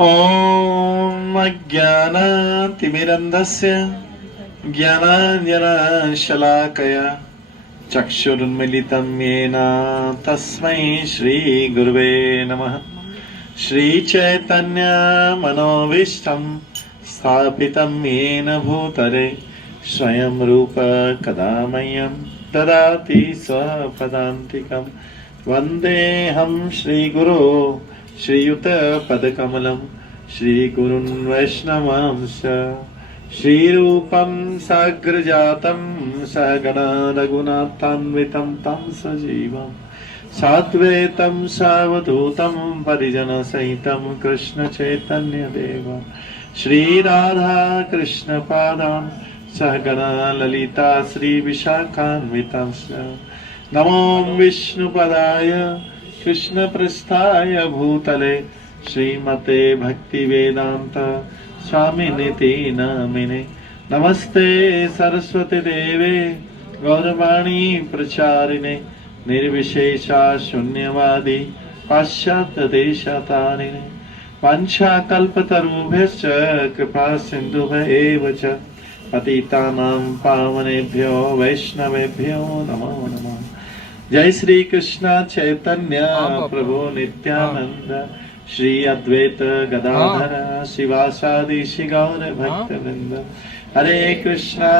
ॐ अज्ञानातिमिरन्धस्य ज्ञानाञ्जनशलाकया चक्षुरुन्मीलितं येन तस्मै श्रीगुरुवे नमः। श्रीचैतन्यमनोभीष्टं स्थापितं येन भूतले स्वयं रूप कदा मह्यं ददाति स्वपदान्तिकं। वन्देऽहं श्रीगुरो श्रीयुतपदकमलं श्रीगुरुन् वैष्णवांश्च। श्रीरूपं साग्रजातं सहगणा रघुनाथान्वितं तं सजीवं साद्वैतं सावधूतं परिजनसहितं कृष्णचैतन्यदेवं श्रीराधा कृष्णपादान् सहगणा ललिता श्रीविशाखान्वितांश्च। नमो विष्णुपदाय कृष्णप्रस्थाय भूतले श्रीमते भक्तिवेदांत स्वामिनिति नामिने। नमस्ते सरस्वती देवे गौरवाणी प्रचारिणे निर्विशेषा शून्यवादी पाश्चात्य देशतारिणे। वाञ्छाकल्पतरुभ्यश्च कृपा सिन्धुभ्येव च पतितानां पावनेभ्यो वैष्णवेभ्यो नमो नमः। जय श्री कृष्ण चैतन्य प्रभु नित्यानंद श्री अद्वैत गदाधर शिवासादि श्री गौर भक्तवृंद। हरे कृष्णा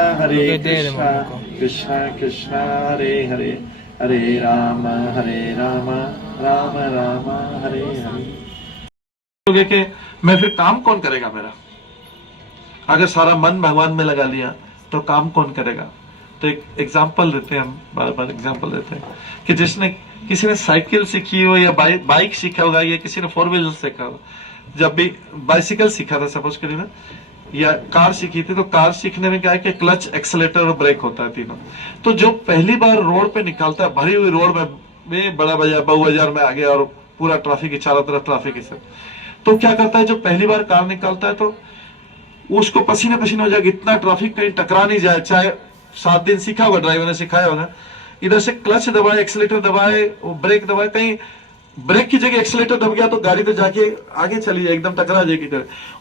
कृष्णा कृष्णा हरे हरे हरे राम राम राम हरे हरे। कि मैं फिर काम कौन करेगा मेरा? अगर सारा मन भगवान में लगा लिया तो काम कौन करेगा? तो एक एग्जाम्पल देते हैं, हम बार बार एग्जाम्पल देते हैं कि जिसने किसी ने साइकिल सीखी हो या बाइक सीखा होगा या किसी ने 4 व्हीलर सीखा होगा। जब भी बाइसिकल सीखा था सपोज करिए ना, या कार सीखी थी, तो कार सीखने में क्या है कि क्लच, एक्सेलेटर और ब्रेक होता है तीनों। तो जो पहली बार रोड पे निकालता है, भरी हुई रोड में बड़ा बाजार में आ गया और पूरा ट्रैफिक, चारों तरफ ट्रैफिक है, तो क्या करता है, जो पहली बार कार निकालता है तो उसको पसीने पसीने हो जाएगा, इतना ट्रैफिक कहीं टकरा नहीं जाए। चाहे 7 दिन सीखा होगा, ड्राइवर ने सिखाया होगा, इधर से क्लच दबाए, एक्सीलेटर दबाए, ब्रेक दबाए, कहीं ब्रेक की जगह एक्सीलेटर दब गया तो गाड़ी तो जाके आगे चली जाए, एकदम टकरा जाएगी।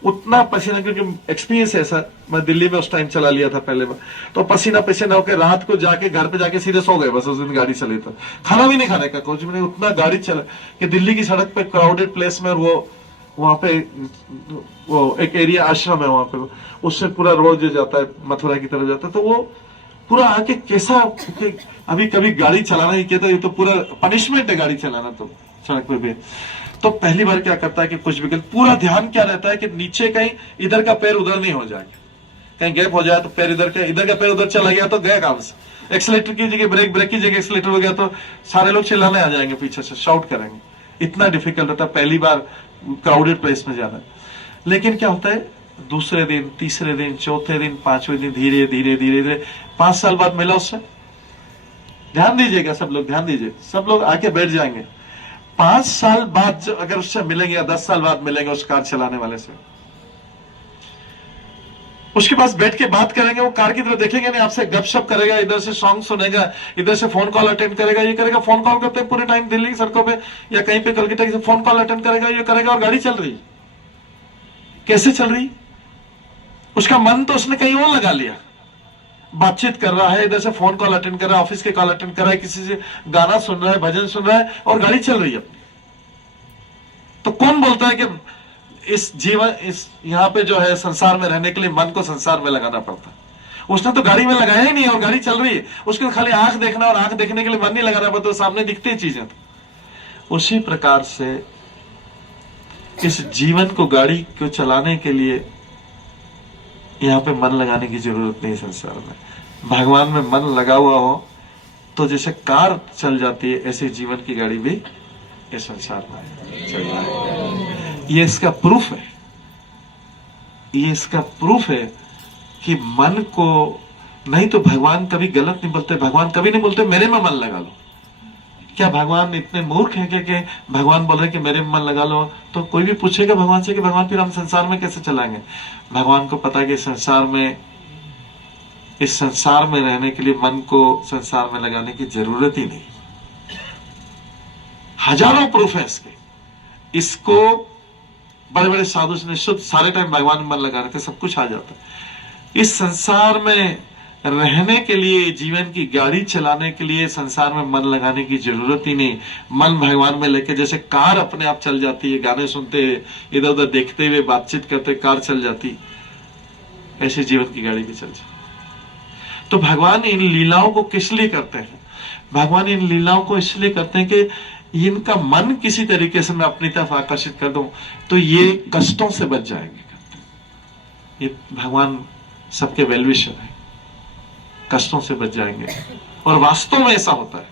उतना पसीना, क्योंकि एक्सपीरियंस है ऐसा, मैं दिल्ली में उस टाइम चला लिया था पहले बार, तो पसीना पसीना होकर रात को जाके घर पे जाके सीधे सो गए बस। उस दिन गाड़ी चली तो खाना भी नहीं खाने का कुछ भी नहीं, उतना गाड़ी चला कि दिल्ली की सड़क पे क्राउडेड प्लेस में, वो वहां पे वो एक एरिया आश्रम है वहां पे, उससे पूरा रोड जो जाता है मथुरा की तरफ जाता है, तो वो पूरा आके कैसा, अभी कभी गाड़ी चलाना ही कहता है, ये तो पूरा पनिशमेंट है गाड़ी चलाना तो सड़क पे भी। तो पहली बार क्या करता है कि कुछ भी पूरा ध्यान क्या रहता है कि नीचे कहीं इधर का पैर उधर नहीं हो जाएगा, कहीं गैप हो जाए तो पैर इधर का पैर उधर चला गया तो गया काम से। एक्सीलेटर की जगह ब्रेक की जगह एक्सीलेटर हो गया तो सारे लोग चिल्लाने आ जाएंगे, पीछे से शाउट करेंगे। इतना डिफिकल्ट होता है पहली बार क्राउडेड प्लेस में जाना। लेकिन क्या होता है, दूसरे दिन, तीसरे दिन, चौथे दिन, 5वें दिन, धीरे धीरे धीरे धीरे 5 साल बाद मिला उससे। ध्यान दीजिएगा सब लोग, ध्यान दीजिए, सब लोग आके बैठ जाएंगे। 5 साल बाद जो अगर उससे मिलेंगे या 10 साल बाद मिलेंगे उस कार चलाने वाले से, उसके पास बैठ के बात करेंगे, वो कार की तरफ देखेंगे नहीं, आपसे गपशप करेगा, इधर से सॉन्ग सुनेगा, इधर से फोन कॉल अटेंड करेगा, ये करेगा। फोन कॉल करते पूरे टाइम दिल्ली की सड़कों पे या कहीं पे कलकत्ता की फोन कॉल अटेंड करेगा, ये करेगा, और गाड़ी चल रही। कैसे चल रही? उसका मन तो उसने कहीं और लगा लिया, बातचीत कर रहा है, इधर से फोन कॉल अटेंड कर रहा है, ऑफिस के कॉल अटेंड कर रहा है, किसी से गाना सुन रहा है, भजन सुन रहा है, और गाड़ी चल रही है अपनी। तो कौन बोलता है कि इस जीवन, इस यहाँ पे जो है संसार में रहने के लिए मन को संसार में लगाना पड़ता है? उसने तो गाड़ी में लगाया ही नहीं और गाड़ी चल रही है, उसको खाली आंख देखना, और आंख देखने के लिए मन नहीं लगाना पड़ता, सामने दिखती चीजें। उसी प्रकार से इस जीवन को, गाड़ी को चलाने के लिए यहाँ पे मन लगाने की जरूरत नहीं। संसार में भगवान में मन लगा हुआ हो तो जैसे कार चल जाती है, ऐसे जीवन की गाड़ी भी इस संसार में चल जाएगी। ये इसका प्रूफ है, ये इसका प्रूफ है कि मन को, नहीं तो भगवान कभी गलत नहीं बोलते, भगवान कभी नहीं बोलते मेरे में मन लगा लो। क्या भगवान इतने मूर्ख हैं कि भगवान बोल रहे कि मेरे में मन लगा लो? तो कोई भी पूछेगा भगवान से कि भगवान फिर हम संसार में कैसे चलाएंगे? भगवान को पता है कि संसार में, इस संसार में रहने के लिए मन को संसार में लगाने की जरूरत ही नहीं। हजारों प्रूफ है इसके। इसको बड़े बड़े साधु ने शुद्ध सारे टाइम भगवान में मन लगा रहे थे, सब कुछ आ जाता। इस संसार में रहने के लिए, जीवन की गाड़ी चलाने के लिए संसार में मन लगाने की जरूरत ही नहीं। मन भगवान में लेके, जैसे कार अपने आप चल जाती है, गाने सुनते इधर उधर देखते हुए बातचीत करते कार चल जाती, ऐसे जीवन की गाड़ी भी चल जाती। तो भगवान इन लीलाओं को किस लिए करते हैं? भगवान इन लीलाओं को इसलिए करते हैं कि इनका मन किसी तरीके से मैं अपनी तरफ आकर्षित कर दूं तो ये कष्टों से बच जाएंगे। ये भगवान सबके वेलविशर है, कष्टों से बच जाएंगे। और वास्तव में ऐसा होता है,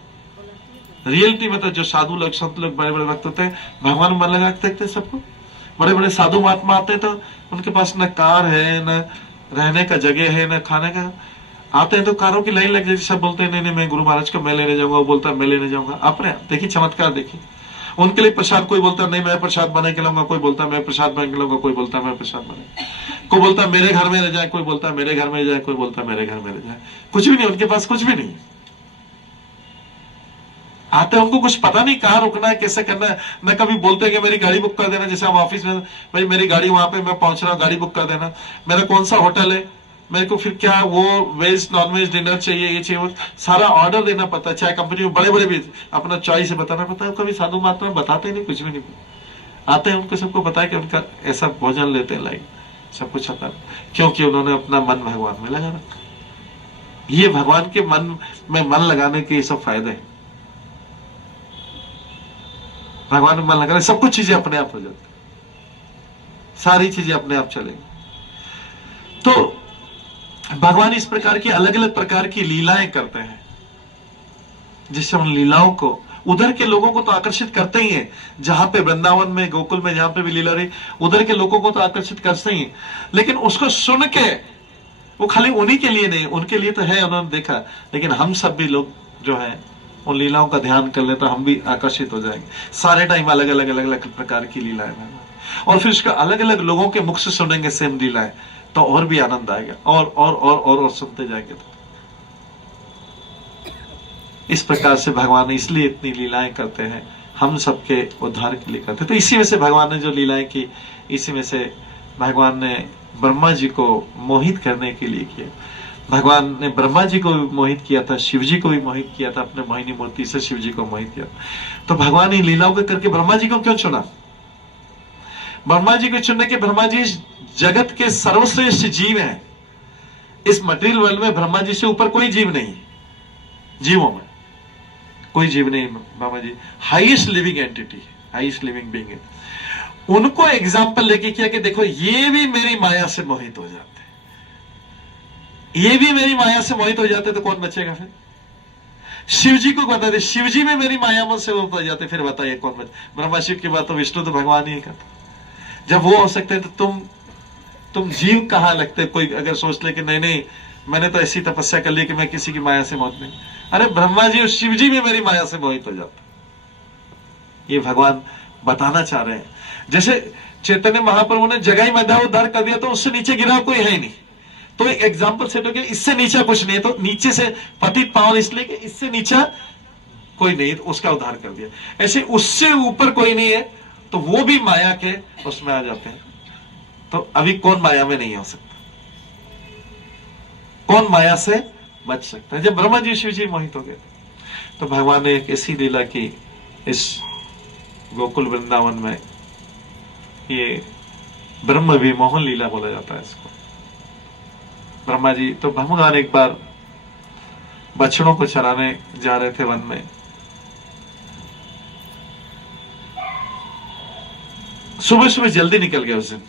रियलिटी में तो जो साधु लोग, संत लोग, बड़े बड़े भक्त होते हैं, भगवान मन लगा के देखते सबको। बड़े बड़े साधु महात्मा आते हैं तो उनके पास न कार है, न रहने का जगह है, न खाने का। आते हैं तो कारों की लाइन लग जाती, सब बोलते हैं नहीं नहीं मैं गुरु महाराज को मैं लेने जाऊंगा, वो बोलता है मैं लेने जाऊंगा। अपने देखिए चमत्कार देखिए। उनके लिए प्रसाद, कोई बोलता नहीं मैं प्रसाद बना के लाऊंगा, कोई बोलता मैं प्रसाद बना के लाऊंगा, कोई बोलता मैं प्रसाद बना, कोई बोलता मेरे घर में रह जाए, कोई बोलता मेरे घर में जाए, कोई बोलता मेरे घर में रह जाए। कुछ भी नहीं, उनके पास कुछ भी नहीं। आते उनको कुछ पता नहीं कहाँ रुकना है, कैसे करना है। न कभी बोलते हैं कि मेरी गाड़ी बुक कर देना, जैसे हम ऑफिस में, भाई मेरी गाड़ी वहां पे मैं पहुंच रहा हूँ, गाड़ी बुक कर देना। मेरा कौन सा होटल है, मेरे को फिर क्या वो वेज नॉन वेज डिनर चाहिए, ये चाहिए, वो सारा ऑर्डर देना पड़ता है। चाहे कंपनी में बड़े बड़े भी अपना चॉइस बताना पड़ता है। कभी साधु महात्मा बताते नहीं, कुछ भी नहीं आते हैं। उनको सबको पता है कि उनका ऐसा भोजन लेते हैं, लाइक सब कुछ आता है, क्योंकि उन्होंने अपना मन भगवान में लगा रखा। ये भगवान के मन में मन लगाने के सब फायदे हैं। भगवान में मन लगाने सब कुछ चीजें अपने आप हो जाती, सारी चीजें अपने आप चलेंगी। तो भगवान इस प्रकार की अलग अलग प्रकार की लीलाएं करते हैं, जिससे उन लीलाओं को उधर के लोगों को तो आकर्षित करते ही हैं। जहां पे वृंदावन में, गोकुल में, जहां पे भी लीला रही, उधर के लोगों को तो आकर्षित करते ही, लेकिन उसको सुन के वो खाली उन्हीं के लिए नहीं, उनके लिए तो है, उन्होंने देखा, लेकिन हम सब भी लोग जो है उन लीलाओं का ध्यान कर ले तो हम भी आकर्षित हो जाएंगे। सारे टाइम अलग अलग अलग अलग प्रकार की लीलाएं, और फिर उसका अलग अलग लोगों के मुख से सुनेंगे सेम लीलाएं, तो और भी आनंद आएगा, और सुनते जाएंगे। तो इस प्रकार से भगवान इसलिए इतनी लीलाएं करते हैं, हम सबके उद्धार के लिए करते हैं। तो इसी में से भगवान ने जो लीलाएं की, इसी में से भगवान ने ब्रह्मा जी को मोहित करने के लिए किया। भगवान ने ब्रह्मा जी को भी मोहित किया था, शिव जी को भी मोहित किया था, अपने मोहिनी मूर्ति से शिव जी को मोहित किया। तो भगवान इन लीलाओं को करके ब्रह्मा जी को क्यों चुना? ब्रह्मा जी को चुनने के, ब्रह्मा जी जगत के सर्वश्रेष्ठ जीव हैं। इस मटेरियल वर्ल्ड में ब्रह्मा जी से ऊपर कोई जीव नहीं, जीवों में कोई जीव नहीं। Brahma ji highest living entity, highest living being है। उनको एग्जाम्पल लेके किया कि देखो ये भी मेरी माया से मोहित हो जाते, ये भी मेरी माया से मोहित हो जाते, तो कौन बचेगा फिर? शिव जी को बता दे, शिव जी में मेरी माया से मोहित हो जाते, फिर बताइए कौन बचे? ब्रह्मा शिव की बात तो विष्णु तो भगवान ही करता। जब वो हो सकते हैं तो तुम जीव कहां लगते? कोई अगर सोच ले कि नहीं नहीं मैंने तो ऐसी तपस्या कर ली कि मैं किसी की माया से मोहित नहीं। अरे ब्रह्मा जी और शिव जी भी मेरी माया से मोहित हो जाते। ये भगवान बताना चाह रहे हैं। जैसे चैतन्य महाप्रभु ने जगह ही मैदा उद्धार कर दिया, तो उससे नीचे गिरा कोई है ही नहीं। तो एक एग्जाम्पल सेट हो गया, इससे नीचा कुछ नहीं है, तो नीचे से पतित पावन इसलिए कि इससे नीचा कोई नहीं, तो उसका उद्धार कर दिया। ऐसे उससे ऊपर कोई नहीं है, तो वो भी माया के उसमें आ जाते हैं। तो अभी कौन माया में नहीं हो सकता? कौन माया से बच सकता है? जब ब्रह्मा जी शिव जी मोहित हो गए, तो भगवान ने एक ऐसी लीला की इस गोकुल वृंदावन में, ये ब्रह्म विमोहन लीला बोला जाता है इसको। ब्रह्मा जी, तो भगवान एक बार बछड़ों को चराने जा रहे थे वन में। सुबह सुबह जल्दी निकल गए उस दिन।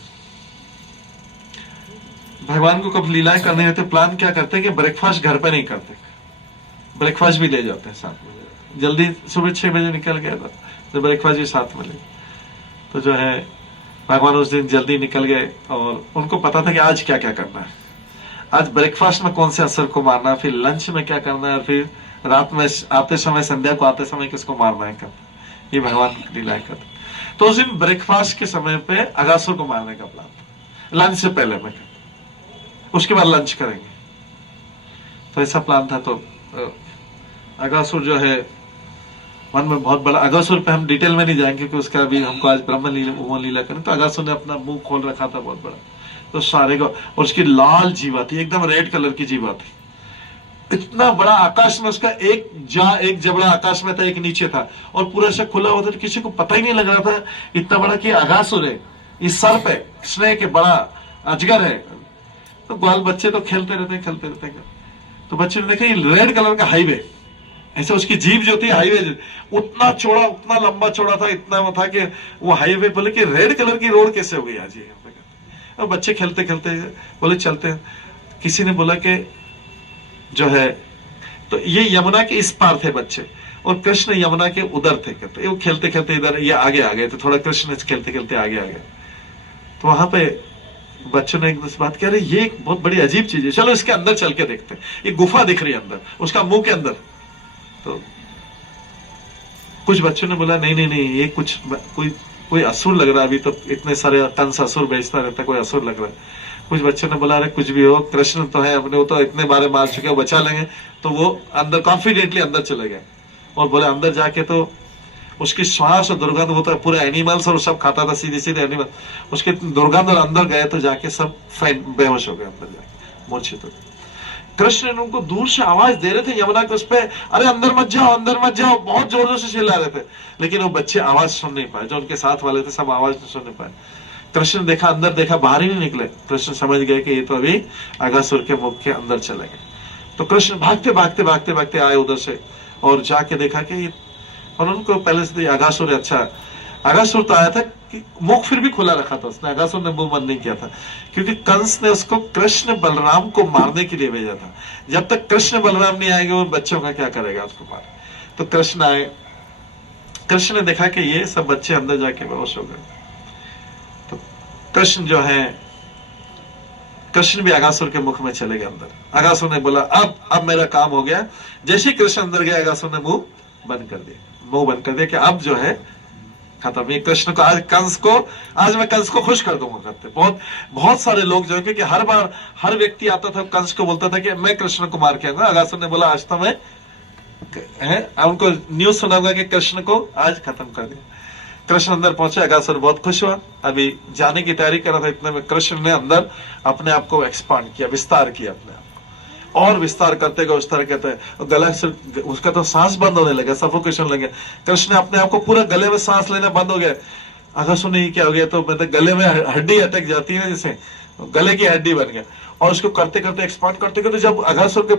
भगवान को कब लीलाएं करने होते, प्लान क्या करते हैं कि ब्रेकफास्ट घर पे नहीं करते, ब्रेकफास्ट भी ले जाते हैं साथ में। जल्दी सुबह 6 बजे निकल गया था, तो ब्रेकफास्ट भी साथ में ले। तो जो है भगवान उस दिन जल्दी निकल गए, और उनको पता था कि आज क्या क्या करना है। आज ब्रेकफास्ट में कौन से असर को मारना है, फिर लंच में क्या करना है, और फिर रात में आते समय, संध्या को आते समय किसको मारना है, करना। ये भगवान लीलाएं करते। तो उस दिन ब्रेकफास्ट के समय पे अगासुर को मारने का प्लान था, लंच से पहले में, उसके बाद लंच करेंगे, तो ऐसा प्लान था। तो अगासुर जो है वन में बहुत बड़ा अगासुर पे हम डिटेल में नहीं जाएंगे क्योंकि उसका अभी हमको आज ब्रह्म लीला करें। तो अगासुर ने अपना मुंह खोल रखा था बहुत बड़ा, तो सारे को, और उसकी लाल जीवा थी, एकदम रेड कलर की जीवा थी, इतना बड़ा आकाश में उसका एक जबड़ा आकाश में था, एक नीचे था, और पूरा से खुला होता तो किसी को पता ही नहीं लग रहा था इतना बड़ा कि अगासुर है, इस सर पे स्नेक है, बड़ा अजगर है। तो बाल बच्चे तो खेलते रहते। तो बच्चे ने देखा ये रेड कलर का हाईवे, ऐसे उसकी जीभ जो थी हाईवे उतना चौड़ा, उतना लंबा चौड़ा था, इतना वो था कि वो हाईवे, बोले कि रेड कलर की रोड कैसे हो गई आज ये। और बच्चे खेलते बोले चलते हैं। किसी ने बोला कि जो है, तो ये यमुना के इस पार थे बच्चे और कृष्ण यमुना के उधर थे। कहते वो खेलते इधर ये आगे आ गए, तो थोड़ा कृष्ण खेलते आगे आ गए। तो वहां पे बच्चों ने एक दूसरे बात किया, अरे ये एक बहुत बड़ी अजीब चीज है, चलो इसके अंदर चल के देखते हैं। एक गुफा दिख रही है अंदर, उसका मुंह के अंदर। तो कुछ बच्चों ने बोला नहीं ये कुछ कोई असुर लग रहा है, अभी तो इतने सारे कंस असुर बेचता रहता है, कोई असुर लग रहा है। कुछ बच्चों ने बोला अरे कुछ भी हो, कृष्ण तो है अपने, वो तो इतने बारे मार चुके, बचा लेंगे। तो वो अंदर कॉन्फिडेंटली अंदर चले गए और बोले अंदर जाके तो उसकी श्वास और दुर्गंध, वो तो पूरे एनिमल्स और सब खाता था, सीधे एनिमल, उसके दुर्गंध, और अंदर गए तो जाके सब बेहोश हो गए अंदर जाके, मूर्छित हो गए। कृष्ण ने उनको दूर से आवाज दे रहे थे यमुना के उस पे, अरे अंदर मत जाओ, बहुत जोर जोर से चिल्ला रहे थे, लेकिन वो बच्चे आवाज सुन नहीं पाए, जो उनके साथ वाले थे सब आवाज नहीं सुन नहीं पाए। कृष्ण ने देखा, अंदर देखा, बाहर ही नहीं निकले। कृष्ण समझ गए कि ये तो अभी अगासुर के मुख के अंदर चले गए। तो कृष्ण भागते आए उधर से और जाके देखा कि ये, और उनको पहले से अगासुर, अच्छा अगासुर तो आया था कि मुख फिर भी खुला रखा था उसने, अगासुर ने मुंह बंद नहीं किया था, क्योंकि कंस ने उसको कृष्ण बलराम को मारने के लिए भेजा था। जब तक कृष्ण बलराम नहीं आएंगे वो बच्चों का क्या करेगा उसको मार। तो कृष्ण आए, कृष्ण ने देखा कि ये सब बच्चे अंदर जाके बेहोश हो गए। तो कृष्ण जो है, कृष्ण भी अगासुर के मुख में चले गए अंदर। अगासुर ने बोला अब मेरा काम हो गया। जैसे कृष्ण अंदर गया, अगासुर ने मुंह बंद कर दिया कि अब जो है खत्म। ये कृष्ण को आज मैं कंस को खुश कर दूंगा करते। बहुत सारे लोग जो है कि हर बार हर व्यक्ति आता था कंस को बोलता था कि मैं कृष्ण को मार के आऊंगा। अगासुर ने बोला आज तो मैं उनको न्यूज सुनाऊंगा कि कृष्ण को आज खत्म कर दिया। कृष्ण अंदर पहुंचे, अगासुर बहुत खुश हुआ, अभी जाने की तैयारी कर रहा था, इतने में कृष्ण ने अंदर अपने आप को एक्सपांड किया, विस्तार किया अपने आप को, और विस्तार करते गए, विस्तार करते गला से उसका तो सांस बंद होने लगा, सफोकेशन लगे। कृष्ण ने अपने आप को पूरा गले में सांस लेना बंद हो गया। अगासुर ने क्या हो गया, तो मतलब गले में हड्डी अटक जाती है जैसे, गले की हड्डी बन गया। और उसको करते करते एक्सपांड करते करते जब अगासुर के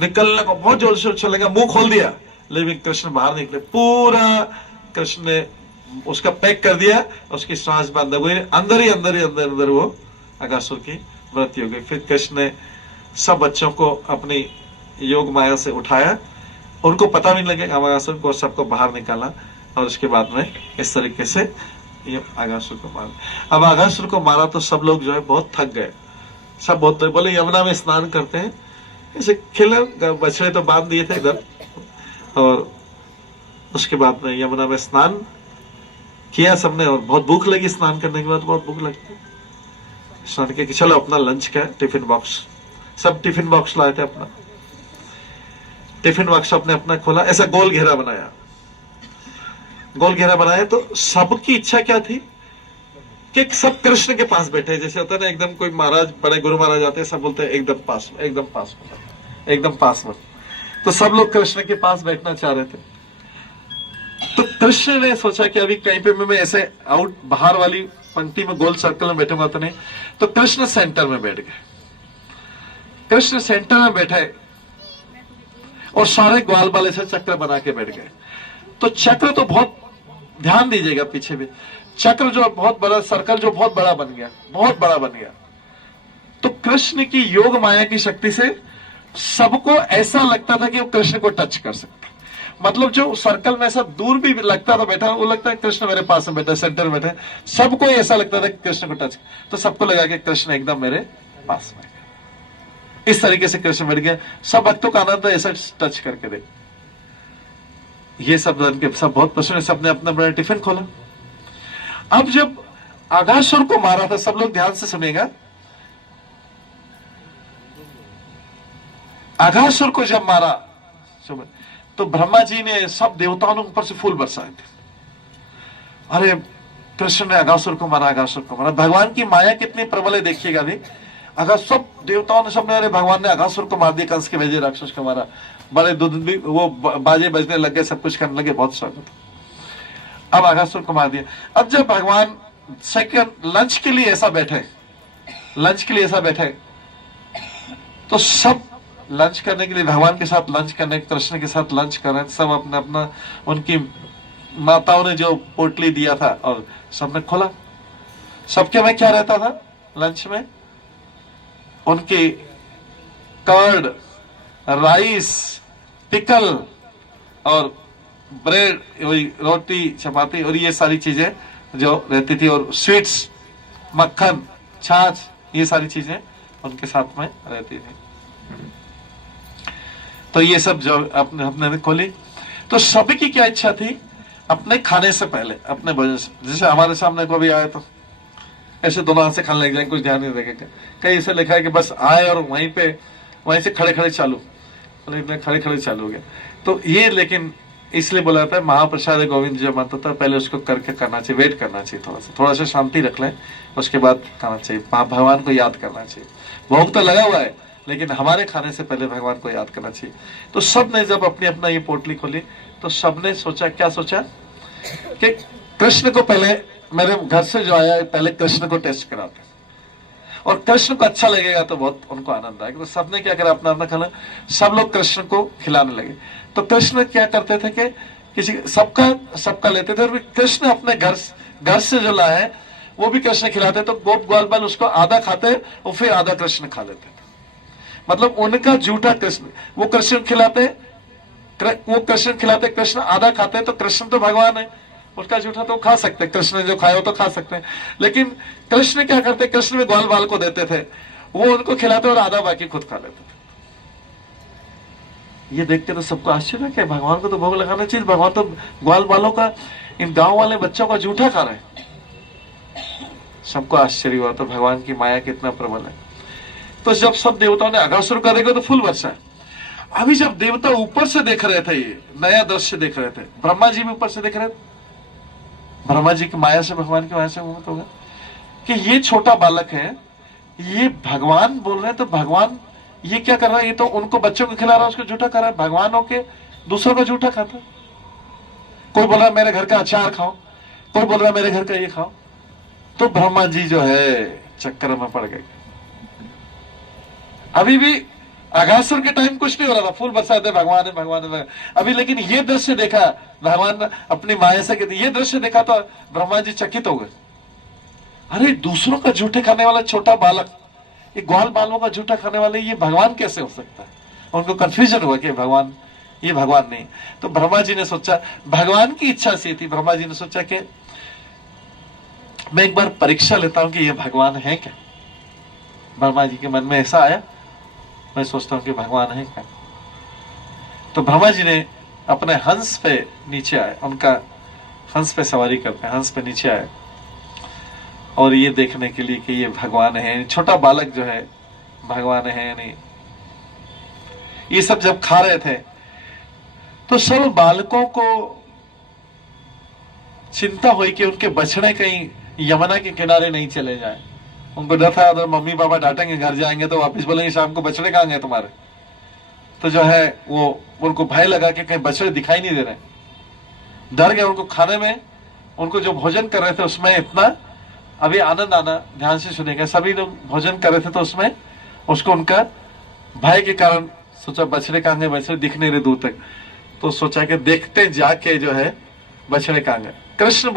निकलने को बहुत जोर से चलेगा, मुंह खोल दिया, लेकिन कृष्ण बाहर निकले। पूरा कृष्ण ने उसका पैक कर दिया, उसकी सांस बंद हो गई, अंदर ही अंदर वो अगासुर की मृत्यु हो गई। फिर कृष्ण ने सब बच्चों को अपनी योग माया से उठाया, उनको पता भी नहीं लगे अगासुर को, सबको बाहर निकाला, और उसके बाद में इस तरीके से ये अगासुर को मारा। अब अगासुर को मारा तो सब लोग जो है बहुत थक गए, सब बहुत बोले यमुना में स्नान करते हैं, ऐसे खिले बछड़े तो बांध दिए थे इधर, और उसके बाद में यमुना में स्नान किया सबने, और बहुत भूख लगी, स्नान करने के बाद बहुत भूख लगती। स्नान किया कि चलो अपना लंच का टिफिन बॉक्स, सब टिफिन बॉक्स लाए थे अपना, टिफिन बॉक्स अपने अपना खोला, ऐसा गोल घेरा बनाया। तो सबकी इच्छा क्या थी कि सब कृष्ण के पास बैठे, जैसे होता है ना एकदम कोई महाराज, बड़े गुरु महाराज आते हैं, सब बोलते हैं एकदम पास में। तो सब लोग कृष्ण के पास बैठना चाह रहे थे। तो कृष्ण ने सोचा कि अभी कहीं पे मैं ऐसे आउट बाहर वाली पंक्ति में गोल सर्कल में बैठूंगा तो नहीं, तो कृष्ण सेंटर में बैठ गए। कृष्ण सेंटर में बैठे और सारे ग्वाल बाल से चक्र बना के बैठ गए। तो चक्र तो बहुत, ध्यान दीजिएगा पीछे भी, चक्र जो बहुत बड़ा, सर्कल जो बहुत बड़ा बन गया। तो कृष्ण की योग माया की शक्ति से सबको ऐसा लगता था कि वो कृष्ण को टच कर सकते, मतलब जो सर्कल में ऐसा दूर भी लगता था बैठा, वो लगता है कृष्ण मेरे पास में बैठा, सेंटर में बैठा, सबको ऐसा लगता था कि कृष्ण को टच, तो सबको लगा कि कृष्ण एकदम मेरे पास में। इस तरीके से कृष्ण बैठ गया। सब भक्तों का आनंद ऐसा टच करके देख, ये सब बहुत पसंद है, सबने अपना बड़ा टिफिन खोला। अब जब अगासुर को मारा था, सब लोग ध्यान से सुनेगा, अगासुर को जब मारा तो ब्रह्मा जी ने सब देवताओं के ऊपर से फूल बरसाए थे। अरे कृष्ण ने अगासुर को मारा, अगासुर को मारा। भगवान की माया कितनी प्रबल है देखिएगा भी। अगर सब देवताओं ने सबने, अरे भगवान ने अगासुर को मार दिया, कंस के भेजे राक्षस को मारा, बड़े दूध भी वो बाजे बजने लग गए, सब कुछ करने लगे, बहुत स्वागत। अब अगासुर को मार दिया। अब जब भगवान सेकंड लंच के लिए ऐसा बैठे, लंच के लिए ऐसा बैठे, तो सब लंच करने के लिए भगवान के साथ लंच करने, कृष्ण के साथ लंच कर रहे, सब अपना अपना, उनकी माताओं ने जो पोटली दिया था और सबने खोला। सबके में क्या रहता था लंच में? उनके कर्ड, राइस, पिकल और ब्रेड, रोटी, चपाती और ये सारी चीजें जो रहती थी, और स्वीट्स, मक्खन, छाछ, ये सारी चीजें उनके साथ में रहती थी। तो ये सब जो अपने अपने खोली, तो सभी की क्या इच्छा थी? अपने खाने से पहले, अपने भोजन से, जैसे हमारे सामने कोई आए तो ऐसे दोनों हाथ से खाने लग जाए, कुछ ध्यान नहीं देगा। कहीं ऐसे लिखा है कि बस आए और वहीं से खड़े खड़े चालू, खड़े खड़े चालू हो गया। तो ये लेकिन इसलिए बोला जाता है महाप्रसाद गोविंद जो मंत्र था, पहले उसको करके करना चाहिए, वेट करना चाहिए, थोड़ा सा शांति रख लें, उसके बाद खाना चाहिए, भगवान को याद करना चाहिए। भोग तो लगा हुआ है, लेकिन हमारे खाने से पहले भगवान को याद करना चाहिए। तो सब ने जब अपनी अपना ये पोटली खोली, तो सबने सोचा, क्या सोचा कि कृष्ण को पहले, मेरे घर से जो आया पहले कृष्ण को टेस्ट कराते, और कृष्ण को अच्छा लगेगा तो बहुत उनको आनंद आएगा। तो सबने क्या करा, अपना अपना खाना सब लोग कृष्ण को खिलाने लगे। तो कृष्ण क्या करते थे कि किसी सबका लेते थे, और कृष्ण अपने घर से जो लाए वो भी कृष्ण खिलाते। तो गोप ग्वाल बाल उसको आधा खाते और फिर आधा कृष्ण खा लेते थे। मतलब उनका झूठा कृष्ण, वो कृष्ण खिलाते, कृष्ण आधा खाते, तो कृष्ण तो भगवान है, उसका झूठा तो खा सकते, कृष्ण ने जो खाया हो तो खा सकते हैं। लेकिन कृष्ण क्या करते, कृष्ण में ग्वाल बाल को देते थे, वो उनको खिलाते और आधा बाकी खुद खा लेते थे। ये देख के तो सबको आश्चर्य है कि भगवान को तो भोग लगाना चाहिए, भगवान तो ग्वाल बालों का, इन गांव वाले बच्चों का जूठा खा रहे हैं। सबको आश्चर्य हुआ, तो भगवान की माया कितना प्रबल है। तो जब सब देवताओं ने अगासुर का देखा तो फूल बरसा। अभी जब देवता ऊपर से देख रहे थे, ये नया दृश्य देख रहे थे, ब्रह्मा जी भी ऊपर से देख रहे थे, ब्रह्मा जी की माया से, भगवान की माया से मोहित होगा कि ये छोटा बालक है, ये भगवान बोल रहे हैं, तो भगवान ये क्या कर रहा है? ये तो उनको बच्चों को खिला रहा है, उसको झूठा कर रहा है। भगवान होके दूसरों का झूठा खाता। कोई बोल रहा है मेरे घर का अचार खाओ, कोई बोल रहा है मेरे घर का ये खाओ। तो ब्रह्मा जी जो है चक्कर में पड़ गए। अभी भी अगासुर के टाइम कुछ नहीं हो रहा था, फूल बरसाते भगवान है, भगवान है। अभी लेकिन ये दृश्य देखा भगवान अपनी माया से, ये दृश्य देखा तो ब्रह्मा जी चकित हो गए। अरे दूसरों का झूठे खाने वाला छोटा बालक, ये ग्वाल बालों का झूठा खाने वाले, ये भगवान कैसे हो सकता है? उनको कंफ्यूजन हुआ कि भगवान, ये भगवान नहीं। तो ब्रह्मा जी ने सोचा, भगवान की इच्छा सी थी, ब्रह्मा जी ने सोचा कि मैं एक बार परीक्षा लेता हूं कि ये भगवान है क्या। ब्रह्मा जी के मन में ऐसा आया, मैं सोचता हूं कि भगवान है क्या। तो ब्रह्मा जी ने अपने हंस पे नीचे आए, उनका हंस पे सवारी करते हैं, हंस पे नीचे आए और ये देखने के लिए कि ये भगवान है, छोटा बालक जो है भगवान है या नहीं। ये सब जब खा रहे थे तो सब बालकों को चिंता हुई कि उनके बछड़े कहीं यमुना के किनारे नहीं चले जाए। उनको डर था अगर मम्मी पापा डांटेंगे, घर जाएंगे तो वापस बोलेंगे शाम को बछड़े कहाँ गए तुम्हारे। तो जो है वो उनको भय लगा कि कहीं बछड़े दिखाई नहीं दे रहे, डर गए। उनको खाने में, उनको जो भोजन कर रहे थे उसमें इतना, अभी आनंद आना, ध्यान से सुनेंगे, सभी लोग भोजन कर रहे थे तो उसमें उसको उनका भय के कारण सोचा बछड़े कहाँ गए, बछड़े दिख नहीं रहे दूर तक। तो सोचा कि देखते जाके जो है बछड़े कहाँ गए। कृष्ण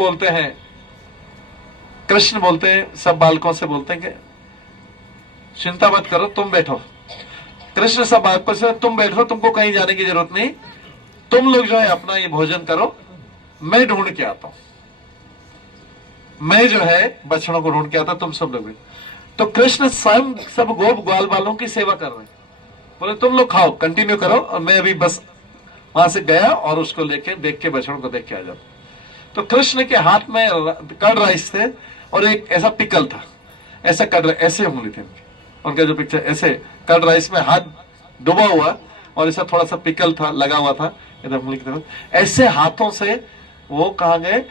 बोलते हैं सब बालकों से, बोलते हैं कि चिंता मत करो, तुम बैठो। कृष्ण सब बालकों से, तुम बैठो, तुमको कहीं जाने की जरूरत नहीं, तुम लोग जो है अपना ये भोजन करो, मैं ढूंढ के आता हूं, मैं जो है बछड़ों को ढूंढ के आता, तुम सब लोग। तो कृष्ण स्वयं सब गोप ग्वाल बालों की सेवा कर रहे हैं। बोले तुम लोग खाओ, कंटिन्यू करो, और मैं अभी बस वहां से गया और उसको लेके देख के बछड़ों को देख के आ जाओ। तो कृष्ण के हाथ में कर्ड राइस थे और एक ऐसा पिकल था, ऐसा कर्ड, ऐसे उंगली थे उनका जो पिक्चर, ऐसे कर्ड राइस में हाथ डूबा हुआ और ऐसा थोड़ा सा पिकल था, लगा हुआ था, इधर उंगली की तरफ, ऐसे हाथों से वो कहाँ गए,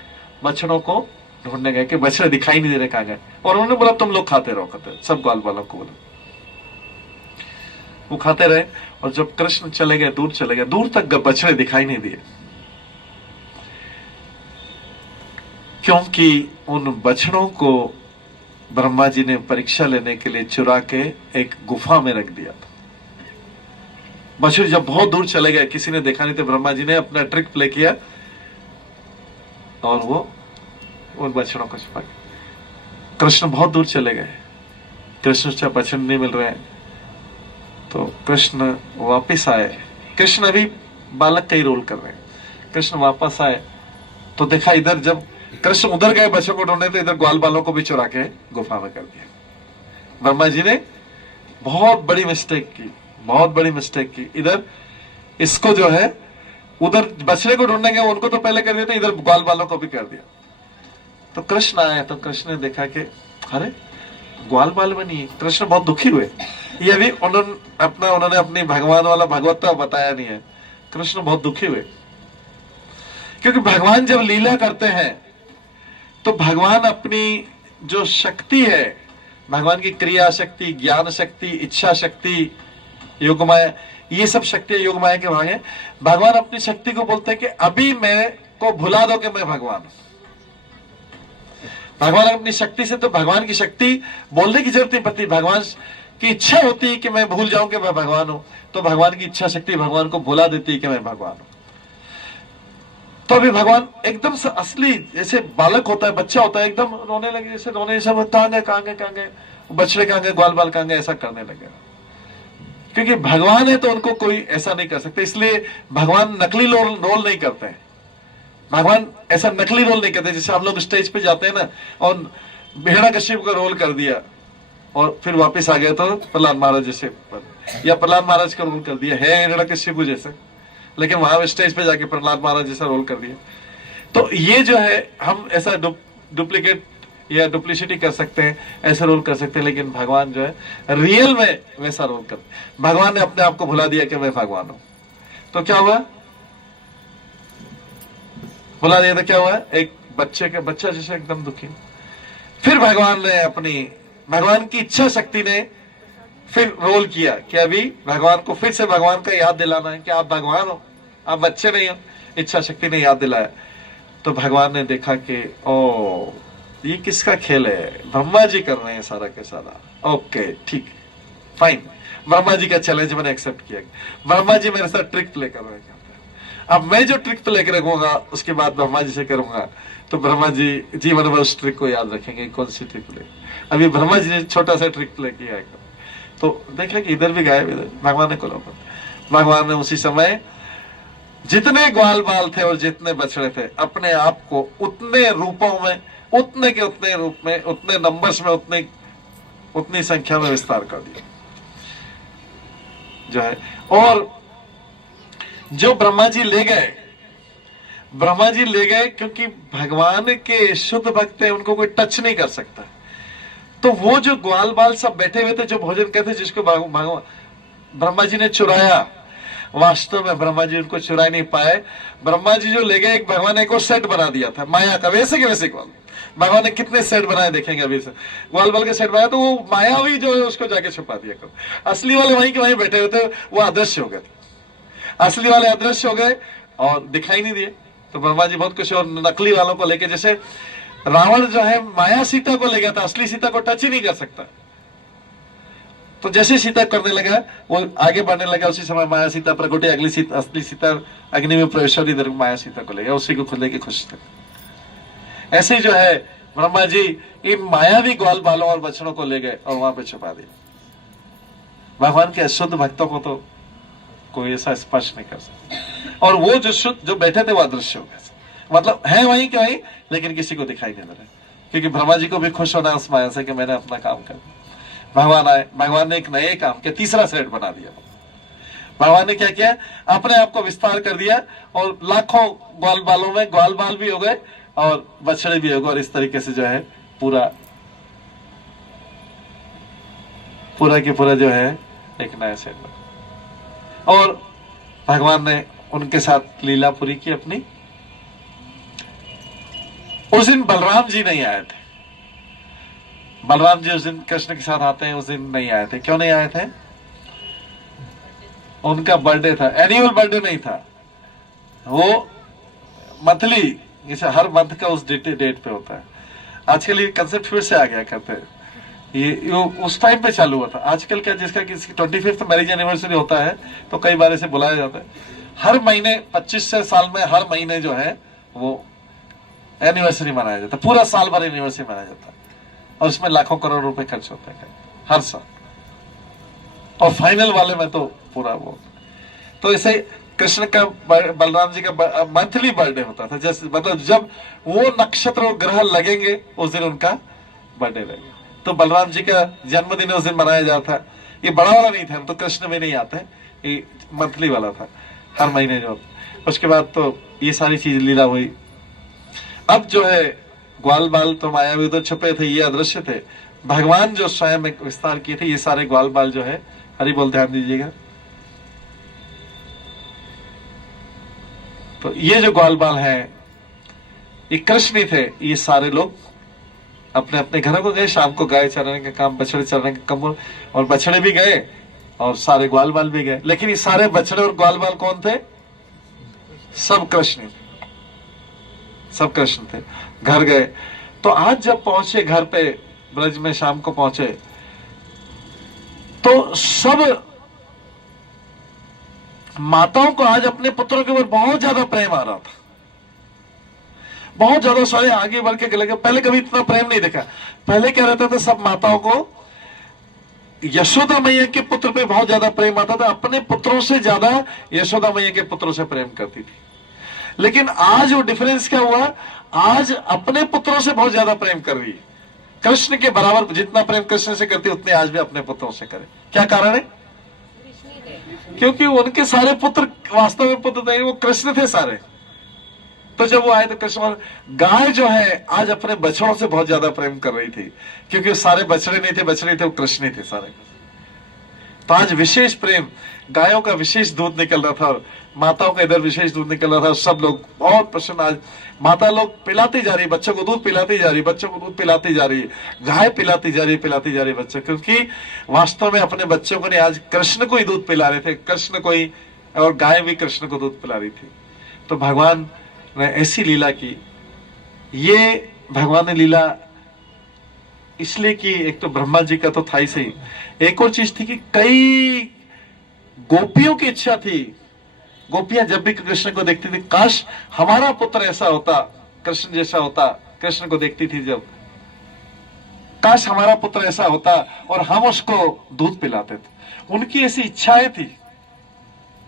बछड़ों को ढूंढने गए कि बछड़े दिखाई नहीं दे रहे कहाँ गए। और उन्होंने बोला तुम लोग खाते रहो, खाते, सब ग्वाल बालों को बोला। वो खाते रहे, और जब कृष्ण चले गए, दूर चले गए, दूर तक बछड़े दिखाई नहीं दिए, क्योंकि उन बछड़ों को ब्रह्मा जी ने परीक्षा लेने के लिए चुरा के एक गुफा में रख दिया था। बछड़े जब बहुत दूर चले गए, किसी ने देखा नहीं, तो ब्रह्मा जी ने अपना ट्रिक प्ले किया और वो उन बछड़ों को छुपा गया। कृष्ण बहुत दूर चले गए, कृष्ण से बछड़े नहीं मिल रहे हैं, तो कृष्ण वापस आए। कृष्ण अभी बालक का ही रोल कर रहे हैं। कृष्ण वापस आए तो देखा इधर, जब कृष्ण उधर गए बच्चों को ढूंढने, तो इधर ग्वाल बालों को भी चुरा के गुफा में कर दिया। ब्रह्मा जी ने बहुत बड़ी मिस्टेक की, बहुत बड़ी मिस्टेक की। इधर इसको जो है, उधर बछड़े को ढूंढने गए, उनको तो पहले कर दिया था, इधर ग्वाल बालों को भी कर दिया। तो कृष्ण आए, तो कृष्ण ने देखा कि अरे ग्वाल बाल बनी है। कृष्ण बहुत दुखी हुए। ये भी उन्होंने अपनी भगवान वाला भगवत्ता बताया नहीं है। कृष्ण बहुत दुखी हुए, क्योंकि भगवान जब लीला करते हैं तो भगवान अपनी जो शक्ति है, भगवान की क्रिया शक्ति, ज्ञान शक्ति, इच्छा शक्ति, योगमाया, ये सब शक्तियां योगमाया के भाग है। भगवान अपनी शक्ति को बोलते हैं कि अभी मैं को भुला दो कि मैं भगवान हूं। भगवान अपनी शक्ति से, तो भगवान की शक्ति बोलने की जरूरत नहीं पड़ती, भगवान की इच्छा होती है कि मैं भूल जाऊं कि मैं भगवान हूं, तो भगवान की इच्छा शक्ति भगवान को भुला देती है कि मैं भगवान हूं। तो अभी भगवान एकदम से असली, जैसे बालक होता है, बच्चा होता है, एकदम रोने लगे, जैसे रोने, जैसे कहां गए, कहां गए, कहां गए, बछड़े कहां गए, ग्वाल बाल कहां गए, ऐसा करने लगे। क्योंकि भगवान है तो उनको कोई ऐसा नहीं कर सकते, इसलिए भगवान नकली रोल नहीं करते हैं। भगवान ऐसा नकली रोल नहीं करते। जैसे हम लोग स्टेज पे जाते हैं ना, और हिरण्यकश्यप का रोल कर दिया और फिर वापस आ गया, तो प्रहलाद महाराज जैसे, या प्रहलाद महाराज का रोल कर दिया है हिरण्यकश्यप जैसे, लेकिन वहां स्टेज पे जाके प्रहलाद महाराज जैसा रोल कर दिया। तो ये जो है, हम ऐसा डुप्लीकेट या डुप्लीसिटी कर सकते हैं, ऐसा रोल कर सकते हैं, लेकिन भगवान जो है रियल में वैसा रोल करते। भगवान ने अपने आप को भुला दिया कि मैं भगवान हूं, तो क्या हुआ, भुला दिया, तो क्या हुआ, एक बच्चा जैसे एकदम दुखी। फिर भगवान ने भगवान की इच्छा शक्ति ने फिर रोल किया कि अभी भगवान को फिर से भगवान का याद दिलाना है कि आप भगवान हो, आप बच्चे नहीं हो। इच्छा शक्ति ने याद दिलाया, तो भगवान ने देखा कि ओ ये किसका खेल है, ब्रह्मा जी कर रहे हैं सारा के सारा। ओके ठीक, फाइन, ब्रह्मा जी का चैलेंज मैंने एक्सेप्ट किया। ब्रह्मा जी मेरे साथ ट्रिक प्ले कर रहे हैं, अब मैं जो ट्रिक प्ले करूंगा उसके बाद ब्रह्मा जी से करूंगा, तो ब्रह्मा जी जीवन भर उस ट्रिक को याद रखेंगे। कौन सी ट्रिक प्ले, अभी ब्रह्मा जी ने छोटा सा ट्रिक प्ले किया है, तो देख कि इधर भी गायब, इधर भगवान ने खोला। भगवान ने उसी समय जितने ग्वाल बाल थे और जितने बछड़े थे, अपने आप को उतने रूपों में, उतने के उतने रूप में, उतने नंबर्स में, उतनी संख्या में विस्तार कर दिया जो है। और जो ब्रह्मा जी ले गए, क्योंकि भगवान के शुद्ध भक्त है, उनको कोई टच नहीं कर सकता। तो वो जो ग्वाल बाल सब बैठे हुए थे, जो भोजन कहते, जिसको ब्रह्मा जी ने चुराया, वास्तव में ब्रह्मा जी उनको चुरा नहीं पाए। ब्रह्मा जी जो ले गए, एक भगवान ने एक और सेट बना दिया था माया का, वैसे के वैसे ग्वाल। भगवान ने कितने सेट बनाए देखेंगे अभी से, ग्वाल बाल के सेट बनाए, तो वो मायावी जो है उसको जाके छुपा दिया। असली वाले वहीं के वहीं बैठे हुए थे, वो अदृश्य हो गए थे। असली वाले अदृश्य हो गए और दिखाई नहीं दिए, तो ब्रह्मा जी बहुत कुछ। और नकली वालों को लेके, जैसे रावण जो है माया सीता को ले गया था, असली सीता को टच ही नहीं कर सकता। तो जैसे सीता करने लगा, वो आगे बढ़ने लगा, उसी समय माया सीता प्रकट, असली सीता अग्नि में प्रवेश, इधर माया सीता को ले गया, उसी को खुद लेके खुश थे। ऐसे जो है ब्रह्मा जी इन मायावी ग्वाल बालों और बछड़ों को ले गए और वहां पे छुपा दिया। भगवान के अशुद्ध भक्तों को तो कोई ऐसा स्पर्श नहीं कर सकता। और वो जो शुद्ध जो बैठे थे वो अदृश्य हो गए, मतलब है वहीं के वहीं, लेकिन किसी को दिखाई नहीं दे रहा, क्योंकि ब्रह्मा जी को भी खुश होना उस माया से कि मैंने अपना काम कर। भगवान आए, भगवान ने एक नए काम के तीसरा सेट बना दिया। भगवान ने क्या किया, अपने आप को विस्तार कर दिया, और लाखों ग्वाल बालों में ग्वाल बाल भी हो गए और बछड़े भी हो गए, और इस तरीके से जो है पूरा की पूरा जो है एक नया सेट बना। और भगवान ने उनके साथ लीला पूरी की अपनी। उस दिन बलराम जी नहीं आए थे। बलराम जी उस दिन कृष्ण के साथ आते हैं, उस दिन नहीं आए थे। क्यों नहीं आए थे? उनका बर्थडे था, एनुअल बर्थडे नहीं था, वो मंथली, जैसे हर मंथ का उस डेट पे होता है। आजकल ये कंसेप्ट फिर से आ गया करते हैं, ये उस टाइम पे चालू हुआ था। आजकल क्या, जिसका किसी 25th मैरिज एनिवर्सरी होता है तो कई बार इसे बुलाया जाता है। हर महीने 25 से साल में हर महीने जो है वो एनिवर्सरी मनाया जाता है, पूरा साल भर एनिवर्सरी मनाया जाता है, और उसमें लाखों करोड़ रुपए खर्च होते हैं हर साल। और फाइनल वाले में तो पूरा वो, तो इसे कृष्ण का बलराम जी का मंथली बर्थडे होता था। जैसे मतलब जब वो नक्षत्र और ग्रह लगेंगे उस दिन उनका बर्थडे लगेगा। तो बलराम जी का जन्मदिन उस दिन मनाया जाता है। ये बड़ा वाला नहीं था, हम तो कृष्ण में नहीं आते, ये मंथली वाला था, हर महीने जो। उसके बाद तो ये सारी चीज लीला हुई। अब जो है ग्वाल बाल तो मायावी तो छुपे थे, ये अदृश्य थे। भगवान जो स्वयं विस्तार किए थे, ये सारे ग्वाल बाल जो है, हरि बोल ध्यान दीजिएगा। तो ये जो ग्वाल बाल है ये कृष्ण ही थे। ये सारे लोग अपने अपने घरों को गए, शाम को गाय चराने का काम, बछड़े चराने का काम, और बछड़े भी गए और सारे ग्वाल बाल भी गए। लेकिन ये सारे बछड़े और ग्वाल बाल कौन थे? सब कृष्ण, सब कृष्ण थे। घर गए तो आज जब पहुंचे घर पे, ब्रज में शाम को पहुंचे, तो सब माताओं को आज अपने पुत्रों के ऊपर बहुत ज्यादा प्रेम आ रहा था, बहुत ज्यादा। सारे आगे बढ़ के लगे। पहले कभी इतना प्रेम नहीं देखा। पहले क्या रहता था, सब माताओं को यशोदा मैया के पुत्र पे बहुत ज्यादा प्रेम आता था, अपने पुत्रों से ज्यादा यशोदा मैया के पुत्रों से प्रेम करती थी। लेकिन आज वो डिफरेंस क्या हुआ, आज अपने पुत्रों से बहुत ज्यादा प्रेम कर रही है। कृष्ण के बराबर जितना प्रेम कृष्ण से करती उतने आज भी अपने पुत्रों से करे। क्या कारण है? क्योंकि उनके सारे पुत्र वास्तव में पुत्र नहीं, वो कृष्ण थे सारे। तो जब वो आए तो कृष्ण, और गाय जो है आज अपने बछड़ों से बहुत ज्यादा प्रेम कर रही थी, क्योंकि सारे बछड़े नहीं थे, बछड़े थे, वो कृष्ण थे सारे। तो आज विशेष प्रेम, गायों का विशेष दूध निकल रहा था, माताओं का इधर विशेष दूध निकल रहा था। सब लोग बहुत प्रसन्न। आज माता लोग पिलाती जा रही, बच्चों को दूध पिलाती जा रही, बच्चों को दूध पिलाती जा रही, गाय पिलाती जा रही, पिलाती जा रही बच्चों, क्योंकि वास्तव में अपने बच्चों को नहीं, आज कृष्ण को ही दूध पिला रहे थे, कृष्ण को ही, और गाय भी कृष्ण को दूध पिला रही थी। तो भगवान ने ऐसी लीला की। ये भगवान ने लीला इसलिए कि एक तो ब्रह्मा जी का तो था ही सही, एक और चीज थी कि कई गोपियों की इच्छा थी। गोपियां जब भी कृष्ण को देखती थी, काश हमारा पुत्र ऐसा होता, कृष्ण जैसा होता। कृष्ण को देखती थी जब, काश हमारा पुत्र ऐसा होता और हम उसको दूध पिलाते थे। उनकी ऐसी इच्छाएं थी,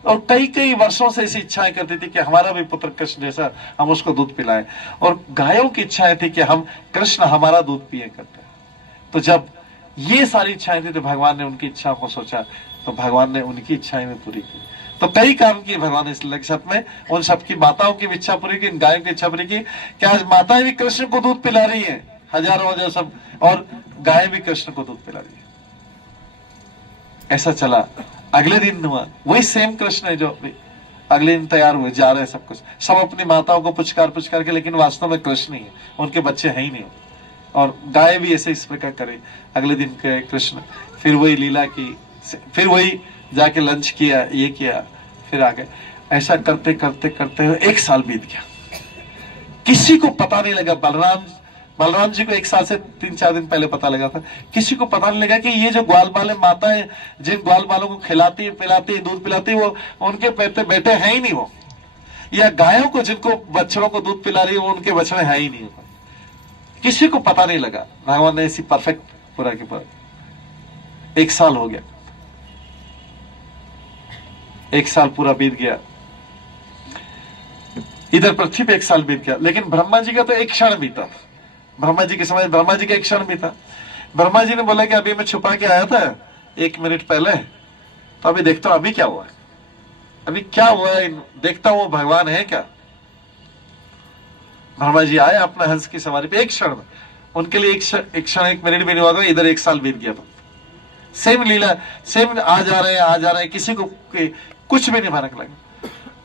और कई कई वर्षों से ऐसी इच्छाएं करती थी कि हमारा भी पुत्र कृष्ण जैसा, हम उसको दूध पिलाएं। और गायों की इच्छाएं थी कि हम कृष्ण हमारा दूध पिए करते। तो जब ये सारी इच्छाएं थी तो भगवान ने उनकी इच्छा को सोचा, तो भगवान ने उनकी इच्छाएं भी पूरी की। तो कई काम किए भगवान इस लक्ष्य में। उन सबकी माताओं की इच्छा पूरी की, गायों की इच्छा पूरी की। क्या आज माताएं भी कृष्ण को दूध पिला रही हैं? हजारों हजार सब, और गायें भी कृष्ण को दूध पिला रही है। ऐसा चला। अगले दिन हुआ वही सेम कृष्ण है जो अगले दिन तैयार हुए, जा रहे हैं सब कुछ, सब अपनी माताओं को पुचकार पुचकार के, लेकिन वास्तव में कृष्ण ही है, उनके बच्चे हैं ही नहीं। और गाय भी ऐसे इस प्रकार करे। अगले दिन के कृष्ण फिर वही लीला की, फिर वही जाके लंच किया, ये किया, फिर आ गए। ऐसा करते करते करते हुए 1 साल बीत गया। किसी को पता नहीं लगा। बलराम जी को 1 साल से 3-4 दिन पहले पता लगा था। किसी को पता नहीं लगा कि ये जो ग्वाल बाल माताएं जिन ग्वाल बालों को खिलाती पिलाती दूध पिलाती, वो उनके बेटे हैं ही नहीं। वो या गायों को जिनको बछड़ों को दूध पिला रही है, वो उनके बछड़े हैं ही नहीं। किसी को पता नहीं लगा। भगवान ने इसी परफेक्ट पूरा के पूरा 1 साल हो गया। 1 साल पूरा बीत गया। इधर पृथ्वी पे 1 साल बीत गया, लेकिन ब्रह्मा जी का तो 1 क्षण बीता। ब्रह्मा जी के समय ब्रह्मा जी का 1 क्षण बीता। ब्रह्मा जी ने बोला कि अभी मैं छुपा के आया था 1 मिनट पहले, तो अभी देखता हूं अभी क्या हुआ है, अभी क्या हुआ है, देखता हूं भगवान है क्या। ब्रह्मा जी आए अपना हंस की सवारी पे 1 क्षण में। उनके लिए 1 क्षण 1 मिनट भी नहीं हुआ, इधर 1 साल बीत गया। सेम लीला, सेम आ जा रहे हैं, किसी को कुछ भी नहीं फर्क लगा।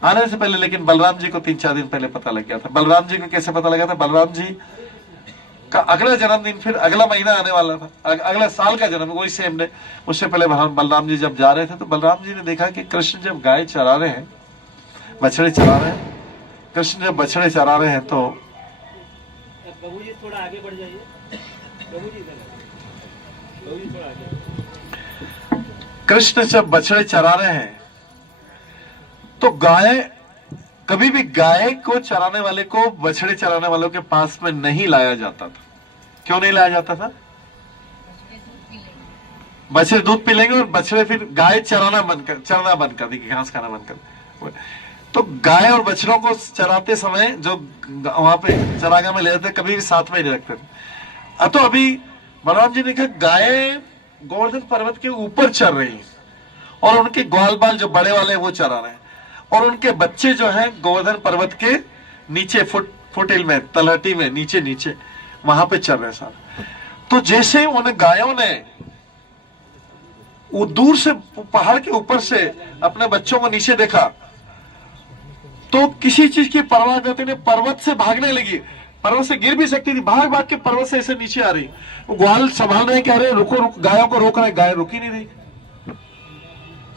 आने से पहले, लेकिन बलराम जी को 3-4 दिन पहले पता लग गया था। बलराम जी को कैसे पता लगा था? बलराम जी का अगला जन्मदिन फिर अगला महीना आने वाला था, अगला साल का जन्म, वही सेम डे। उससे पहले बलराम जी जब जा रहे थे तो बलराम जी ने देखा कि कृष्ण जब गाय चरा रहे हैं, बछड़े चरा रहे हैं, कृष्ण जब बछड़े चरा रहे हैं तो प्रभु जी थोड़ा आगे बढ़ जाइए, प्रभु जी थोड़ा आगे। कृष्ण जब बछड़े चरा रहे हैं तो गाय, कभी भी गाय को चराने वाले को बछड़े चराने वालों के पास में नहीं लाया जाता था। क्यों नहीं लाया जाता था? बछड़े दूध पी लेंगे और बछड़े फिर गाय चराना बंद कर देगी, घास खाना बंद कर। तो गाय और बछड़ों को चराते समय जो वहां पे चरागाह में ले जाते कभी भी साथ में नहीं रखते थे। तो अभी बलराम जी ने कहा गाय गोवर्धन पर्वत के ऊपर चर रही है और उनके ग्वाल बाल जो बड़े वाले हैं वो चरा रहे हैं, और उनके बच्चे जो हैं गोवर्धन पर्वत के नीचे फुट हिल में, तलहटी में, नीचे नीचे वहां पे चल रहे सारे। तो जैसे उन गायों ने वो दूर से पहाड़ के ऊपर से अपने बच्चों को नीचे देखा तो किसी चीज की परवाह करते नहीं पर्वत से भागने लगी। पर्वत से गिर भी सकती थी, भाग भाग के पर्वत से ऐसे नीचे आ रही। वो ग्वाल संभाल रहे, कह रहे रुको रुको, गायों को रोक रहे, गाय रुकी नहीं रही।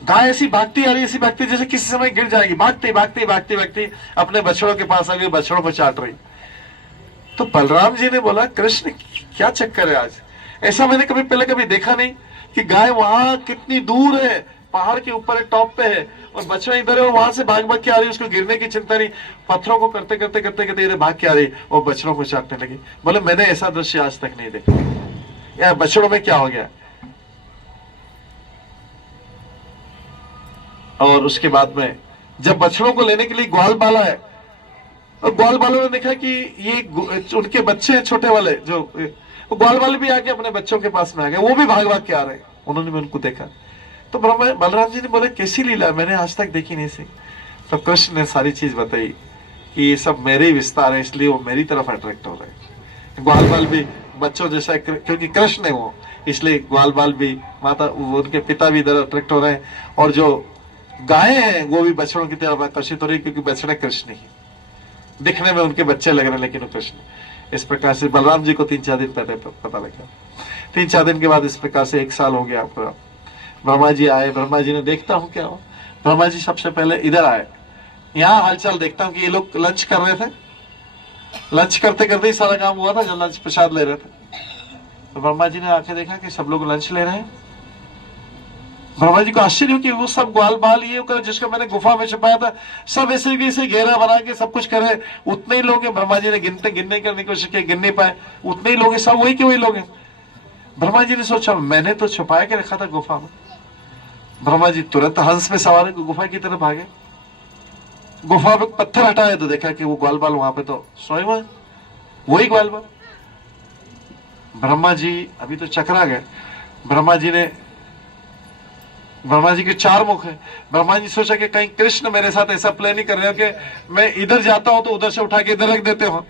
गाय ऐसी भागती आ रही, ऐसी भागती जैसे किसी समय गिर जाएगी, भागती भागती भागती भागती अपने बछड़ों के पास आ गई, बछड़ों को चाट रही। तो बलराम जी ने बोला कृष्ण क्या चक्कर है आज, ऐसा मैंने कभी पहले कभी देखा नहीं कि गाय वहां कितनी दूर है, पहाड़ के ऊपर है, टॉप पे है, और बछड़ा इधर है और वहां से भाग भाग के आ रही, उसको गिरने की चिंता नहीं, पत्थरों को करते करते करते करते इधर भाग के आ रही और बछड़ों को चाटने लगी। बोले मैंने ऐसा दृश्य आज तक नहीं देखा, यार बछड़ों में क्या हो गया। और उसके बाद में जब बछड़ों को लेने के लिए ग्वाल बाला है, और ग्वाल बालों ने देखा कि ये उनके बच्चे हैं छोटे वाले, जो ग्वाल बाले भी आके अपने बच्चों के पास में आ गए, वो भी भाग भाग के आ रहे, उन्होंने भी उनको देखा। तो बलराम जी ने बोले कैसी लीला, मैंने आज तक देखी नहीं सी। तो कृष्ण ने सारी चीज बताई कि ये सब मेरे ही विस्तार है, इसलिए वो मेरी तरफ अट्रैक्ट हो रहे हैं। ग्वाल बाल भी बच्चों जैसा, क्योंकि कृष्ण है वो, इसलिए ग्वाल बाल भी, माता उनके पिता भी इधर अट्रैक्ट हो रहे हैं, और जो गायें हैं वो भी बछड़ों की तरफ आकर्षित हो रही है, क्योंकि बछड़े कृष्ण ही दिखने में उनके बच्चे लग रहे हैं लेकिन वो कृष्ण। इस प्रकार से बलराम जी को 3-4 दिन पहले पता लगा। 3-4 दिन के बाद इस प्रकार से 1 साल हो गया पूरा। ब्रह्मा जी आए, ब्रह्मा जी ने देखता हूँ क्या हो, ब्रह्मा जी सबसे पहले इधर आए, यहाँ हालचाल देखता हूँ कि ये लोग लंच कर रहे थे, लंच करते करते ही सारा काम हुआ था, जब लंच प्रसाद ले रहे थे। तो ब्रह्मा जी ने आके देखा कि सब लोग लंच ले रहे हैं। ब्रह्मा जी को आश्चर्य हो कि वो सब ग्वाल बाल ये कर जिसको मैंने गुफा में छुपाया था, सब ऐसे कैसे घेरा बना के सब कुछ करे, उतने ही लोग हैं। ब्रह्मा जी ने गिनने करने की कोशिश की, गिन नहीं पाए, उतने ही लोग हैं, सब वही के वही लोग हैं। ब्रह्मा जी ने सोचा मैंने तो छुपाया के रखा था गुफा में। ब्रह्मा जी तुरंत हंस में सवार गुफा की तरफ भागे। गुफा में पत्थर हटाए तो देखा कि वो ग्वाल बाल वहां पे तो सोए हुए, वही ग्वाल बाल। ब्रह्मा जी अभी तो चकरा गए। ब्रह्मा जी के 4 मुख है। ब्रह्मा जी सोचा कि कहीं कृष्ण मेरे साथ ऐसा प्लान नहीं कर रहे हो कि मैं इधर जाता हूं तो उधर से उठा के इधर रख देते हो,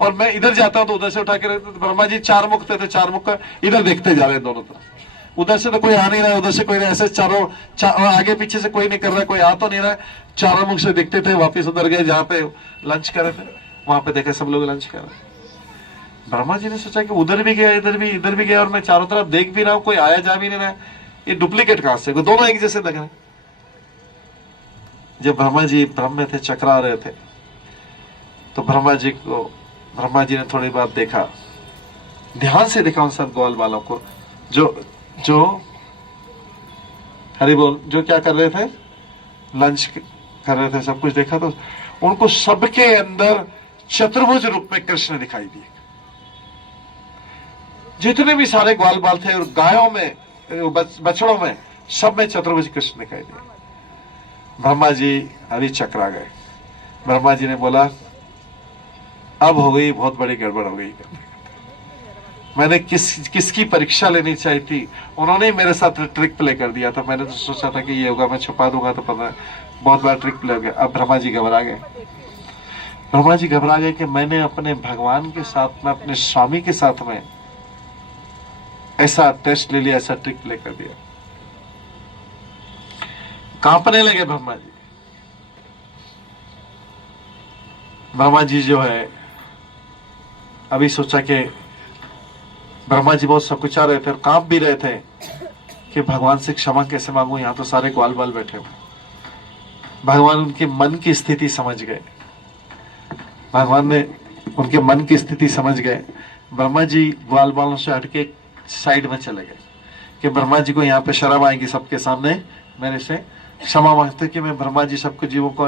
और मैं इधर जाता हूं तो उधर से उठा के रख देते। ब्रह्मा जी 4 मुख थे, 4 मुख का इधर देखते जा रहे हैं दोनों तरफ। उधर से तो कोई आ नहीं रहा, उधर से कोई नहीं, ऐसे चारों आगे पीछे से कोई नहीं कर रहा, कोई आ तो नहीं रहा, चारों मुख से दिखते थे। वापिस उधर गए जहां पे लंच कर रहे थे, वहां पे देखे सब लोग लंच कर रहे। ब्रह्मा जी ने सोचा कि उधर भी गया, इधर भी गया, और मैं चारों तरफ देख भी रहा हूं, कोई आया जा भी नहीं रहा, ये डुप्लीकेट कहां से, दोनों एक जैसे लग रहे। जब ब्रह्मा जी ब्रह्म में थे, चकरा रहे थे, तो ब्रह्मा जी ने थोड़ी बार देखा, ध्यान से देखा उन सब ग्वाल वालों को, जो हरि बोल, जो क्या कर रहे थे, लंच कर रहे थे, सब कुछ देखा। तो उनको सबके अंदर चतुर्भुज रूप में कृष्ण दिखाई दिए। जितने भी सारे ग्वाल बाल थे, और गायों में, बछड़ों में, सब में चतुर्भुज कृष्ण दिखाई दिए। ब्रह्मा जी हरि चकरा गए। ब्रह्मा जी ने बोला अब हो गई, बहुत बड़ी गड़बड़ हो गई। मैंने किसकी परीक्षा लेनी चाहिए थी, उन्होंने मेरे साथ ट्रिक प्ले कर दिया था। मैंने तो सोचा था कि ये होगा, मैं छुपा दूंगा तो पता बहुत बड़ा ट्रिक प्ले हो गया। अब ब्रह्मा जी घबरा गए। ब्रह्मा जी घबरा गए कि मैंने अपने भगवान के साथ में, अपने स्वामी के साथ में ऐसा टेस्ट ले लिया, ऐसा ट्रिक प्ले कर दिया। कांपने लगे ब्रह्मा जी। ब्रह्मा जी जो है अभी सोचा कि ब्रह्मा जी बहुत सकुचा रहे थे और कांप भी रहे थे कि भगवान से क्षमा कैसे मांगू, यहां तो सारे ग्वाल बाल बैठे हुए। भगवान उनके मन की स्थिति समझ गए, भगवान ने उनके मन की स्थिति समझ गए। ब्रह्मा जी ग्वाल बालों से हटके साइड में चले गए कि ब्रह्मा जी को यहाँ पे शर्म आएगी सबके सामने मेरे से क्षमा मांगते कि मैं ब्रह्मा जी सबको जीवों को,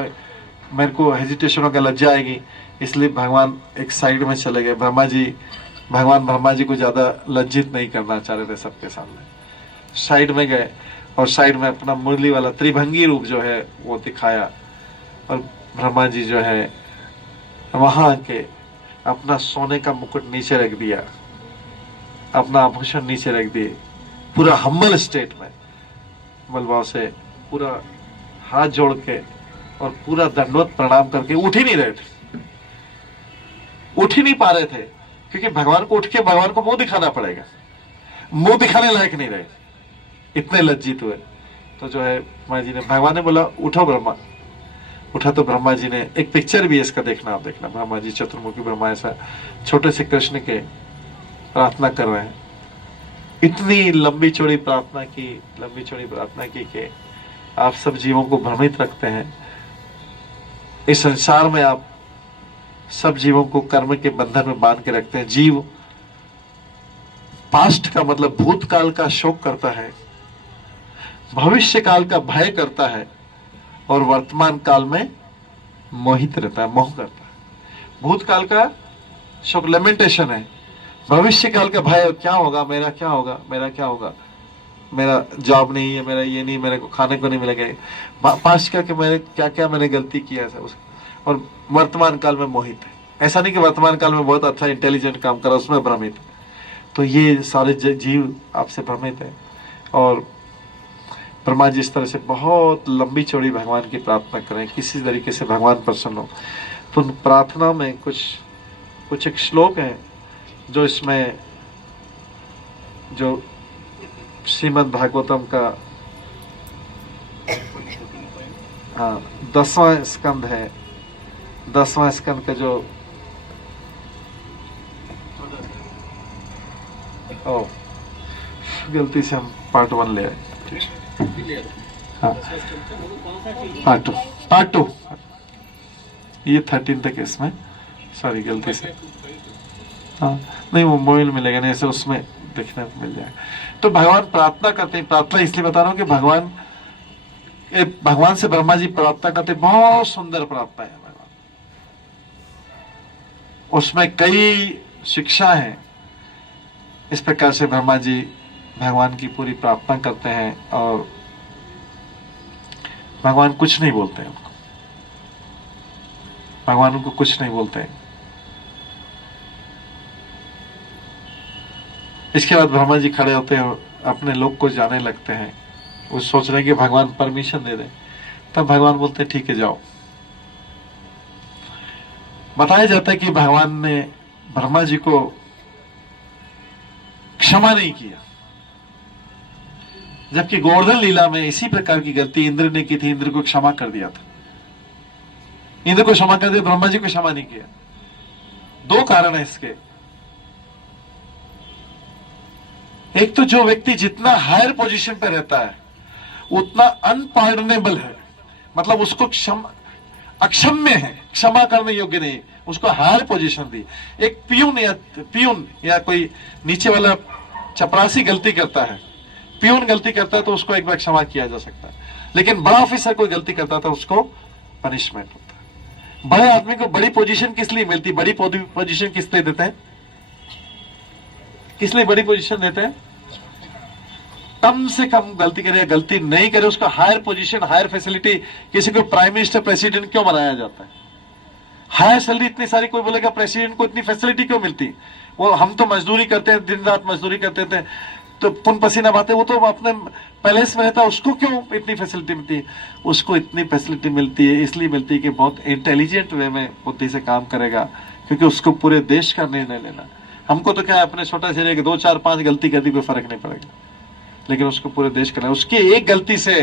मेरे को हेजिटेशन होकर लज्जा आएगी, इसलिए भगवान एक साइड में चले गए। भगवान ब्रह्मा जी को ज्यादा लज्जित नहीं करना चाह रहे थे सबके सामने, साइड में गए और साइड में अपना मुरली वाला त्रिभंगी रूप जो है वो दिखाया। और ब्रह्मा जी जो है वहां के अपना सोने का मुकुट नीचे रख दिया, अपना आभूषण नीचे रख दिए, पूरा हम्बल स्टेट में बलभाव से पूरा हाथ जोड़ के और पूरा दंडवत प्रणाम करके उठ ही नहीं रहे थे, उठ ही नहीं पा रहे थे, क्योंकि भगवान को उठ के भगवान को मुंह दिखाना पड़ेगा, मुंह दिखाने लायक नहीं रहे, इतने लज्जित हुए। तो जो है ब्रह्मा जी ने, भगवान ने बोला उठो ब्रह्मा, उठा तो ब्रह्मा जी ने, एक पिक्चर भी है इसका, देखना आप, देखना ब्रह्मा जी चतुर्मुखी ब्रह्मा ऐसा छोटे से कृष्ण के प्रार्थना कर रहे हैं। इतनी लंबी चौड़ी प्रार्थना की कि आप सब जीवों को भ्रमित रखते हैं। इस संसार में आप सब जीवों को कर्म के बंधन में बांध के रखते हैं। जीव पास्ट का मतलब भूतकाल का शोक करता है, भविष्य काल का भय करता है और वर्तमान काल में मोहित रहता है, मोह करता है। भूतकाल का शोक लेमेंटेशन है, भविष्य काल का भय, क्या होगा, मेरा क्या होगा, मेरा क्या होगा, मेरा जॉब नहीं है, मेरा ये नहीं, मेरे को खाने को नहीं मिलेगा, पास्ट का कि मैंने क्या क्या मैंने गलती किया है। और वर्तमान काल में मोहित है। ऐसा नहीं कि वर्तमान काल में बहुत अच्छा इंटेलिजेंट काम करा, उसमें भ्रमित। तो ये सारे जीव आपसे भ्रमित है। और ब्रह्मा जी इस तरह से बहुत लंबी चौड़ी भगवान की प्रार्थना करें, किसी तरीके से भगवान प्रसन्न हो। तो प्रार्थना में कुछ एक श्लोक है जो इसमें, जो श्रीमद् भागवतम का 10वां स्कंद है, 10वां स्कंद का जो गलती से हम पार्ट 1 ले आए। हाँ, पार्ट टू ये 13 तक इसमें, सॉरी गलती से, हाँ नहीं वो मोबाइल मिलेगा नहीं, ऐसे उसमें देखने को मिल जाएगा। तो भगवान प्रार्थना करते हैं, प्रार्थना इसलिए बता रहा हूँ कि भगवान से ब्रह्मा जी प्रार्थना करते, बहुत सुंदर प्रार्थना है भगवान, उसमें कई शिक्षा है। इस प्रकार से ब्रह्मा जी भगवान की पूरी प्रार्थना करते हैं और भगवान कुछ नहीं बोलते हैं उनको, भगवान उनको कुछ नहीं बोलते हैं। इसके बाद ब्रह्मा जी खड़े होते हैं, अपने लोग को जाने लगते हैं, वो सोच रहे हैं कि भगवान परमिशन दे दें। तब भगवान बोलते हैं ठीक है जाओ। बताया जाता है कि भगवान ने ब्रह्मा जी को क्षमा नहीं किया, जबकि गोवर्धन लीला में इसी प्रकार की गलती इंद्र ने की थी, इंद्र को क्षमा कर दिया था, इंद्र को क्षमा कर दिया, ब्रह्मा जी को क्षमा नहीं किया। 2 कारण है इसके। एक तो जो व्यक्ति जितना हायर पोजीशन पे रहता है उतना अनपार्डनेबल है, मतलब उसको अक्षम्य है, क्षमा करने योग्य नहीं, उसको हायर पोजीशन दी। एक पियून या कोई नीचे वाला चपरासी गलती करता है, पियून गलती करता है तो उसको एक बार क्षमा किया जा सकता है, लेकिन बड़ा ऑफिसर कोई गलती करता है तो उसको पनिशमेंट होता है। बड़े आदमी को बड़ी पोजीशन किस लिए मिलती, बड़ी पोजीशन किस लिए देते हैं, किस लिए बड़ी पोजीशन देते हैं? कम से कम गलती करे, गलती नहीं करे, उसका हायर पोजीशन, हायर फैसिलिटी। किसी को प्राइम मिनिस्टर, प्रेसिडेंट क्यों बनाया जाता है? हायर सैलरी इतनी सारी, कोई बोलेगा प्रेसिडेंट को इतनी फैसिलिटी क्यों मिलती? वो हम तो मजदूरी करते हैं, दिन रात मजदूरी करते थे, तो पुन पसीना बहाते, वो तो अपने पैलेस में रहता, उसको क्यों इतनी फैसिलिटी मिलती है? उसको इतनी फैसिलिटी मिलती है, इसलिए मिलती है कि बहुत इंटेलिजेंट वे में बुद्धि से काम करेगा, क्योंकि उसको पूरे देश का निर्णय लेना। हमको तो क्या है, अपने छोटा से 2, 4, 5 गलती कर दी, कोई फर्क नहीं पड़ेगा, लेकिन उसको पूरे देश का, उसकी एक गलती से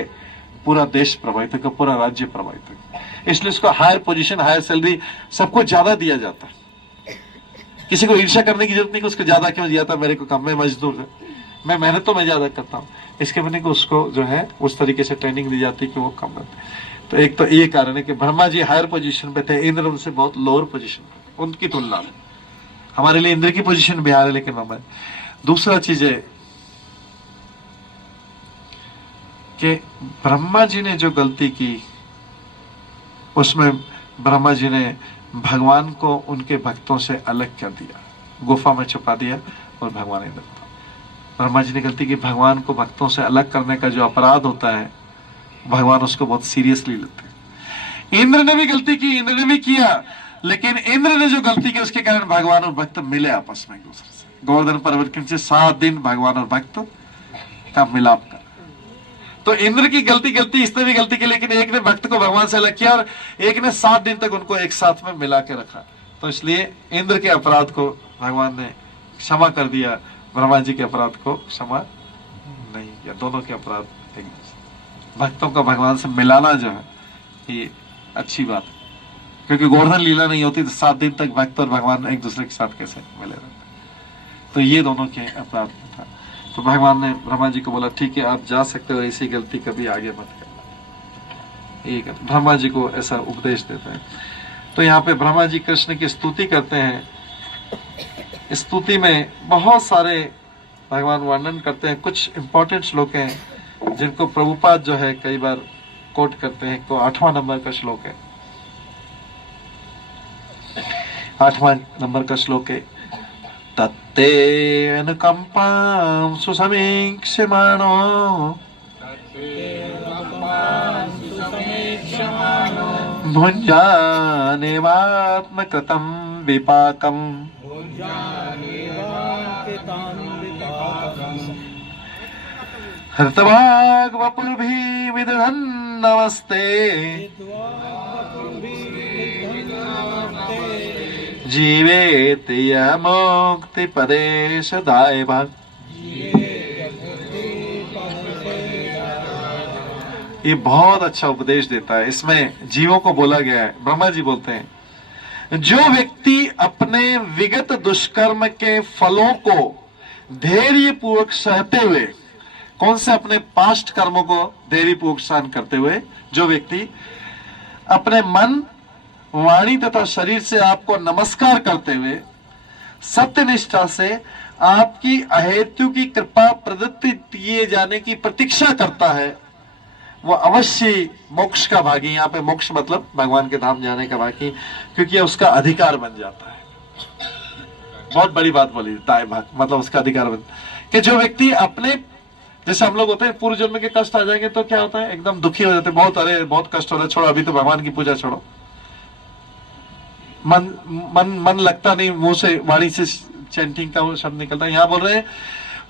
पूरा देश प्रभावित होगा, पूरा राज्य प्रभावित होगा। इसलिए उसको हायर पोजीशन, हायर सैलरी, सबको ज्यादा दिया जाता है। किसी को ईर्ष्या करने की जरूरत नहीं कि उसको ज्यादा क्यों दिया था, मेरे को कम, मैं मजदूर है, मैं मेहनत तो मैं ज्यादा करता हूँ, इसके बने को उसको जो है उस तरीके से ट्रेनिंग दी जाती है कि वो कम रहते। तो एक तो ये कारण है कि ब्रह्मा जी हायर पोजीशन पे थे, इंद्र उनसे बहुत लोअर पोजीशन पे, उनकी तुलना में हमारे लिए इंद्र की पोजीशन बिहार है, लेकिन ब्रह्मा। दूसरा चीज है कि ब्रह्मा जी ने जो गलती की उसमें ब्रह्मा जी ने भगवान को उनके भक्तों से अलग कर दिया, गुफा में छुपा दिया और भगवान इंद्र। ब्रह्मा जी ने गलती की, भगवान को भक्तों से अलग करने का जो अपराध होता है भगवान उसको बहुत सीरियसली लेते हैं। इंद्र ने भी गलती की, इंद्र ने भी किया, लेकिन इंद्र ने जो गलती की उसके कारण भगवान और भक्त मिले आपस में एक दूसरे से। गोवर्धन पर्वत के नीचे 7 दिन भगवान और भक्त का मिलाप कर। तो इंद्र की गलती, इसने भी गलती की, लेकिन एक ने भक्त को भगवान से अलग किया और एक ने 7 दिन तक उनको एक साथ में मिला के रखा। तो इसलिए इंद्र के अपराध को भगवान ने क्षमा कर दिया, ब्रह्मा जी के अपराध को क्षमा नहीं किया। दोनों के अपराध एक, भक्तों का भगवान से मिलाना जो है ये अच्छी बात है, क्योंकि गोवर्धन लीला नहीं होती तो 7 दिन तक भक्त और भगवान एक दूसरे के साथ कैसे मिले रहते। तो ये दोनों के अपराध था। तो भगवान ने ब्रह्मा जी को बोला ठीक है आप जा सकते हो, ऐसी गलती कभी आगे मत करना। ये ब्रह्मा जी को ऐसा उपदेश देते हैं। तो यहाँ पे ब्रह्मा जी कृष्ण की स्तुति करते हैं। स्तुति में बहुत सारे भगवान वर्णन करते हैं। कुछ इंपॉर्टेंट श्लोक हैं जिनको प्रभुपाद जो है कई बार कोट करते हैं। तो 8वां नंबर का श्लोक है, 8वां नंबर का श्लोक है, तत्ते अनुकंपां सुसमीक्षमाणो भुञ्जानेवात्मकृतं विपाकम् हृतवाग् वपुर्भिः विदधन् नमस्ते जीवेत यः मुक्ति पदे सदाएव। ये बहुत अच्छा उपदेश देता है। इसमें जीवों को बोला गया है। ब्रह्मा जी बोलते हैं जो व्यक्ति अपने विगत दुष्कर्म के फलों को धैर्य पूर्वक सहते हुए, कौन से अपने पास्ट कर्मों को धैर्य पूर्वक सहन करते हुए, जो व्यक्ति अपने मन वाणी तथा शरीर से आपको नमस्कार करते हुए सत्यनिष्ठा से आपकी अहेतु की कृपा प्रदत्त किए जाने की प्रतीक्षा करता है, वो अवश्य मोक्ष का भागी। यहाँ पे मोक्ष मतलब भगवान के धाम जाने का भागी, क्योंकि उसका अधिकार बन जाता है। बहुत बड़ी बात बोली, दाएं भाग मतलब उसका अधिकार बन, कि जो व्यक्ति अपने, जैसे हम लोग होते हैं पूर्व जन्म के कष्ट आ जाएंगे तो क्या होता है, एकदम दुखी हो जाते हैं, बहुत अरे बहुत कष्ट हो रहा है, छोड़ो अभी तो भगवान की पूजा छोड़ो, मन लगता नहीं, मुंह से वाणी से चैंटिंग का वो शब्द निकलता है। यहाँ बोल रहे हैं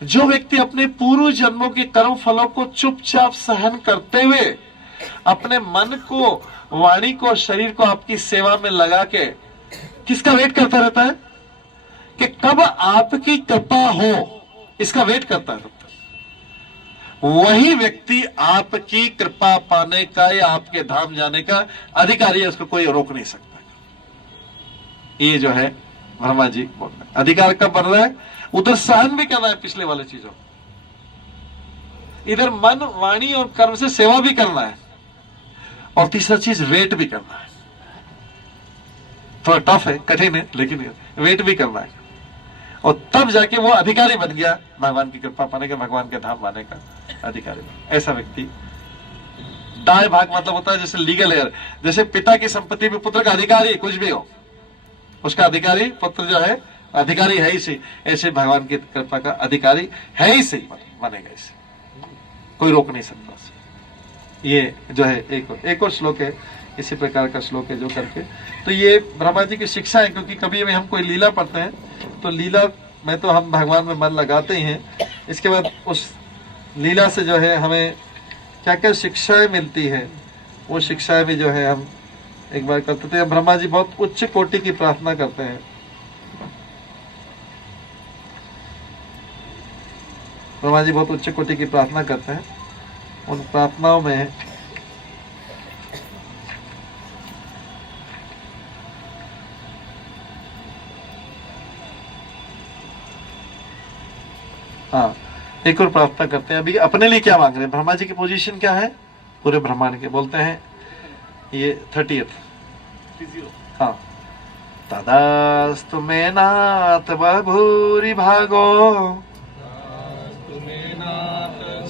जो व्यक्ति अपने पूर्व जन्मों के कर्म फलों को चुपचाप सहन करते हुए अपने मन को, वाणी को, शरीर को आपकी सेवा में लगा के किसका वेट करता रहता है कि कब आपकी कृपा हो, इसका वेट करता है, वही व्यक्ति आपकी कृपा पाने का या आपके धाम जाने का अधिकारी है, उसको कोई रोक नहीं सकता। ये जो है ब्रह्मा जी बोल रहे हैं। अधिकार कब बन रहा है, उधर सहन भी करना है पिछले वाले चीजों, इधर मन, वाणी और कर्म से सेवा भी करना है, और तीसरा चीज वेट भी करना है। थोड़ा टफ है, कठिन है, लेकिन वेट भी करना है, और तब जाके वो अधिकारी बन गया, भगवान की कृपा पाने का, भगवान के धाम पाने का अधिकारी। ऐसा व्यक्ति दाएं भाग मतलब होता है जैसे लीगल हेयर, जैसे पिता की संपत्ति में पुत्र का अधिकारी कुछ भी हो, उसका अधिकारी पुत्र जो है अधिकारी है ही सही, ऐसे भगवान की कृपा का अधिकारी है ही सही, बनेगा, इसे कोई रोक नहीं सकता। ये जो है एक और श्लोक है, इसी प्रकार का श्लोक है जो करके, तो ये ब्रह्मा जी की शिक्षा है। क्योंकि कभी भी हम कोई लीला पढ़ते हैं तो लीला में तो हम भगवान में मन लगाते ही हैं, इसके बाद उस लीला से जो है हमें क्या क्या शिक्षाएं मिलती है, वो शिक्षाएं भी जो है हम एक बार करते थे। ब्रह्मा जी बहुत उच्च कोटि की प्रार्थना करते हैं। ब्रह्मा जी बहुत उच्च कोटि की प्रार्थना करते हैं। उन प्रार्थनाओं में हाँ, एक और प्रार्थना करते हैं। अभी अपने लिए क्या मांग रहे हैं? ब्रह्मा जी की पोजीशन क्या है पूरे ब्रह्मांड के? बोलते हैं ये 30th। हाँ, तदास्तु मे नाथ भूरि भागो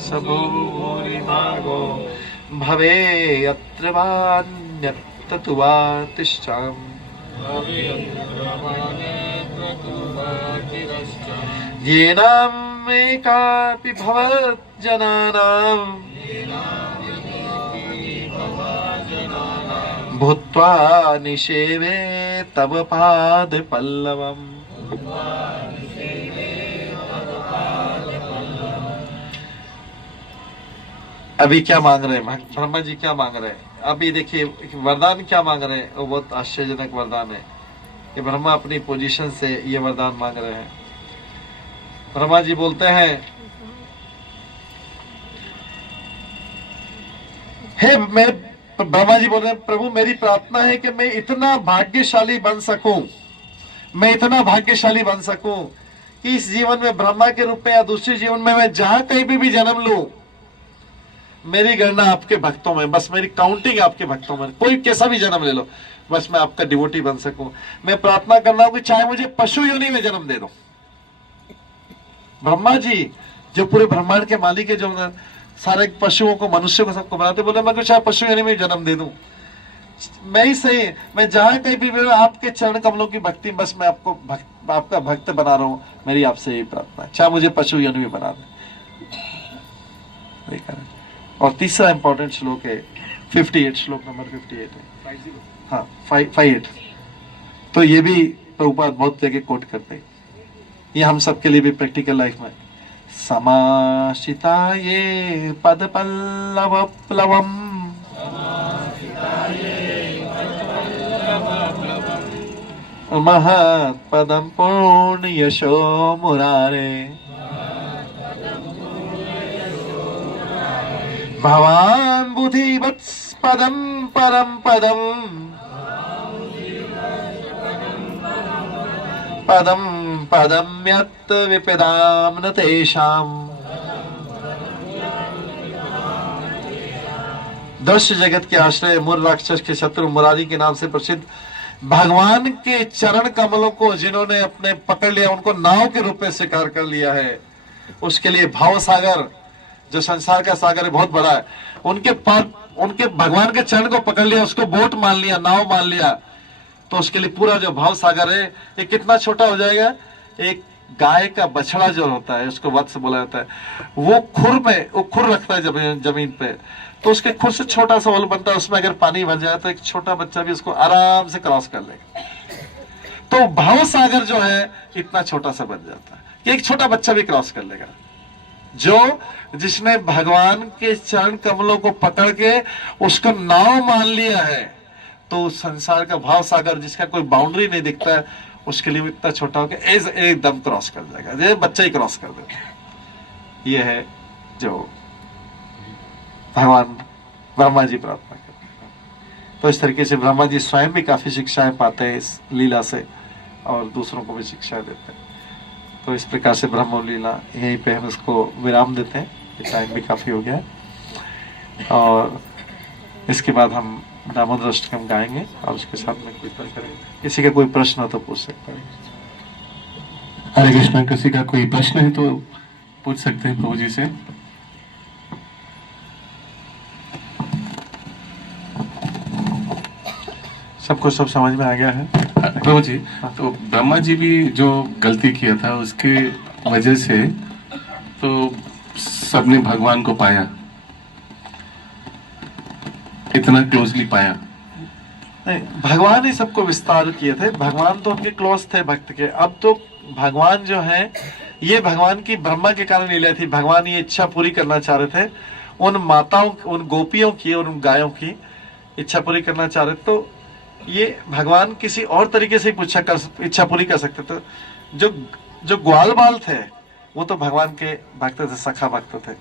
सबूरि भागो भवे यत्र वान्यत्र तु वा तिष्ठाम येनाम् एकापि भवज्जनानाम् भूत्वा निषेवे तव पाद पल्लवम्। अभी क्या मांग रहे हैं ब्रह्मा जी? क्या मांग रहे हैं? अभी देखिए वरदान क्या मांग रहे हैं, वो बहुत आश्चर्यजनक वरदान है कि ब्रह्मा अपनी पोजीशन से ये वरदान मांग रहे हैं। ब्रह्मा जी बोलते हैं, हे मैं ब्रह्मा जी बोल रहे हैं, प्रभु मेरी प्रार्थना है कि मैं इतना भाग्यशाली बन सकूं, मैं इतना भाग्यशाली बन सकूं कि इस जीवन में ब्रह्मा के रूप में या दूसरे जीवन में मैं जहां कहीं भी जन्म लूं, मेरी गणना आपके भक्तों में, बस मेरी काउंटिंग आपके भक्तों में, कोई कैसा भी जन्म ले लो, बस मैं आपका डिवोटी बन सकूं। मैं प्रार्थना करना हूं कि चाहे मुझे पशु योनि में जन्म दे दो। ब्रह्मा जी जो पूरे ब्रह्मांड के मालिक है, जो सारे पशुओं को मनुष्यों को सबको बनाते, बोले मैं चाहे पशु योनि में जन्म दे दूं, मैं ही सही, मैं जहां कहीं भी आपके चरण कमलों की भक्ति, बस मैं आपको आपका भक्त बना रहा हूं, मेरी आपसे यही प्रार्थना है, चाहे मुझे पशु योनि में बना दे। और तीसरा इंपॉर्टेंट श्लोक है 58, श्लोक नंबर 58 है। हाँ 58, तो ये भी प्रभुपाद बहुत जगह कोट करते हैं, ये हम सबके लिए भी प्रैक्टिकल लाइफ में। समाशिता ये पद पल्लव प्लवम महत्पदम पूर्ण यशो मुरारे भवान बुधिवत्स पदम परम पदम पदम पदम यत् विपदाम न तेषाम। दृश्य जगत के आश्रय मूल राक्षस के शत्रु मुरारी के नाम से प्रसिद्ध भगवान के चरण कमलों को जिन्होंने अपने पकड़ लिया, उनको नाव के रूप में स्वीकार कर लिया है, उसके लिए भाव सागर जो संसार का सागर है बहुत बड़ा है, उनके भगवान के चरण को पकड़ लिया, उसको बोट मान लिया, नाव मान लिया, तो उसके लिए पूरा जो भाव सागर है ये कितना छोटा हो जाएगा। एक गाय का बछड़ा जो होता है उसको वत्स बोला जाता है, वो खुर रखता है जमीन पे, तो उसके खुर से छोटा सा होल बनता है, उसमें अगर पानी भर जाए तो एक छोटा बच्चा भी उसको आराम से क्रॉस कर लेगा। तो भाव सागर जो है इतना छोटा सा बन जाता है कि एक छोटा बच्चा भी क्रॉस कर लेगा। जिसने भगवान के चरण कमलों को पकड़ के उसको नाव मान लिया है, तो संसार का भाव सागर जिसका कोई बाउंड्री नहीं दिखता है, उसके लिए इतना छोटा हो के एकदम क्रॉस कर जाएगा, ये बच्चा ही क्रॉस कर देगा। ये है जो भगवान ब्रह्मा जी प्रार्थना करते हैं। तो इस तरीके से ब्रह्मा जी स्वयं भी काफी शिक्षाएं पाते हैं इस लीला से, और दूसरों को भी शिक्षाएं देते हैं। तो इस प्रकार से ब्रह्म लीला यहीं पे हम इसको विराम देते हैं, टाइम भी काफी हो गया है, और इसके बाद हम दामोदर अष्टकम गाएंगे और उसके साथ में कीर्तन करेंगे। किसी का कोई प्रश्न हो तो पूछ सकता है। हरे कृष्ण, किसी का कोई प्रश्न है तो पूछ सकते हैं प्रभु जी से। सबको सब समझ में आ गया है प्रभु जी? तो ब्रह्मा जी भी जो गलती किया था उसके वजह से तो सबने भगवान को पाया, इतना क्लोजली पाया। नहीं, भगवान ही सबको विस्तार किए थे, भगवान तो उनके क्लोज थे भक्त के। अब तो भगवान जो है ये भगवान की ब्रह्मा के कारण लीला थी, भगवान ये इच्छा पूरी करना चाह रहे थे, उन माताओं, उन गोपियों की और उन गायों की इच्छा पूरी करना चाह रहे। तो ये भगवान किसी और तरीके से इच्छा पूरी कर सकते थे। जो ग्वाल बाल थे वो तो भगवान के भक्त थे, सखा भक्त थे,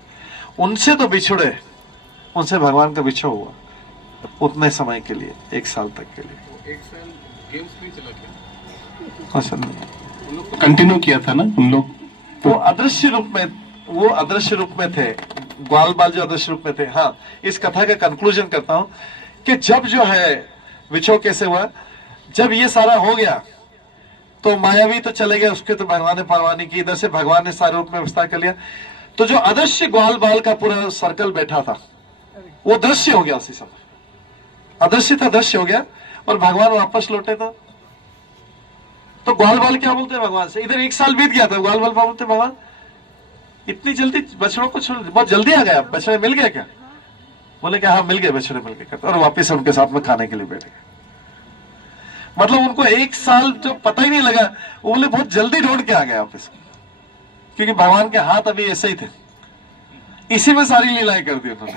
उनसे तो बिछुड़े, उनसे भगवान का बिछो हुआ उतने समय के लिए, 1 साल तक के लिए। 1 साल गेम्स में चला गया, कंटिन्यू किया था ना उन लोग, वो अदृश्य रूप में थे, ग्वाल बाल जो अदृश्य रूप में थे। हाँ, इस कथा का कंक्लूजन करता हूं कि जब जो है विछो कैसे हुआ, जब ये सारा हो गया तो मायावी तो चले गए, उसके तो भगवान ने परवानी की, इधर से भगवान ने सारे रूप में विस्तार कर लिया। तो जो अदृश्य ग्वाल बाल का पूरा सर्कल बैठा था वो दृश्य हो गया उसी समय, अदृश्य था दृश्य हो गया और भगवान वापस लौटे। तो ग्वाल बाल क्या बोलते हैं भगवान से, इधर 1 साल बीत गया था, ग्वाल बाल क्या बोलते हैं, भगवान इतनी जल्दी बछड़ों को छोड़, बहुत जल्दी आ गया, बछड़े मिल गए क्या? बोले कि हाँ मिल गए, बछड़े मिल गए करते, और वापस उनके साथ में खाने के लिए बैठ गए। मतलब उनको 1 साल जो पता ही नहीं लगा, वो बोले बहुत जल्दी ढूंढ के आ गए वापस, क्योंकि भगवान के हाथ अभी ऐसे ही थे, इसी में सारी लीलाएं कर दी उन्होंने।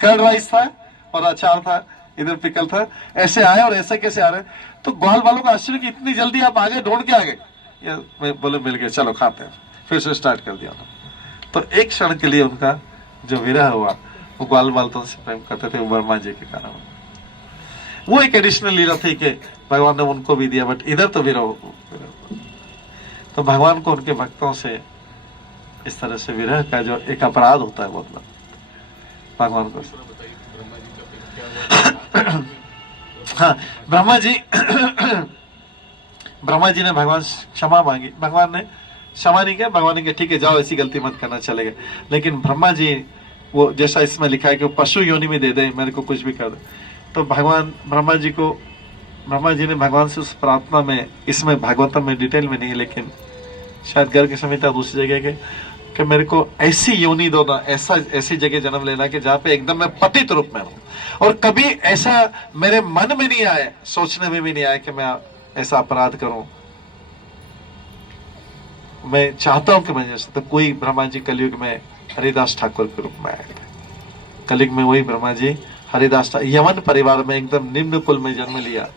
कर्ड राइस था और अचार था, इधर पिकल था, ऐसे आए और ऐसे कैसे आ रहे। तो ग्वाल वालों का आश्चर्य कि इतनी जल्दी आप आगे ढूंढ के आ गए, मैं बोले मिल गए, चलो खाते हैं, फिर से स्टार्ट कर दिया। तो एक क्षण के लिए उनका जो विरह हुआ, वो ग्वाल बाल तो उनसे प्रेम करते थे, वो वर्मा जी के कारण। वो एक एडिशनल लीला थी कि भगवान ने उनको भी दिया, बट इधर तो विरह। तो भगवान को उनके भक्तों से इस तरह से विरह का जो एक अपराध होता है बहुत बड़ा, भगवान को। हाँ, ब्रह्मा जी ने भगवान क्षमा मांगी, भगवान ने क्षमा नहीं किया, भगवान ने कहा ठीक है जाओ, ऐसी गलती मत करना, चलेगा। लेकिन ब्रह्मा जी, वो जैसा इसमें लिखा है कि वो पशु योनि में दे दे, मेरे को कुछ भी कर दे। तो ब्रह्मा जी ने भगवान से उस प्रार्थना में, इसमें भागवतम में डिटेल में नहीं, लेकिन शायद गर्ग संहिता दूसरी जगह कि मेरे को ऐसी योनि दो ना, ऐसी जगह जन्म लेना कि जहाँ पे एकदम मैं पतित रूप में हूँ, और कभी ऐसा मेरे मन में नहीं आए, सोचने में भी नहीं आया कि मैं ऐसा अपराध करूं। मैं चाहता हूं कि मैं जैसे, तो कोई ब्रह्मा जी कलयुग में हरिदास ठाकुर के रूप में आए थे। कलयुग में वही ब्रह्मा जी हरिदास यमन परिवार में एकदम निम्न कुल में जन्म लिया,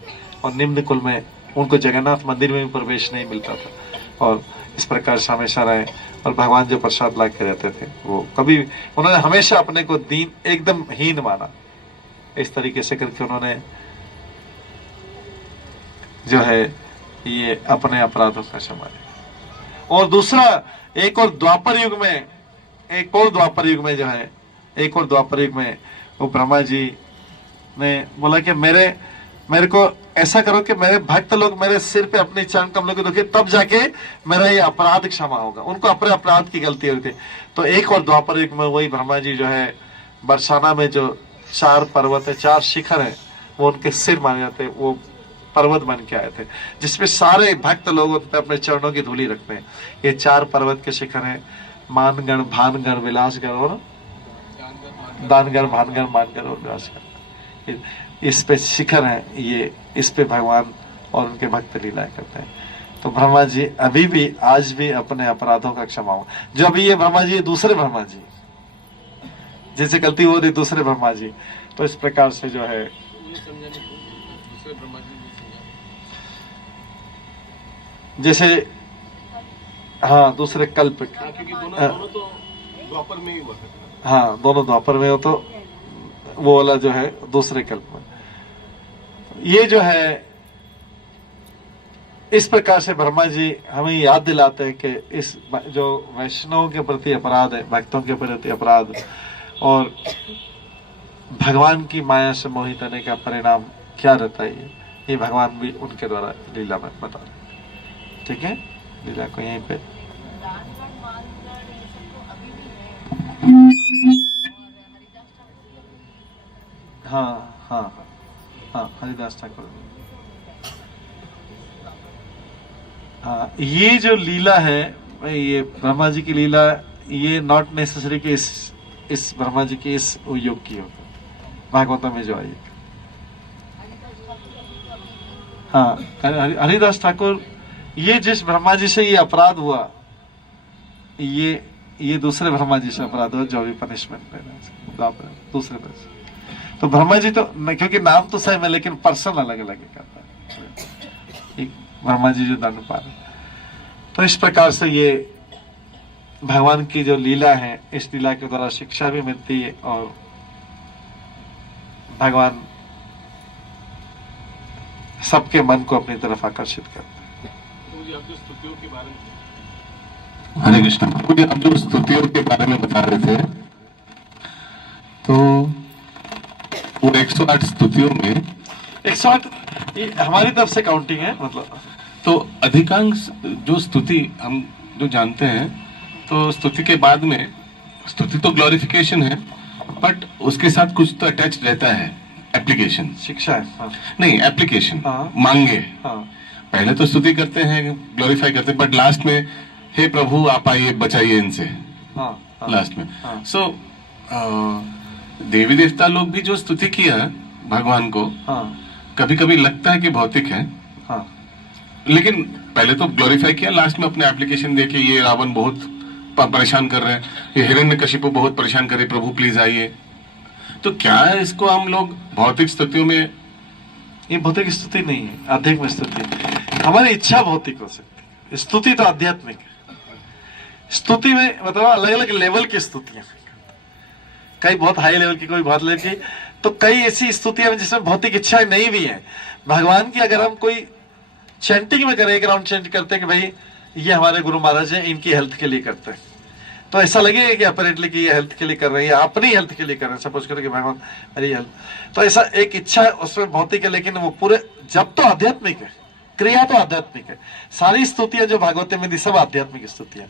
और निम्न कुल में उनको जगन्नाथ मंदिर में भी प्रवेश नहीं मिलता था, और इस प्रकार से हमेशा रहे। और भगवान जो प्रसाद ला के रहते थे, वो कभी, उन्होंने हमेशा अपने को दीन एकदम हीन माना। इस तरीके से करके उन्होंने जो है ये अपने अपराधों का क्षमा। और दूसरा, एक और द्वापर युग में वो ब्रह्मा जी ने बोला कि मेरे को ऐसा करो कि मेरे भक्त लोग मेरे सिर पे अपने चरण कमलों को रखे, तब जाके मेरा ये अपराध क्षमा होगा। उनको अपने अपराध की गलती होती। तो एक और द्वापर युग में वही ब्रह्मा जी जो है बरसाना में जो 4 पर्वत है, 4 शिखर है, वो उनके सिर माने जाते हैं, वो पर्वत बन के आए थे, जिसपे सारे भक्त लोग उन पे अपने चरणों की धूली रखते हैं। ये 4 पर्वत के शिखर हैं, मानगढ़, भानगढ़, विलासगढ़ और दानगढ़, भानगढ़, मानगढ़ और विलासगढ़। इस पे शिखर है, ये इस पे भगवान और उनके भक्त लीलाएं करते हैं। तो ब्रह्मा जी अभी भी, आज भी अपने अपराधों का क्षमा हो। जो अभी ये ब्रह्मा जी, दूसरे ब्रह्मा जी, जैसे गलती हो रही दूसरे ब्रह्मा जी, तो इस प्रकार से जो है जैसे, हाँ दूसरे कल्प, क्योंकि दोनों तो द्वापर में ही हुआ था। हाँ दोनों द्वापर में हो, तो वो वाला जो है दूसरे कल्प में। ये जो है इस प्रकार से ब्रह्मा जी हमें याद दिलाते हैं कि इस जो वैष्णवों के प्रति अपराध है, भक्तों के प्रति अपराध, और भगवान की माया से मोहित होने का परिणाम क्या रहता है, ये भगवान भी उनके द्वारा लीला में बता रहे। ठीक है, लीला को यहीं पे हाँ हरिदास ठाकुर। हाँ, ये जो लीला है, ये ब्रह्मा जी की लीला, ये नॉट नेसेसरी कि इस ब्रह्मा जी की इस युग की हो, भागवत में जो आई। हाँ, हरिदास ठाकुर, ये जिस ब्रह्मा जी से ये अपराध हुआ, ये दूसरे ब्रह्मा जी से अपराध हुआ, जो भी पनिशमेंट लेना दूसरे ब्रह्मा। तो ब्रह्मा जी तो, क्योंकि नाम तो सेम है लेकिन पर्सन अलग अलग करता है, एक ब्रह्मा जी जो दंड पा रहे। तो इस प्रकार से ये भगवान की जो लीला है, इस लीला के द्वारा शिक्षा भी मिलती है, और भगवान सबके मन को अपनी तरफ आकर्षित करते हैं। तो ये आप जो स्तुतियों के बारे में, हरे कृष्ण। मुझे अब जो स्तुतियों के बारे में बता रहे थे, तो वो 108 स्तुतियों में 108 ये हमारी तरफ से काउंटिंग है, मतलब तो अधिकांश जो स्तुति हम जो जानते हैं, तो स्तुति के बाद में स्तुति तो ग्लोरिफिकेशन है, बट उसके साथ कुछ तो अटैच रहता है, एप्लीकेशन। शिक्षा है। हाँ। नहीं, एप्लीकेशन, हाँ। मांगे। हाँ। पहले तो स्तुति करते हैं, ग्लोरीफाई करते हैं, बट लास्ट में हे प्रभु आप आइए बचाइए इनसे। हाँ। हाँ। लास्ट में हाँ। सो देवी देवता लोग भी जो स्तुति किया भगवान को, हाँ। कभी कभी लगता है कि भौतिक है, हाँ। लेकिन पहले तो ग्लोरीफाई किया, लास्ट में अपने एप्लीकेशन देके ये रावण बहुत परेशान कर रहे हैं, ये हिरण्यकशिपु बहुत परेशान करे, प्रभु प्लीज आइए। तो क्या इसको हम लोग भौतिक स्तुतियों में, ये भौतिक स्तुति नहीं है, आध्यात्मिक स्तुति। हमारी इच्छा भौतिक हो सकती है, स्तुति तो आध्यात्मिक है। स्तुति में मतलब अलग अलग लेवल की स्तुतियां, कई बहुत हाई लेवल की, कोई बहुत लेवल की, तो कई ऐसी स्तुतियां हैं जिसमें भौतिक इच्छाएं नहीं भी है भगवान की। अगर हम कोई चैंटिंग में करें, एक राउंड चैंट करते हैं कि भाई ये हमारे गुरु महाराज हैं, इनकी हेल्थ के लिए करते हैं, तो ऐसा लगेगा कि अपेरेंटली कि ये हेल्थ के लिए कर रहे हैं या अपनी हेल्थ के लिए कर रहे हैं। सपोज करें कि भगवान मेरी हेल्थ, तो ऐसा एक इच्छा है, उसमें भौतिक है, लेकिन वो पूरे जब तो आध्यात्मिक है, क्रिया तो आध्यात्मिक है। सारी स्तुतियां जो भागवत में दी सब आध्यात्मिक स्तुतियां,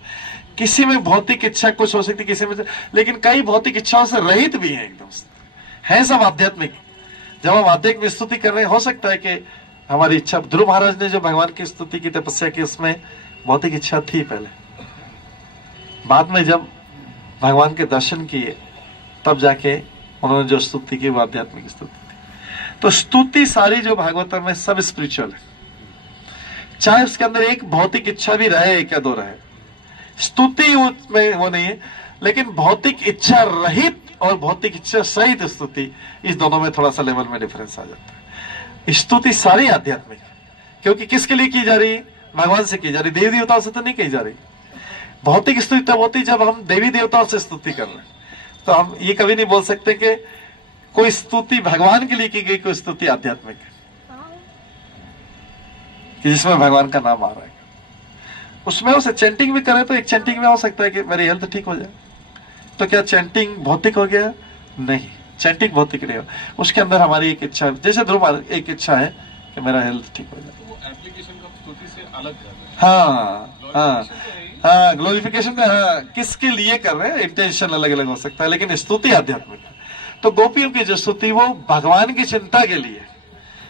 किसी में भौतिक इच्छा कुछ हो सकती है, किसी में, लेकिन कई भौतिक इच्छाओं से रहित भी है, एकदम है सब आध्यात्मिक। जब हम आध्यात्मिक स्तुति कर रहे हैं, हो सकता है कि हमारी इच्छा, ध्रुव महाराज ने जो भगवान की स्तुति की, तपस्या की, उसमें भौतिक इच्छा थी पहले, बाद में जब भगवान के दर्शन किए तब जाके उन्होंने जो स्तुति की वो आध्यात्मिक स्तुति थी। तो स्तुति सारी जो भागवत में सब स्पिरिचुअल है, चाहे उसके अंदर एक भौतिक इच्छा भी रहे क्या दो रहे, स्तुति में वो नहीं है। लेकिन भौतिक इच्छा रहित और भौतिक इच्छा सहित स्तुति, इस दोनों में थोड़ा सा लेवल में डिफरेंस आ जाता है। स्तुति सारी आध्यात्मिक है, क्योंकि किसके लिए की जा रही है, भगवान से की जा रही, देवी देवताओं से तो नहीं की जा रही। भौतिक स्तुति तब होती जब हम देवी देवताओं से स्तुति कर रहे हैं, तो हम ये कभी नहीं बोल सकते कि कोई स्तुति भगवान के लिए की गई, कोई स्तुति आध्यात्मिक है कि जिसमें भगवान का नाम आ रहा है। उसमें उसे चैंटिंग भी करे तो एक चैंटिंग में हो सकता है कि मेरी हेल्थ ठीक हो जाए, तो क्या चैंटिंग भौतिक हो गया? नहीं, चैंटिंग भौतिक नहीं हो, उसके अंदर हमारी एक इच्छा, जैसे ध्रुव एक इच्छा है कि मेरा हेल्थ ठीक हो जाए, वो एप्लीकेशन का स्तुति से अलग है। हाँ हाँ हाँ, ग्लोरिफिकेशन में, हाँ, किसके लिए कर रहे हैं, इंटेंशन अलग अलग हो सकता है, लेकिन स्तुति आध्यात्मिक है। तो गोपियों की जो स्तुति वो भगवान की चिंता के लिए,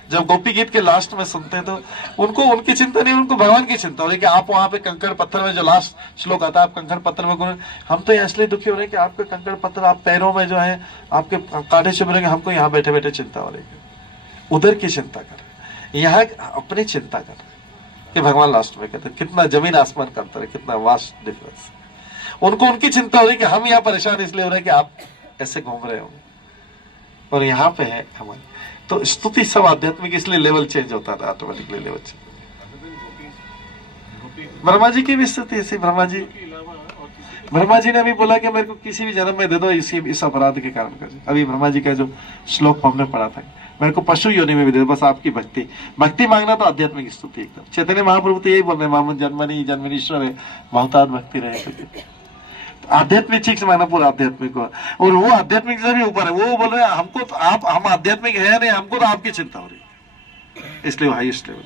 जब गोपी गीत के लास्ट में सुनते हैं तो उनको उनकी चिंता नहीं, उनको भगवान की चिंता हो रही है कि आप वहां पे कंकड़ पत्थर में, जो लास्ट श्लोक आता है, आप कंकड़ पत्थर में, हम तो इसलिए दुखी हो रहे हैं कि आपके कंकड़ पत्थर, आप पैरों में जो है आपके कांटे चुभ रहे हैं, हमको यहाँ बैठे बैठे चिंता हो रही है। उधर की चिंता कर रहे, यहाँ अपनी चिंता कर रहे कि भगवान लास्ट में कहते, कितना जमीन आसमान का अंतर है, कितना वास्ट डिफरेंस। उनको उनकी चिंता हो रही कि हम यहाँ परेशान इसलिए हो रहे हैं कि आप ऐसे घूम रहे हो, और यहाँ पे है हमारे। तो स्तुति सब आध्यात्मिक, इसलिए लेवल चेंज होता है, automatically level change. Brahma ji की भी स्तुति ऐसी, ब्रह्मा जी ने भी बोला कि मेरे को किसी भी जन्म में दे दो इस अपराध के कारण कर। अभी ब्रह्मा जी का जो श्लोक हमने पढ़ा था, मेरे को पशु योनि में भी दे दो, बस आपकी भक्ति मांगना, तो आध्यात्मिक स्तुति एकदम। चैतन्य महाप्रभु तो यही बोल रहे, मामन जन्मनीश्वर है, बहुताद भक्ति रहे। आध्यात्मिक चीज से माना पूरा आध्यात्मिक को, और वो आध्यात्मिक से भी ऊपर है। वो बोल रहे हैं हमको तो आप, हम आध्यात्मिक है नहीं, हमको तो आपकी चिंता हो रही है, इसलिए वो हाईएस्ट लेवल।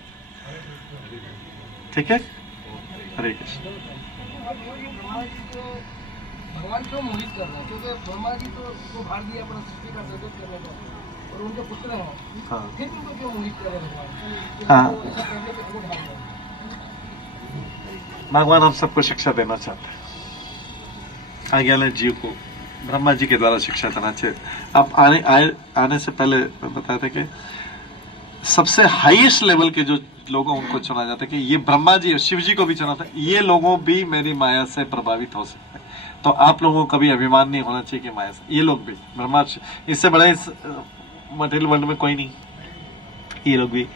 ठीक है, हरे कृष्ण। भगवान क्यों मोहित कर रहे हैं? क्योंकि ब्रह्मा जी तो भार दिया अपना सृष्टि का सर्जन करने का, और उनके पुत्र हैं, हाँ। फिर उनको क्यों मोहित कर रहे हैं भगवान? भगवान हम सबको शिक्षा देना चाहते हैं, आगे वाले जीव को ब्रह्मा जी के द्वारा शिक्षा देना चाहिए। अब आने से पहले बताया था कि सबसे हाईएस्ट लेवल के जो लोगों उनको चुना जाता है, कि ये ब्रह्मा जी और शिव जी को भी चुना था, ये लोगों भी मेरी माया से प्रभावित हो सकते हैं। तो आप लोगों को कभी अभिमान नहीं होना चाहिए कि माया से, ये लोग भी ब्रह्मा, इससे बड़ा इस मटेरियल वर्ल्ड में कोई नहीं, ये लोग भी।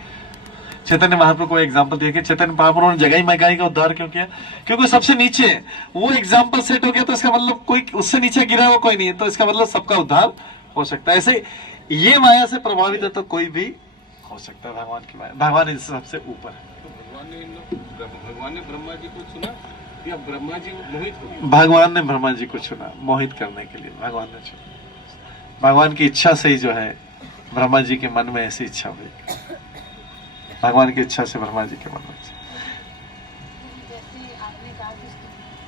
चैतन्य महाप्रभु को एग्जांपल दिया कि चैतन्य महाप्रभु ने जगह महंगाई का उद्धार क्यों किया? क्योंकि सबसे नीचे है, वो एग्जांपल सेट हो गया, तो इसका मतलब कोई उससे नीचे गिरा हुआ कोई नहीं है, तो इसका मतलब सबका उद्धार हो सकता है। ऐसे ये माया से प्रभावित है तो कोई भी हो सकता है, भगवान की माया, भगवान इस सबसे ऊपर है। तो भगवान ने ब्रह्मा जी को चुना, या ब्रह्मा जी मोहित हो गए? भगवान ने ब्रह्मा जी को चुना मोहित करने के लिए, भगवान ने चुना। भगवान की इच्छा से ही जो है ब्रह्मा जी के मन में ऐसी इच्छा हुई, भगवान की इच्छा से ब्रह्मा जी के मन में। जैसे आपने कहा कि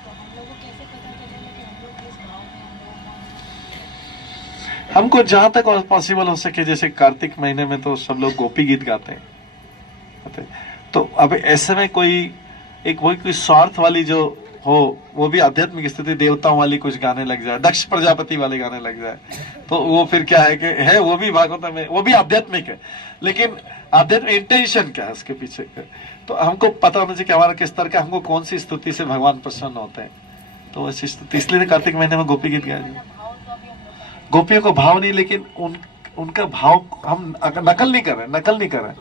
तो हम लोगों को कैसे पता चलेगा कि हम लोग किस भाव में हम लोग हमको जहां तक पॉसिबल हो सके, जैसे कार्तिक महीने में तो सब लोग गोपी गीत गाते हैं, तो अब ऐसे में कोई स्वार्थ वाली जो हो, वो भी आध्यात्मिक स्थिति देवताओं वाली कुछ गाने लग जाए, दक्ष प्रजापति वाले गाने लग जाए, तो वो फिर क्या है कि है वो भी भागवत में, वो भी आध्यात्मिक है, लेकिन आध्यात्मिक इंटेंशन क्या है उसके पीछे का, तो हमको पता होना चाहिए कि हमारा किस तरह का, हमको कौन सी स्तुति से भगवान प्रसन्न होते हैं, तो ऐसी स्तुति, इसलिए कार्तिक महीने में गोपी गीत गाए जाए। भाव तो अभी हम लोग गोपियों को भाव नहीं, लेकिन उनका भाव हम नकल नहीं कर रहे,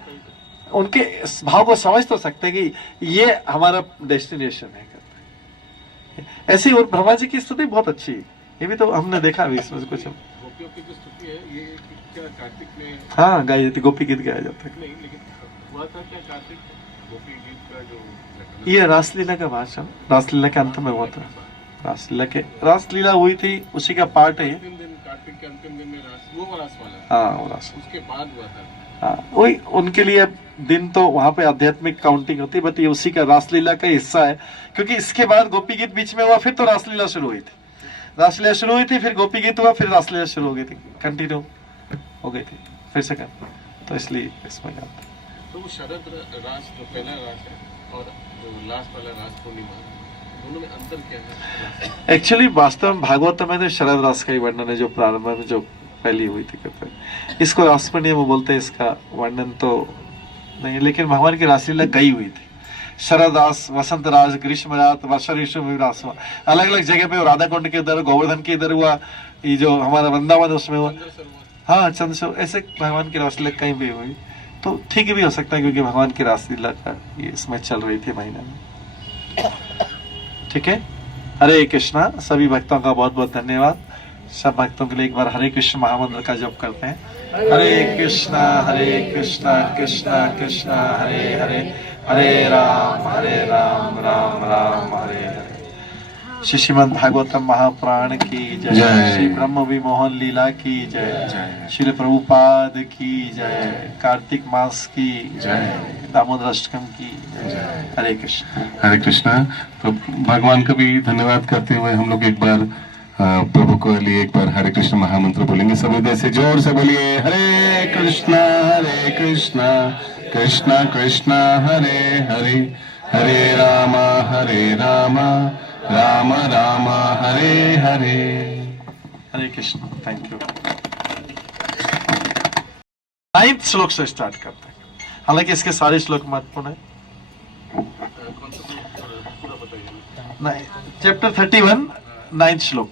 उनके इस भाव को समझ तो सकते हैं कि ये हमारा डेस्टिनेशन है। ऐसे ही और ब्रह्मा जी की स्तुति बहुत अच्छी है, ये भी तो हमने देखा अभी इसमें कुछ। गोपियों की जो स्तुति है ये क्या कार्तिक में? हाँ, गाई जाती, गोपी गीत गाया जाता है। नहीं, लेकिन हुआ था क्या कार्तिक गोपी गीत का जो ये रासलीला का भाषण, रासलीला के अंत में हुआ था, रासलीला हुई थी, उसी का पार्ट है ये। अंतिम दिन, कार्तिक के अंतिम दिन में वो रास वाला, हाँ, वो रास, उसके बाद हुआ था। हाँ, वही उनके लिए दिन तो वहां पे आध्यात्मिक काउंटिंग होती है, बट ये उसी का रासलीला का हिस्सा है, क्योंकि इसके बाद गोपी गीत बीच में हुआ, फिर तो रासलीला शुरू हुई थी, फिर गोपी गीत हुआ, फिर रासलीला शुरू हो गई थी, कंटिन्यू हो गई थी फिर से कर, तो इसलिए इसमें याद। तो वो शरद रास जो पहला रास है और जो लास्ट वाला रास पूर्णिमा, दोनों में अंतर क्या है? एक्चुअली वास्तव में भागवत में तो शरद रास का ही वर्णन है, जो प्रारंभ में जो पहली हुई थी करते हैं, इसको रास पूर्णिमा वो बोलते हैं, इसका वर्णन तो नहीं, लेकिन भगवान की रासलीला कई हुई थी, शरद रास, वसंत रास, ग्रीष्म रात, वर्षा ऋतु में रास हुआ, अलग अलग जगह पे, राधा कुंड के इधर, गोवर्धन के इधर हुआ, ये जो हमारा वृंदावन उसमें हुआ, हाँ चंद्र, ऐसे भगवान की रासलीला कहीं भी हुई, तो ठीक भी हो सकता है, क्योंकि भगवान की रासलीला का ये इसमें चल रही थी महीने में। ठीक है, हरे कृष्णा। सभी भक्तों का बहुत बहुत धन्यवाद। सब भक्तों के लिए एक बार हरे कृष्ण महामंत्र का जप करते हैं। हरे कृष्णा कृष्णा कृष्णा हरे हरे, हरे राम राम राम हरे हरे। श्रीमद् भागवतम महापुराण की जय, श्री ब्रह्म विमोहन लीला की जय, श्री प्रभुपाद की जय, कार्तिक मास की जय, दामोदर अष्टकम की जय। हरे कृष्ण। हरे कृष्णा। तो भगवान का भी धन्यवाद करते हुए हम लोग एक बार प्रभु को लिए एक बार हरे कृष्ण महामंत्र बोलेंगे। सब लोग ऐसे जोर से बोलिए, Hare Krishna Krishna Krishna Hare Hare, Hare Rama Ram Ram Hare Hare. Hare Krishna. Thank you. 9th shloka से स्टार्ट करते हैं, हालांकि इसके सारे श्लोक महत्वपूर्ण है। चैप्टर 31 9th श्लोक।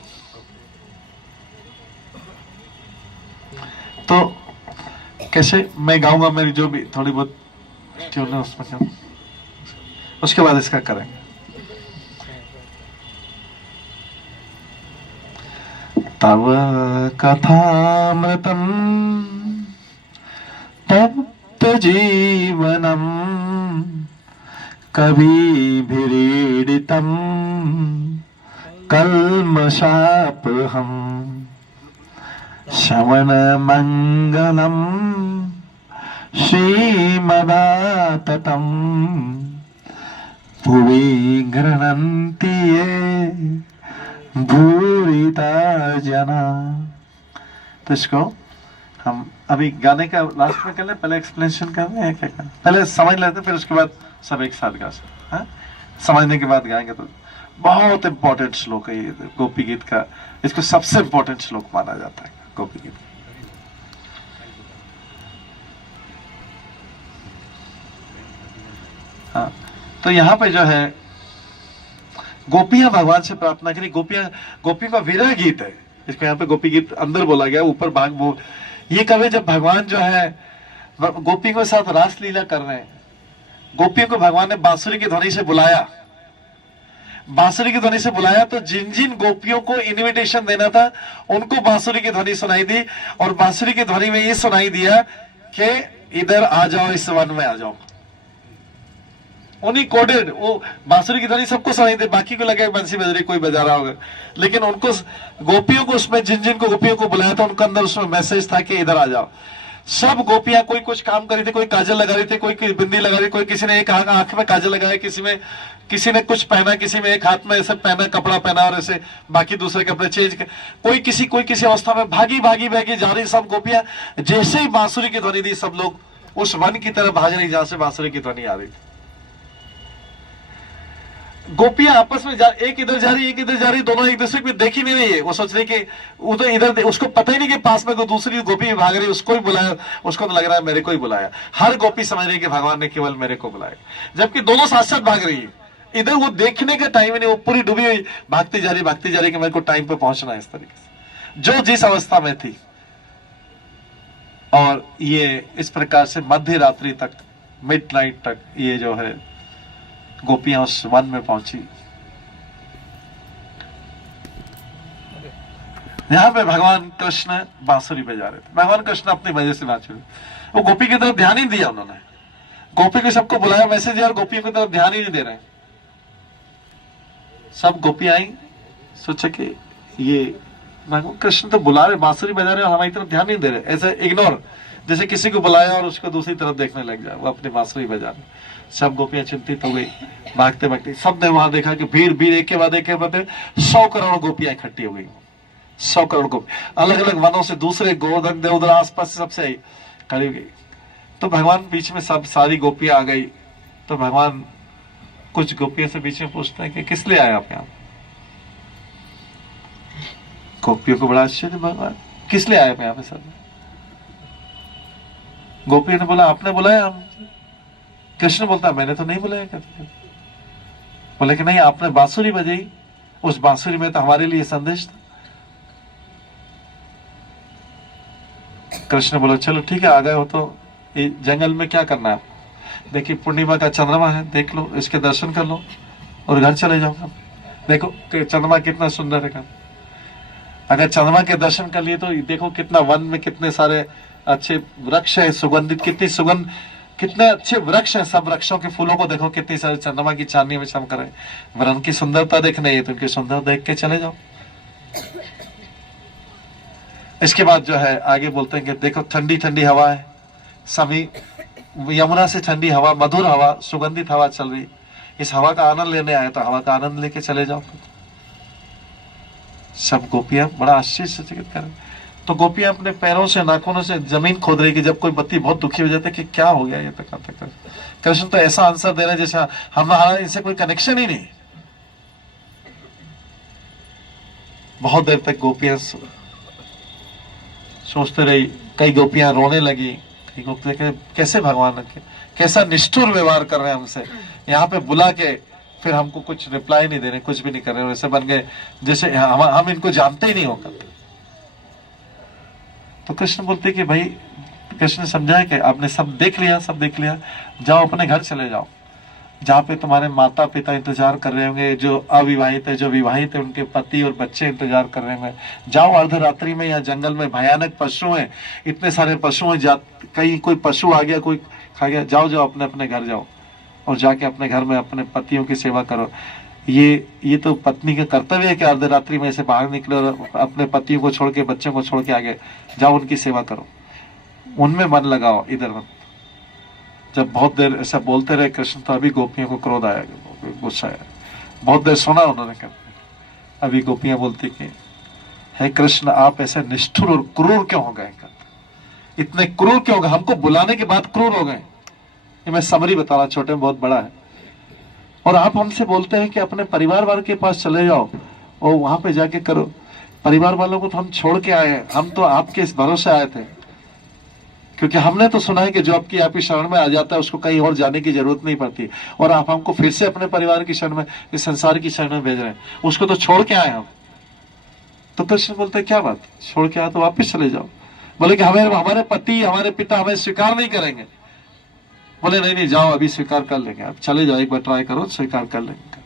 तो कैसे मैं गाऊंगा, मेरी जो भी थोड़ी बहुत ट्यून है उसमें क्या, उसके बाद इसका करेंगे। तव कथामृतम् तप्त जीवनम् कविभिरीडितम् कल्मषापहम् श्रवणमङ्गलम् श्रीमदाततम् भुवि गृह्णन्ति ये भूरिता जना। तो इसको हम अभी गाने का लास्ट में कर ले, पहले एक्सप्लेनेशन कर रहे हैं क्या करना, पहले समझ लेते हैं, फिर उसके बाद सब एक साथ गा सकते हैं। समझने के बाद गाएंगे। तो बहुत इंपॉर्टेंट श्लोक है ये गोपी गीत का, इसको सबसे इंपॉर्टेंट श्लोक माना जाता है गोपी गीत। हाँ, तो यहाँ पे जो है गोपियां भगवान से प्रार्थना करी। गोपियों का विरह गीत है, इसको यहाँ पे गोपी गीत अंदर बोला गया, ऊपर भाग वो ये कभी जब भगवान जो है गोपियों के साथ रास लीला कर रहे हैं, गोपियों को भगवान ने बांसुरी की ध्वनि से बुलाया, बांसुरी की ध्वनि से बुलाया, तो जिन जिन गोपियों को इनविटेशन देना था उनको बांसुरी की ध्वनि सुनाई दी, और बांसुरी की ध्वनि में ये सुनाई दिया कि इधर आ जाओ, इस वन में आ जाओ। उन्हीं कोडेड, वो बांसुरी की ध्वनि सबको सुनाई दे, बाकी को लगे बंसी बज रही, कोई बजा रहा होगा, लेकिन उनको गोपियों को उसमें जिन जिन को गोपियों को बुलाया था उनके अंदर उसमें मैसेज था कि इधर आ जाओ। सब गोपियां कोई कुछ काम कर रही थी, कोई काजल लगा रही थी, कोई बिंदी लगा रही, कोई किसी ने एक आंख में काजल लगाया, किसी ने कुछ पहना, किसी में एक हाथ में ऐसे पहना कपड़ा पहना और ऐसे बाकी दूसरे कपड़े चेंज कर, कोई किसी अवस्था में भागी भागी भागी जा रही। सब गोपियां जैसे ही बांसुरी की ध्वनि दी सब लोग उस वन की तरफ भाग रही जहां से बांसुरी की ध्वनि आ रही थी। गोपियां आपस में एक इधर जा रही, एक इधर जा रही, दोनों एक दूसरे को देख ही नहीं रही है। वो सोच रही कि वो तो इधर, उसको पता ही नहीं कि पास में कोई दूसरी गोपी भाग रही, उसको ही बुलाया, उसको तो लग रहा है मेरे को ही बुलाया। हर गोपी समझ रही है कि भगवान ने केवल मेरे को बुलाया, जबकि दोनों साथ साथ भाग रही है। इधर वो देखने का टाइम ही नहीं, वो पूरी डूबी हुई भागती जा रही कि मेरे को टाइम पे पहुंचना है, इस तरीके से जो जिस अवस्था में थी। और ये इस प्रकार से मध्य रात्रि तक, मिडनाइट तक ये जो है गोपियां उस वन में पहुंची। यहां पे भगवान कृष्ण बांसुरी बजा रहे थे। भगवान कृष्ण अपनी वजह से नाच रहे, वो गोपी की तरफ ध्यान ही नहीं दिया उन्होंने। गोपी को सबको बुलाया, मैसेज दिया, और गोपियों की तरफ ध्यान ही नहीं दे रहे। सब गोपियां आई, सोचा कि ये भगवान कृष्ण तो बुला रहे, बांसुरी बजा रहे, और हमारी तरफ ध्यान नहीं दे रहे, ऐसे इग्नोर, जैसे किसी को बुलाया और उसको दूसरी तरफ देखने लग जाए, वो अपनी बांसुरी बजा रहे। सब गोपियां चिंतित हो गई, भागते भागते सबने वहां देखा कि भीड़ एक के बाद 100 करोड़ गोपियां इकट्ठी हो गई। 100 करोड़ गोपी अलग अलग वनों से, दूसरे गोवर्धन देवदर आसपास से सबसे आई, खड़ी हो गई। तो भगवान बीच में सब सारी गोपियां आ गई। तो भगवान कुछ गोपियों से बीच में पूछते हैं कि किस लिए आए आप यहाँ? गोपियों को बड़ा आश्चर्य, भगवान किस लिए आए यहाँ पे सब? गोपियों ने बोला आपने बुलाया हम। कृष्ण बोलता मैंने तो नहीं बुलाया करते। बोले कि नहीं, आपने बांसुरी बजाई, उस बांसुरी में तो हमारे लिए संदेश था। कृष्ण बोला चलो ठीक है, आ गए हो तो ये जंगल में क्या करना है? देखिए पूर्णिमा का चंद्रमा है, देख लो, इसके दर्शन कर लो और घर चले जाओ। देखो कि चंद्रमा कितना सुंदर है। अगर चंद्रमा के दर्शन कर लिए तो देखो कितना वन में कितने सारे अच्छे वृक्ष है, सुगंधित, कितने अच्छे वृक्ष हैं। सब वृक्षों के फूलों को देखो, कितनी सारी चंद्रमा की चांदनी में चमक रहे। वन की सुंदरता देखने है तो उनकी सुंदरता देख के चले जाओ। इसके बाद जो है आगे बोलते हैं कि देखो ठंडी ठंडी हवा है, सभी यमुना से ठंडी हवा, मधुर हवा, सुगंधित हवा चल रही, इस हवा का आनंद लेने आए तो हवा का आनंद लेके चले जाओ। सब गोपियां बड़ा आश्चर्य से चकित कर, तो गोपियां अपने पैरों से, नाखूनों से जमीन खोद रही कि जब कोई बत्ती बहुत दुखी हो जाता है कि क्या हो गया ये तक। कृष्ण तो ऐसा आंसर दे रहे जैसे हमारा इनसे कोई कनेक्शन ही नहीं। बहुत देर तक गोपियां सोचते रही, कई गोपियां रोने लगी, कई गोपियां कैसे भगवान कैसा निष्ठुर व्यवहार कर रहे हैं हमसे, यहाँ पे बुला के फिर हमको कुछ रिप्लाई नहीं दे रहे, कुछ भी नहीं कर रहे, वैसे बन गए जैसे हम इनको जानते ही नहीं होगा। तो कृष्ण बोलते कि भाई, कृष्ण समझाए कि आपने सब देख लिया, जाओ अपने घर चले जाओ, जहाँ पे तुम्हारे माता पिता इंतजार कर रहे होंगे, जो अविवाहित है, जो विवाहित है, उनके पति और बच्चे इंतजार कर रहे होंगे। जाओ अर्धरात्रि में, या जंगल में भयानक पशु हैं, इतने सारे पशु हैं, कहीं कोई पशु आ गया, कोई खा गया, जाओ अपने अपने घर जाओ और जाके अपने घर में अपने पतियों की सेवा करो। ये तो पत्नी का कर्तव्य है कि अर्धरात्रि में से बाहर निकले और अपने पतियों को छोड़ के, बच्चों को छोड़ के आगे जाओ, उनकी सेवा करो, उनमें मन लगाओ, इधर मत। जब बहुत देर ऐसा बोलते रहे कृष्ण, तो अभी गोपियों को क्रोध आया, गुस्सा आया। बहुत देर सुना उन्होंने, कहते अभी गोपियां बोलती कि हे कृष्ण, आप ऐसे निष्ठुर और क्रूर क्यों हो गए? इतने क्रूर क्यों हो गए? हमको बुलाने के बाद क्रूर हो गए। ये मैं समरी बता रहा, छोटे में बहुत बड़ा है। और आप हमसे बोलते हैं कि अपने परिवार वालों के पास चले जाओ और वहां पे जाके करो। परिवार वालों को तो हम छोड़ के आए हैं, हम तो आपके इस भरोसे आए थे, क्योंकि हमने तो सुना है कि जो आपकी आप ही शरण में आ जाता है उसको कहीं और जाने की जरूरत नहीं पड़ती, और आप हमको फिर से अपने परिवार की शरण में, इस संसार की शरण में भेज रहे हैं, उसको तो छोड़ के आए हम। तो कृष्ण बोलते हैं क्या बात, छोड़ के आए तो वापिस चले जाओ। बोले कि हमारे पति, हमारे पिता हमें स्वीकार नहीं करेंगे। बोले नहीं, जाओ, अभी स्वीकार कर लेंगे, आप चले जाओ, एक बार ट्राई करो, स्वीकार कर लेंगे।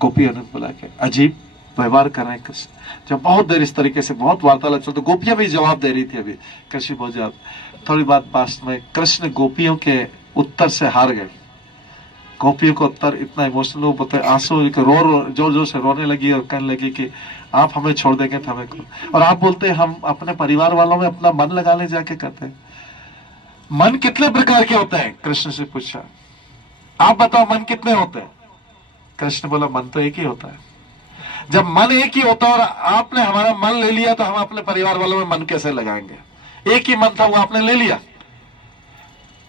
गोपी अनंत बोला के अजीब व्यवहार कर रहे हैं कृष्ण। जब बहुत देर इस तरीके से बहुत वार्तालाप चलते, गोपियां भी जवाब दे रही थी। अभी कृष्ण बहुत ज्यादा, थोड़ी बात पास में कृष्ण गोपियों के उत्तर से हार गए। गोपियों को उत्तर इतना इमोशनल, वो बोलते आंसू जोर जोर से रोने लगी और कहने लगी कि आप हमें छोड़ देंगे तो हमें करो। और आप बोलते हम अपने परिवार वालों में अपना मन लगा ले जाके करते हैं। मन कितने प्रकार के होते हैं? कृष्ण से पूछा, आप बताओ मन कितने होते हैं? कृष्ण बोला, मन तो एक ही होता है। जब मन एक ही होता है और आपने हमारा मन ले लिया तो हम अपने परिवार वालों में मन कैसे लगाएंगे? एक ही मन था, वो आपने ले लिया।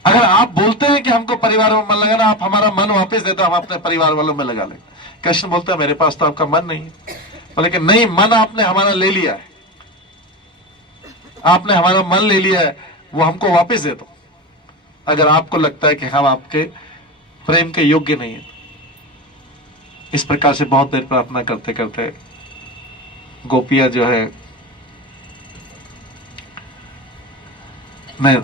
अगर आप बोलते हैं कि हमको परिवार में मन लगाना, आप हमारा मन वापस देते, हम अपने परिवार वालों में लगा लेंगे। कृष्ण बोलता है, मेरे पास तो आपका मन नहीं है। लेकिन नहीं, मन आपने हमारा ले लिया है, आपने हमारा मन ले लिया है, वो हमको वापस दे दो। अगर आपको लगता है कि हम आपके प्रेम के योग्य नहीं है। इस प्रकार से बहुत देर प्रार्थना करते करते गोपियां जो है, मैं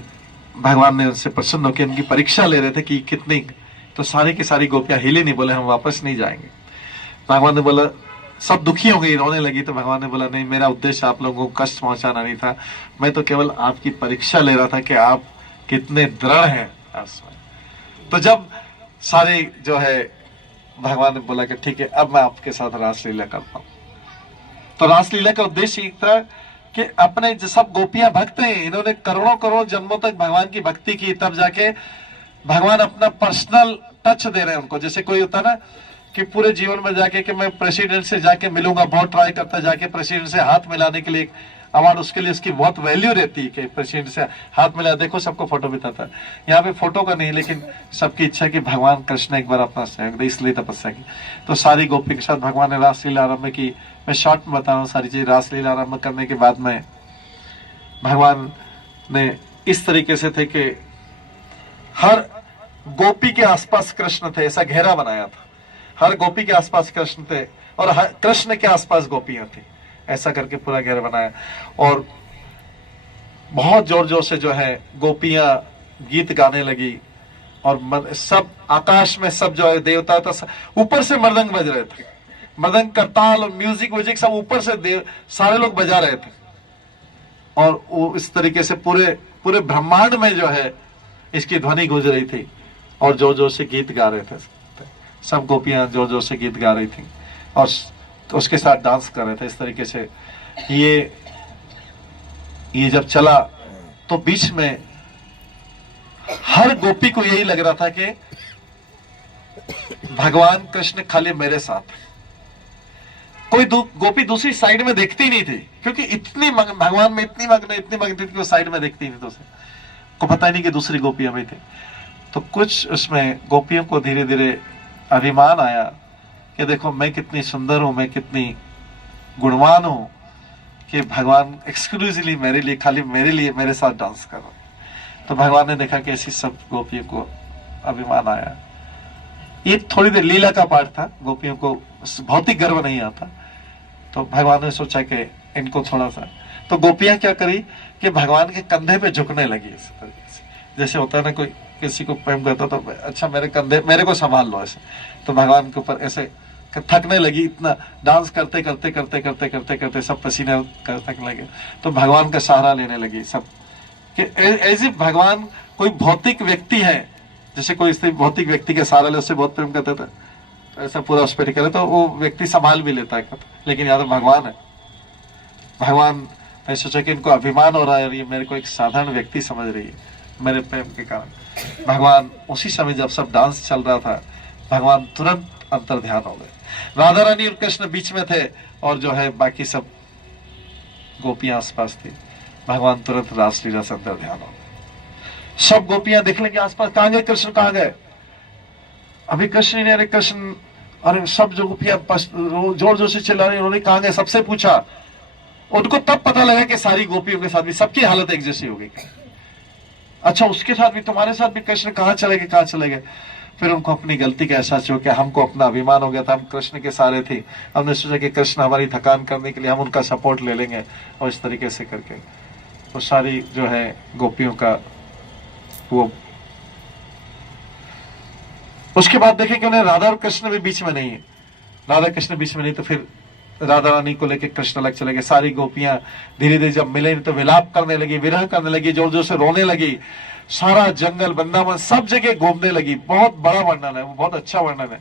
भगवान ने उनसे प्रसन्न होकर उनकी परीक्षा ले रहे थे कि कितनी, तो सारी की सारी गोपियां हिली नहीं, बोले हम वापस नहीं जाएंगे। भगवान ने बोला, सब दुखी हो गई, रोने लगी। तो भगवान ने बोला, नहीं, मेरा उद्देश्य आप लोगों को कष्ट पहुंचाना नहीं था, मैं तो केवल आपकी परीक्षा ले रहा था कि आप कितने दृढ़ हैं। तो जब सारे जो है, भगवान ने बोला कि ठीक है, अब मैं आपके साथ रासलीला करता हूं। तो रासलीला का उद्देश्य एक था कि अपने जो सब गोपियां भक्त हैं, इन्होंने करोड़ों करोड़ जन्मों तक भगवान की भक्ति की, तब जाके भगवान अपना पर्सनल टच दे रहे हैं उनको। जैसे कोई होता ना कि पूरे जीवन में जाके कि मैं प्रेसिडेंट से जाके मिलूंगा, बहुत ट्राई करता है जाके प्रेसिडेंट से हाथ मिलाने के लिए, अवार्ड उसके लिए उसकी बहुत वैल्यू रहती है कि प्रेसिडेंट से हाथ मिला, देखो सबको फोटो बिताता है। यहाँ पे फोटो का नहीं, लेकिन सबकी इच्छा कि भगवान कृष्ण एक बार अपना सहयोग दे, इसलिए तपस्या की। तो सारी गोपी के साथ भगवान ने रासलीला आरंभ की। मैं शॉर्ट में बता रहा हूँ सारी चीज। रासलीला आरंभ करने के बाद में भगवान ने इस तरीके से थे कि हर गोपी के आसपास कृष्ण थे, ऐसा घेरा बनाया था। हर गोपी के आसपास कृष्ण थे और हर कृष्ण के आसपास गोपियां थी, ऐसा करके पूरा घेरा बनाया। और बहुत जोर जोर से जो है गोपियां गीत गाने लगी और सब आकाश में सब जो है देवता था, ऊपर से मृदंग बज रहे थे, मृदंग करताल और म्यूजिक सब ऊपर से सारे लोग बजा रहे थे। और वो इस तरीके से पूरे ब्रह्मांड में जो है इसकी ध्वनि गूंज रही थी और जोर जोर से गीत गा रहे थे। सब गोपियां जोर जोर से गीत गा रही थी और उसके साथ डांस कर रहे थे। इस तरीके से ये जब चला तो बीच में हर गोपी को यही लग रहा था कि भगवान कृष्ण खाली मेरे साथ, कोई गोपी दूसरी साइड में देखती नहीं थी, क्योंकि भगवान में इतनी मग्न थी कि वो साइड में देखती नहीं, तो उसे को पता ही नहीं कि दूसरी गोपियां भी थी। तो कुछ उसमें गोपियों को धीरे धीरे अभिमान आया कि देखो मैं कितनी सुंदर हूं, मैं कितनी गुणवान हूं कि भगवान एक्सक्लूसिवली मेरे लिए, खाली मेरे लिए मेरे साथ डांस कर रहा। तो भगवान ने देखा कि ऐसी सब गोपियों को अभिमान आया। ये थोड़ी देर लीला का पार्ट था, गोपियों को भौतिक गर्व नहीं आता। तो भगवान ने सोचा कि इनको थोड़ा सा, तो गोपियां क्या करी कि भगवान के कंधे पे झुकने लगी इस तरीके से। जैसे होता है ना, कोई किसी को प्रेम करता तो अच्छा मेरे कंधे, मेरे को संभाल लो ऐसे। तो भगवान के ऊपर ऐसे थकने लगी, इतना डांस करते करते करते करते करते करते सब पसीने थकने लगे। तो भगवान का सहारा लेने लगी सब, कि ऐसे भगवान कोई भौतिक व्यक्ति है, जैसे कोई भौतिक व्यक्ति के सहारा ले, उससे बहुत प्रेम करता था, ऐसा पूरा उस पर करे तो वो व्यक्ति संभाल भी लेता है। लेकिन यहाँ तो भगवान है। भगवान ने सोचा कि इनको अभिमान हो रहा है, ये मेरे को एक साधारण व्यक्ति समझ रही है मेरे प्रेम के कारण। भगवान उसी समय जब सब डांस चल रहा था, भगवान तुरंत अंतर ध्यान हो गए। राधा रानी और कृष्ण बीच में थे और जो है बाकी सब गोपियां आसपास थी। भगवान तुरंत रासलीला से अंतर ध्यान हो गए। सब गोपियां देख लेंगे आसपास, कहां गए कृष्ण, कहां गए? अभी कृष्ण नहीं, अरे कृष्ण, अरे सब जो गोपियां जोर जोर से चिल्ला रही, उन्होंने कहां गए सबसे पूछा। उनको तब पता लगा कि सारी गोपियों के साथ भी सबकी हालत एक जैसी हो गई। अच्छा, उसके साथ भी, तुम्हारे साथ भी कृष्ण कहाँ चले गए, कहाँ चले गए? फिर उनको अपनी गलती का एहसास हो कि हमको अपना अभिमान हो गया था, हम कृष्ण के सारे थे। हमने सोचा कि कृष्ण हमारी थकान करने के लिए हम उनका सपोर्ट ले लेंगे, और इस तरीके से करके वो सारी जो है गोपियों का वो। उसके बाद देखें कि उन्हें राधा और कृष्ण भी बीच में नहीं है, राधा कृष्ण बीच में नहीं, तो फिर राधा रानी को लेके कृष्ण अलग चले गए। सारी गोपियां धीरे धीरे जब मिले तो विलाप करने लगी, विरह करने लगी, जोर जोर से रोने लगी। सारा जंगल, वृंदावन, सब जगह घूमने लगी। बहुत बड़ा वर्णन है, वो बहुत अच्छा वर्णन है।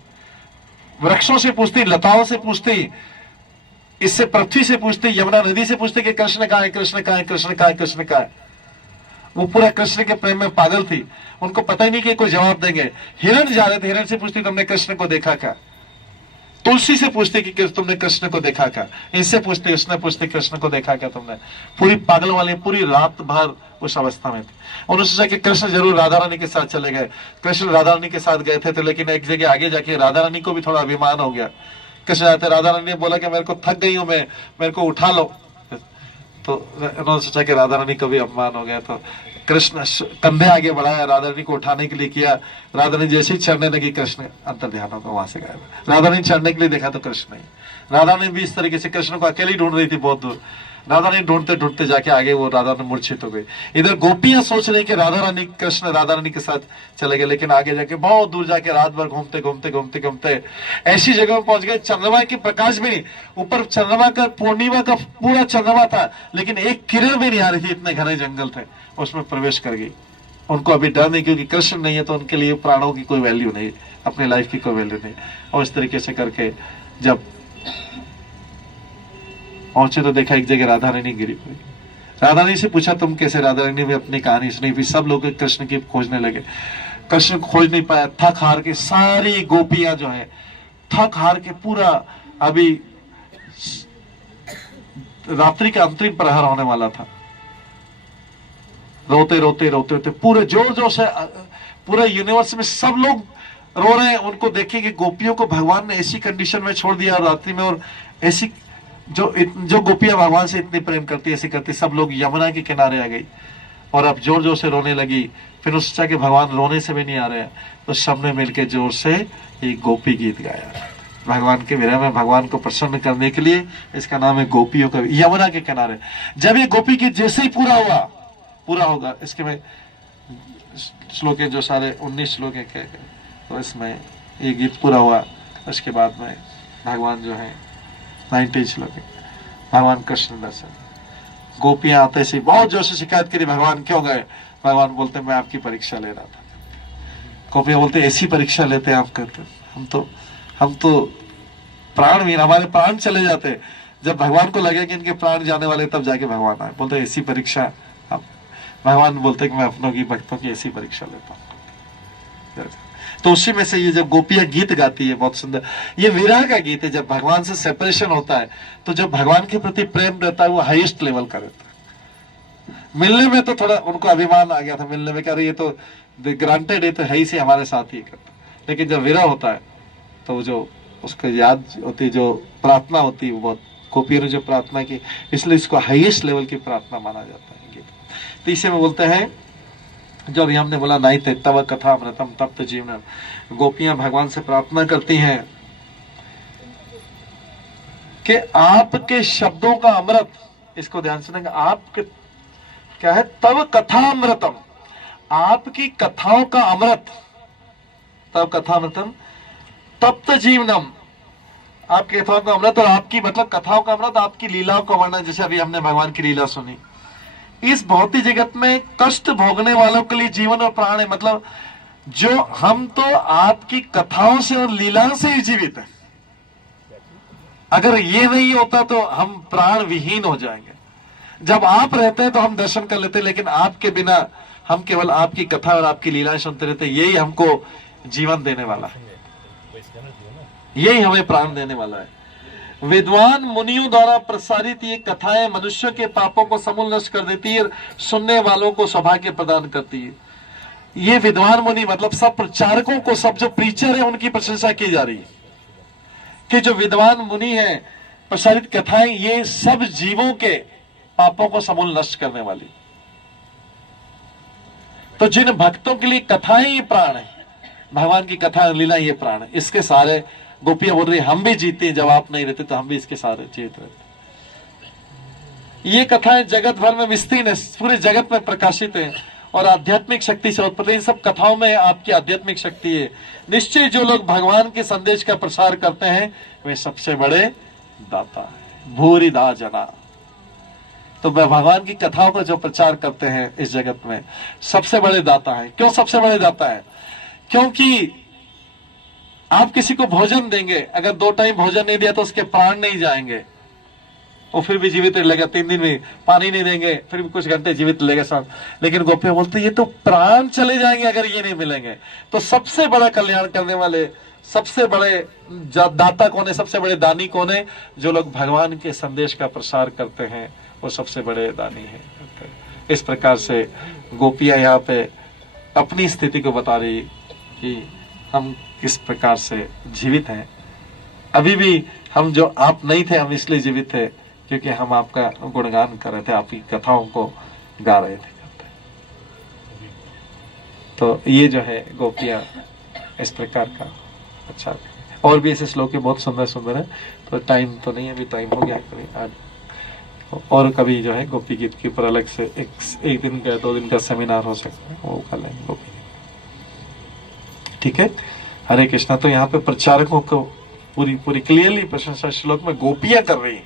वृक्षों से पूछती, लताओं से पूछती, इससे पृथ्वी से पूछती, यमुना नदी से पूछती कि कृष्ण कहाँ है, कृष्ण कहाँ है, कृष्ण कहाँ है, कृष्ण कहाँ है। वो पूरा कृष्ण के प्रेम में पागल थी, उनको पता ही नहीं कि कोई जवाब देंगे। हिरण जा रहे थे, हिरण से पूछती तुमने कृष्ण को देखा क्या। तुलसी से पूछते कि तुमने कृष्ण को देखा क्या। इससे पूछते, उसने पूछते कृष्ण को देखा क्या तुमने। पूरी पागल वाली पूरी रात भर उस अवस्था में थी। उन्होंने सोचा कि कृष्ण जरूर राधा रानी के साथ चले गए। कृष्ण राधा रानी के साथ गए थे तो लेकिन एक जगह आगे जाके राधा रानी को भी थोड़ा अभिमान हो गया। कृष्ण जाते, राधा रानी ने बोला कि मेरे को थक गई हूं मैं, मेरे को उठा लो। तो उन्होंने सोचा कि राधा रानी को भी अपमान हो गया, तो कृष्ण कंधे आगे बढ़ाया, राधा रानी को उठाने के लिए किया। राधा रानी जैसे ही चढ़ने लगी, कृष्ण अंतर ध्यान होकर वहां से गायब। राधा रानी चढ़ने के लिए देखा तो कृष्ण नहीं। राधा ने भी इस तरीके से कृष्ण को अकेली ढूंढ रही थी बहुत दूर। राधा ने ढूंढते ढूंढते जाके आगे वो राधा ने मूर्छित हो गई। इधर गोपियां सोच रही कि राधा रानी, कृष्ण राधा रानी के साथ चले गए, लेकिन आगे जाके बहुत दूर जाके रात भर घूमते घूमते घूमते घूमते ऐसी जगह में पहुंच गए चंद्रमा के प्रकाश भी नहीं, ऊपर चंद्रमा का, पूर्णिमा का पूरा चंद्रमा था, लेकिन एक किरण भी नहीं आ रही थी, इतने घने जंगल थे। उसमें प्रवेश कर गई। उनको अभी डर नहीं, क्योंकि कृष्ण नहीं है तो उनके लिए प्राणों की कोई वैल्यू नहीं, अपने लाइफ की कोई वैल्यू नहीं। और इस तरीके से करके जब पहुंचे तो देखा एक जगह राधा रानी गिरी हुई। राधा रानी से पूछा तुम कैसे। राधा रानी भी अपनी कहानी सुनी, फिर सब लोग कृष्ण की खोजने लगे। कृष्ण को खोज नहीं पाया, थक हार के सारी गोपियां जो है थक हार के, पूरा अभी रात्रि का अंतिम प्रहर होने वाला था, रोते रोते रोते रोते पूरे जोर जोर से पूरे यूनिवर्स में सब लोग रो रहे हैं। उनको देखें कि गोपियों को भगवान ने ऐसी कंडीशन में छोड़ दिया रात्रि में, और ऐसी जो गोपियां भगवान से इतनी प्रेम करती, ऐसी करती, सब लोग यमुना के किनारे आ गई और अब जोर जोर से रोने लगी। फिर उसने सोचा कि भगवान रोने से भी नहीं आ रहे हैं, तो सबने मिलकर जोर से एक गोपी गीत गाया भगवान के विरह में, भगवान को प्रसन्न करने के लिए। इसका नाम है गोपियों का, यमुना के किनारे। जब ये गोपी गीत जैसे ही पूरा होगा, इसके में श्लोक जो सारे 19 श्लोक है, तो इसमें ये गीत पूरा हुआ। उसके बाद में भगवान जो है 19 श्लोक है, भगवान कृष्ण दर्शन। गोपियां आते से बहुत जोर से शिकायत करी, भगवान क्यों गए। भगवान बोलते मैं आपकी परीक्षा ले रहा था। गोपियां बोलते ऐसी परीक्षा लेते आप करते, हम तो प्राणहीन, हमारे प्राण चले जाते। जब भगवान को लगे कि इनके प्राण जाने वाले, तब जाके भगवान आए। बोलते ऐसी परीक्षा। भगवान बोलते कि मैं अपनों की, भक्तों की ऐसी परीक्षा लेता हूँ। तो उसी में से ये जब गोपियां गीत गाती है, बहुत सुंदर, ये विरह का गीत है। जब भगवान से सेपरेशन होता है तो जब भगवान के प्रति प्रेम रहता है वो हाईएस्ट लेवल का रहता है। मिलने में तो थोड़ा उनको अभिमान आ गया था, मिलने में कह रही है तो ग्रांटेड है, तो है ही से हमारे साथ ही करता। लेकिन जब विरह होता है तो जो उसको याद होती है, जो प्रार्थना होती है, वो बहुत गोपियों ने जो प्रार्थना की, इसलिए इसको हाईएस्ट लेवल की प्रार्थना माना जाता है। तो इसे में बोलते हैं, जो अभी हमने बोला, नहीं तव कथा अमृतम तप्त जीवन। गोपियां भगवान से प्रार्थना करती हैं कि आपके शब्दों का अमृत, इसको ध्यान से सुनेंगे, आपके क्या है, तव कथा अमृतम, आपकी कथाओं का अमृत, तव कथा अमृतम तप्त जीवनम, आपकी कथाओं का अमृत। और आपकी मतलब कथाओं का अमृत, आपकी लीलाओं का वर्णन, जैसे अभी हमने भगवान की लीला सुनी। इस भौतिक जगत में कष्ट भोगने वालों के लिए जीवन और प्राण है, मतलब जो हम तो आपकी कथाओं से और लीलाओं से ही जीवित है। अगर ये नहीं होता तो हम प्राण विहीन हो जाएंगे। जब आप रहते हैं तो हम दर्शन कर लेते हैं, लेकिन आपके बिना हम केवल आपकी कथा और आपकी लीलाएं सुनते रहते हैं। यही हमको जीवन देने वाला है, यही हमें प्राण देने वाला है। विद्वान मुनियों द्वारा प्रसारित ये कथाएं मनुष्य के पापों को समूल नष्ट कर देती है, सुनने वालों को सौभाग्य प्रदान करती है। ये विद्वान मुनि मतलब सब प्रचारकों को, सब जो प्रीचर है, उनकी प्रशंसा की जा रही है कि जो विद्वान मुनि है, प्रसारित कथाएं ये सब जीवों के पापों को समूल नष्ट करने वाली। तो जिन भक्तों के लिए कथाएं ये प्राण है, भगवान की कथा लीला ये प्राण है, इसके सारे गोपियां बोल रही हम भी जीते हैं, जब आप नहीं रहते तो हम भी इसके सारे जीत रहते। ये कथाएं जगत भर में विस्तीर्ण है, पूरे जगत में प्रकाशित है और आध्यात्मिक शक्ति से उत्पन्न। इन सब कथाओं में आपकी आध्यात्मिक शक्ति है। निश्चय जो लोग भगवान के संदेश का प्रसार करते हैं वे सबसे बड़े दाता है, भूरि दा जना। तो भगवान की कथाओं का जो प्रचार करते हैं इस जगत में, सबसे बड़े दाता है। क्यों सबसे बड़े दाता है? क्योंकि आप किसी को भोजन देंगे, अगर 2 टाइम भोजन नहीं दिया तो उसके प्राण नहीं जाएंगे, वो फिर भी जीवित रहेगा। 3 दिन में पानी नहीं देंगे फिर भी कुछ घंटे जीवित रहेगा साथ। लेकिन गोपियां बोलते ये तो प्राण चले जाएंगे अगर ये नहीं मिलेंगे। तो सबसे बड़ा कल्याण करने वाले, सबसे बड़े दाता कौन है, सबसे बड़े दानी कौन है? जो लोग भगवान के संदेश का प्रसार करते हैं वो सबसे बड़े दानी है। इस प्रकार से गोपियां यहाँ पे अपनी स्थिति को बता रही कि हम किस प्रकार से जीवित हैं। अभी भी हम जो आप नहीं थे, हम इसलिए जीवित थे क्योंकि हम आपका गुणगान कर रहे थे, आपकी कथाओं को गा रहे थे। तो ये जो है गोपियां इस प्रकार का अच्छा। और भी ऐसे श्लोक बहुत सुंदर सुंदर है। तो टाइम तो नहीं, अभी टाइम हो गया आज। और कभी जो है गोपी गीत के ऊपर अलग से एक दिन का 2 दिन का सेमिनार हो सकता है, वो कर लेंगे गोपी गीत। ठीक है, हरे कृष्णा। तो यहाँ पे प्रचारकों को पूरी क्लियरली प्रशंसा श्लोक में गोपियां कर रही है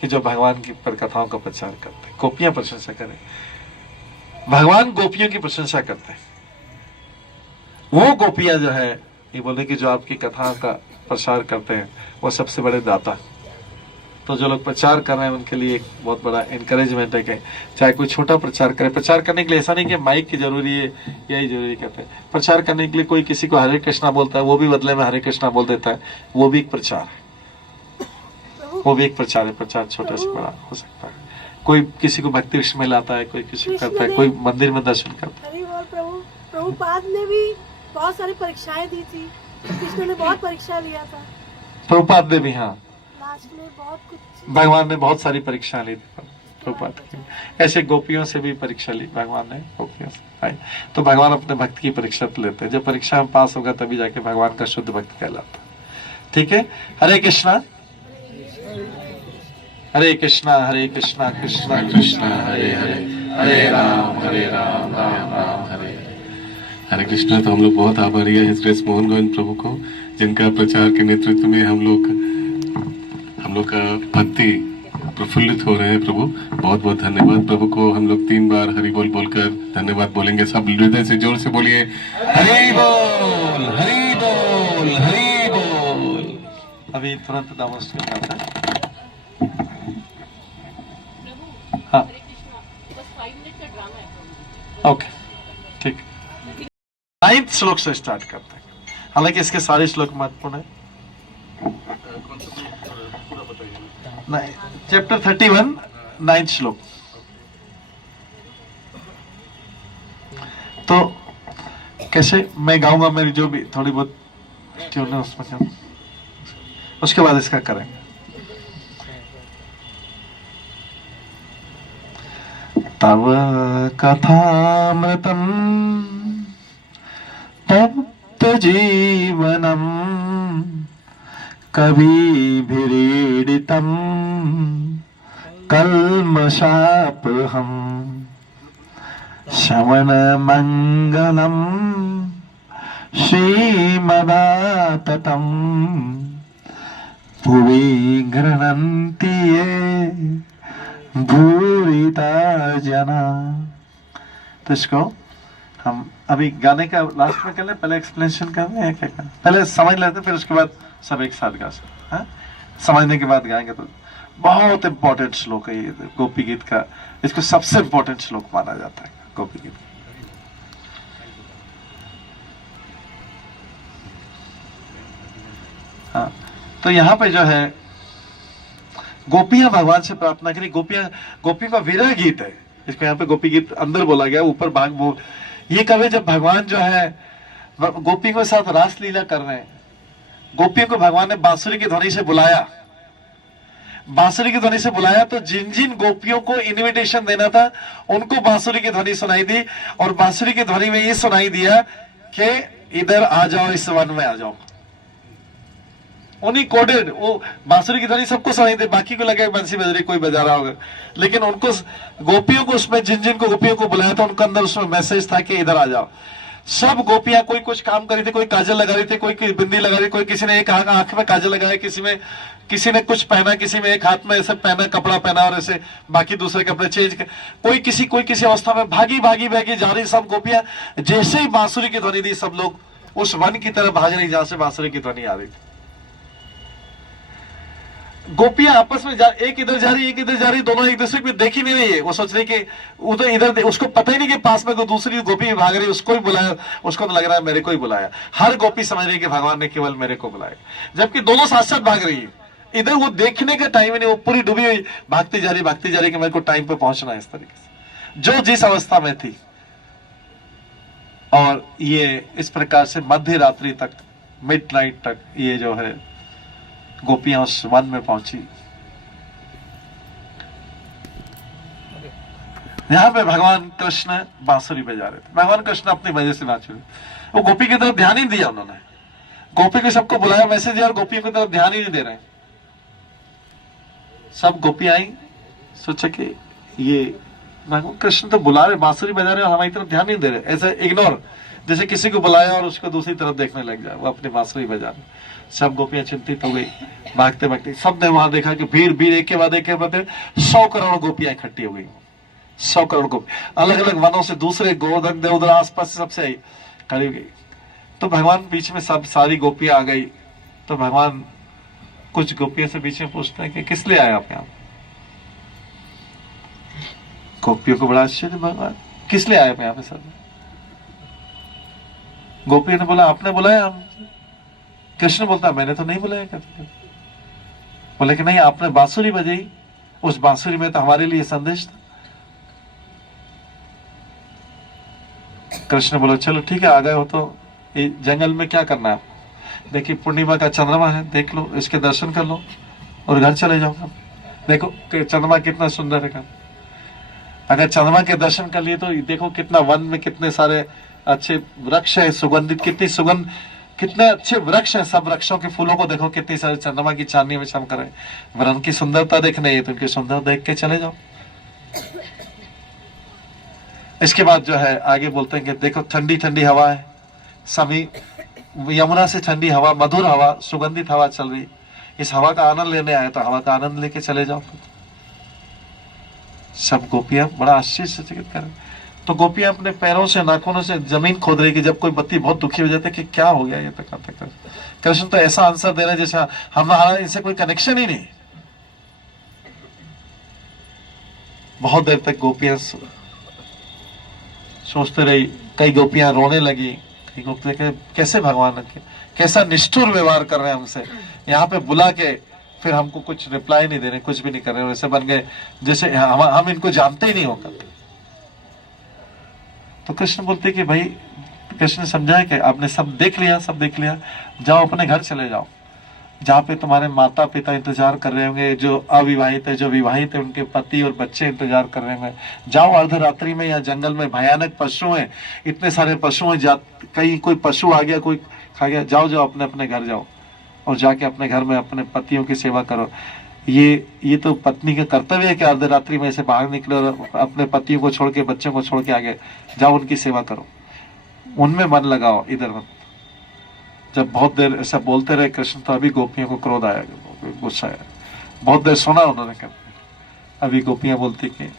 कि जो भगवान की कथाओं का प्रचार करते हैं। गोपियां प्रशंसा करें, भगवान गोपियों की प्रशंसा करते हैं। वो गोपियां जो है ये बोले कि जो आपकी कथा का प्रसार करते हैं वो सबसे बड़े दाता। तो जो लोग प्रचार कर रहे हैं उनके लिए एक बहुत बड़ा एनकरेजमेंट है कि चाहे कोई छोटा प्रचार करे। प्रचार करने के लिए ऐसा नहीं कि माइक की जरूरी है, यही जरूरी कहते हैं। प्रचार करने के लिए कोई किसी को हरे कृष्णा बोलता है, वो भी बदले में हरे कृष्णा बोल देता है, वो भी एक प्रचार है। वो भी एक प्रचार है। प्रचार छोटा से बड़ा हो सकता है। कोई किसी को भक्ति में लाता है, कोई किसी को करता है, कोई मंदिर में दर्शन करता है। प्रभुपाद ने भी बहुत सारी परीक्षाएं दी थी, कृष्ण ने बहुत परीक्षा लिया था। प्रभुपाद ने भी, हाँ, लास्ट में बहुत कुछ भगवान ने बहुत सारी परीक्षा ली थी प्रभुपाद की। ऐसे गोपियों से भी परीक्षा ली भगवान ने, गोपियों से। तो भगवान अपने भक्त की परीक्षा लेते हैं। जब परीक्षा में पास होगा तभी जाके भगवान का शुद्ध भक्त कहलाता है। ठीक है, हरे कृष्णा हरे कृष्णा कृष्णा कृष्णा हरे हरे, हरे राम राम राम हरे। हरे कृष्णा। तो हम लोग बहुत आभारी है श्रेष्ठ मोहन गोविंद प्रभु को, जिनका प्रचार के नेतृत्व में हम लोग का भक्ति प्रफुल्लित हो रहे हैं। प्रभु बहुत बहुत धन्यवाद। प्रभु को हम लोग 3 बार हरि बोल बोलकर धन्यवाद बोलेंगे। सब हृदय से जोर से बोलिए, हरि बोल हरि बोल हरि बोल। अभी तुरंत दामोस के पास है। प्रभु हाँ, हरे कृष्णा, बस 5 मिनट का ड्रामा है। ओके, ठीक। 9th श्लोक से स्टार्ट करते हैं। हालांकि इसके सारे श्लोक महत्वपूर्ण है। नहीं, चैप्टर 31 9th श्लोक। तो कैसे मैं गाऊंगा, मेरी जो भी थोड़ी बहुत ट्यून है उसमें क्या, उसके बाद इसका करेंगे। तव कथामृतम तप्त जीवनम कविभिरीडितम कल्मषापहम शमन मंगलम श्रीमदाततम भुवि गृह्णन्ति ये भूरिता जना। तो इसको हम अभी गाने का लास्ट में कर लें, पहले एक्सप्लेनेशन कर लें, क्या करें? पहले समझ लेते हैं, फिर उसके बाद सब एक साथ गा सकते हैं। समझने के बाद गाएंगे। तो बहुत इंपॉर्टेंट श्लोक है ये गोपी गीत का। इसको सबसे इंपॉर्टेंट श्लोक माना जाता है गोपी गीत। हाँ, तो यहाँ पे जो है गोपियां भगवान से प्रार्थना करी। गोपियों का विरह गीत है। इसको यहाँ पे गोपी गीत अंदर बोला गया, ऊपर भाग बोल। ये कभी जब भगवान जो है गोपियों के साथ रास लीला कर रहे हैं, गोपियों को भगवान ने बांसुरी की ध्वनि से बुलाया। बांसुरी की ध्वनि से बुलाया तो जिन जिन गोपियों को इनविटेशन देना था उनको बांसुरी की ध्वनि सुनाई दी। और बांसुरी की ध्वनि में ये सुनाई दिया कि इधर आ जाओ, इस वन में आ जाओ। उन्हीं कोडेड वो बांसुरी की ध्वनि सबको सुनाई दे, बाकी को लगे बंसी बज रही, कोई बजा रहा होगा। लेकिन उनको गोपियों को, उसमें जिन जिन को गोपियों को बुलाया था उनके अंदर उसमें मैसेज था कि इधर आ जाओ। सब गोपियां कोई कुछ काम कर रही थी, कोई काजल लगा रही थी, कोई बिंदी लगा रही, कोई किसी ने एक आंख में काजल लगाया, किसी ने कुछ पहना, किसी में एक हाथ में ऐसे पहना कपड़ा पहना और ऐसे बाकी दूसरे कपड़े चेंज कर, कोई किसी अवस्था में भागी जा रही सब गोपियां। जैसे ही बांसुरी की ध्वनि दी सब लोग उस वन की तरफ भाग रही जहां से बांसुरी की ध्वनि आ रही थी। गोपियां आपस में एक इधर जा रही एक इधर जा रही, दोनों एक दूसरे को देख ही नहीं रही है। वो सोच रही कि उधर इधर, उसको पता ही नहीं कि पास में कोई दूसरी गोपी भाग रही, उसको ही बुलाया, उसको तो लग रहा है मेरे को ही बुलाया। हर गोपी समझ रही है कि भगवान ने केवल मेरे को बुलाया, जबकि दोनों साथ साथ भाग रही है। इधर वो देखने का टाइम ही नहीं, वो पूरी डूबी हुई भागती जा रही कि मेरे को टाइम पे पहुंचना है, इस तरीके से जो जिस अवस्था में थी। और ये इस प्रकार से मध्य रात्रि तक, मिडनाइट तक ये जो है गोपियां उस वन में पहुंची। यहां पे भगवान कृष्ण बांसुरी बजा रहे थे। भगवान कृष्ण अपनी वजह से नाच रहे, वो गोपी की तरफ ध्यान ही नहीं दिया उन्होंने। गोपी को सबको बुलाया, मैसेज दिया और गोपियों की तरफ ध्यान ही नहीं दे रहे। सब गोपी आई, सोचा कि ये भगवान कृष्ण तो बुला रहे, बांसुरी बजा रहे और हमारी तरफ ध्यान नहीं दे रहे, ऐसे इग्नोर, जैसे किसी को बुलाया और उसको दूसरी तरफ देखने लग जाए, वो अपनी बांसुरी बजा रहे। सब गोपियां चिंतित हो गई, भागते भागते सबने वहां देखा कि भीड़ एक के बाद 100 करोड़ गोपियां इकट्ठी हो गई। 100 करोड़ गोपी अलग अलग वनों से, दूसरे गोवर्धन देवदर आसपास सबसे आई, खड़ी हो गई। तो भगवान बीच में सब सारी गोपियां आ गई। तो भगवान कुछ गोपियों से बीच में पूछते हैं कि किस लिए आए आप यहाँ? गोपियों को बड़ा आश्चर्य, भगवान किस लिए आए आप यहाँ पे सर? गोपियों ने बोला आपने बुलाया हम। कृष्ण बोलता मैंने तो नहीं बुलाया। कहते बोले कि नहीं, आपने बांसुरी बजाई, उस बांसुरी में तो हमारे लिए संदेश था। कृष्ण बोला चलो ठीक है, आ गए हो तो जंगल में क्या करना है? देखिए पूर्णिमा का चंद्रमा है, देख लो, इसके दर्शन कर लो और घर चले जाओ। देखो कि चंद्रमा कितना सुंदर है। अगर चंद्रमा के दर्शन कर लिए तो देखो कितना वन में कितने सारे अच्छे वृक्ष है, सुगंधित, कितनी सुगंध, कितने अच्छे वृक्ष हैं। सब वृक्षों के फूलों को देखो कितनी सारी चंद्रमा की चांदनी में चमक रहे। वन की सुंदरता देखने है तो उनकी सुंदर देख के चले जाओ। इसके बाद जो है आगे बोलते हैं कि देखो ठंडी ठंडी हवा है, सभी यमुना से ठंडी हवा, मधुर हवा, सुगंधित हवा चल रही, इस हवा का आनंद लेने आए तो हवा का आनंद लेके चले जाओ। सब गोपियां बड़ा आश्चर्य से चकित कर, तो गोपियां अपने पैरों से नाखूनों से जमीन खोद रही कि जब कोई बत्ती बहुत दुखी हो जाती है कि क्या हो गया ये तक। कृष्ण तो ऐसा आंसर दे रहे जैसा हमारा इनसे कोई कनेक्शन ही नहीं। बहुत देर तक गोपियां सोचते रही, कई गोपियां रोने लगी, कई गोपियां कैसे भगवान कैसा निष्ठुर व्यवहार कर रहे हैं हमसे, यहाँ पे बुला के फिर हमको कुछ रिप्लाई नहीं दे रहे, कुछ भी नहीं कर रहे, वैसे बन गए जैसे हम इनको जानते ही नहीं होकर। तो कृष्ण बोलते कि भाई, कृष्ण समझाए कि आपने सब देख लिया, जाओ अपने घर चले जाओ, जहाँ पे तुम्हारे माता पिता इंतजार कर रहे होंगे, जो अविवाहित है, जो विवाहित है, उनके पति और बच्चे इंतजार कर रहे होंगे। जाओ अर्धरात्रि में, या जंगल में भयानक पशु हैं, इतने सारे पशु हैं, कहीं कोई पशु आ गया, कोई खा गया, जाओ अपने अपने घर जाओ और जाके अपने घर में अपने पतियों की सेवा करो। ये तो पत्नी का कर्तव्य है कि अर्धरात्रि में से बाहर निकले और अपने पतियों को छोड़ के, बच्चों को छोड़ के आगे जाओ, उनकी सेवा करो, उनमें मन लगाओ, इधर मत। जब बहुत देर ऐसा बोलते रहे कृष्ण, तो अभी गोपियों को क्रोध आया, गुस्सा आया। बहुत देर सुना उन्होंने, अभी गोपियां बोलती कि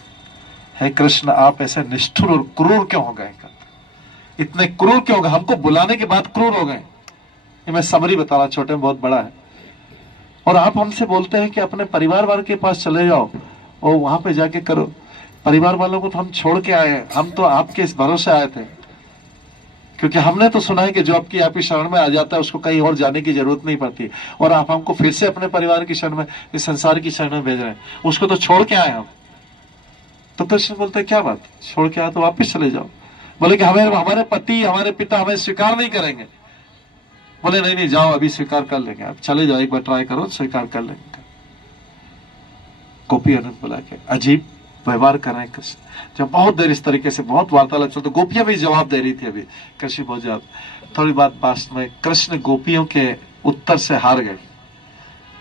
हे कृष्ण, आप ऐसे निष्ठुर और क्रूर क्यों हो गए? इतने क्रूर क्यों हो गए? हमको बुलाने के बाद क्रूर हो गए। ये मैं समरी बता रहा, छोटे में बहुत बड़ा है। और आप हमसे बोलते हैं कि अपने परिवार वालों के पास चले जाओ और वहां पे जाके करो। परिवार वालों को तो हम छोड़ के आए हैं, हम तो आपके इस भरोसे आए थे, क्योंकि हमने तो सुना है कि जो आपकी शरण में आ जाता है उसको कहीं और जाने की जरूरत नहीं पड़ती, और आप हमको फिर से अपने परिवार की शरण में, इस संसार की शरण में भेज रहे हैं, उसको तो छोड़ के आए हम। तो कृष्ण बोलते क्या बात, छोड़ के आए तो वापिस चले जाओ। बोले कि हमारे पति, हमारे पिता हमें स्वीकार नहीं करेंगे। बोले नहीं जाओ, अभी स्वीकार कर लेंगे, आप चले जाओ, एक बार ट्राई करो, स्वीकार कर लेंगे। गोपी अनंत बोला कि अजीब व्यवहार कर रहे हैं कृष्ण। जब बहुत देर इस तरीके से बहुत वार्तालाप चलते, गोपियां भी जवाब दे रही थी, अभी कृष्ण बहुत ज्यादा। थोड़ी बात पास में कृष्ण गोपियों के उत्तर से हार गए।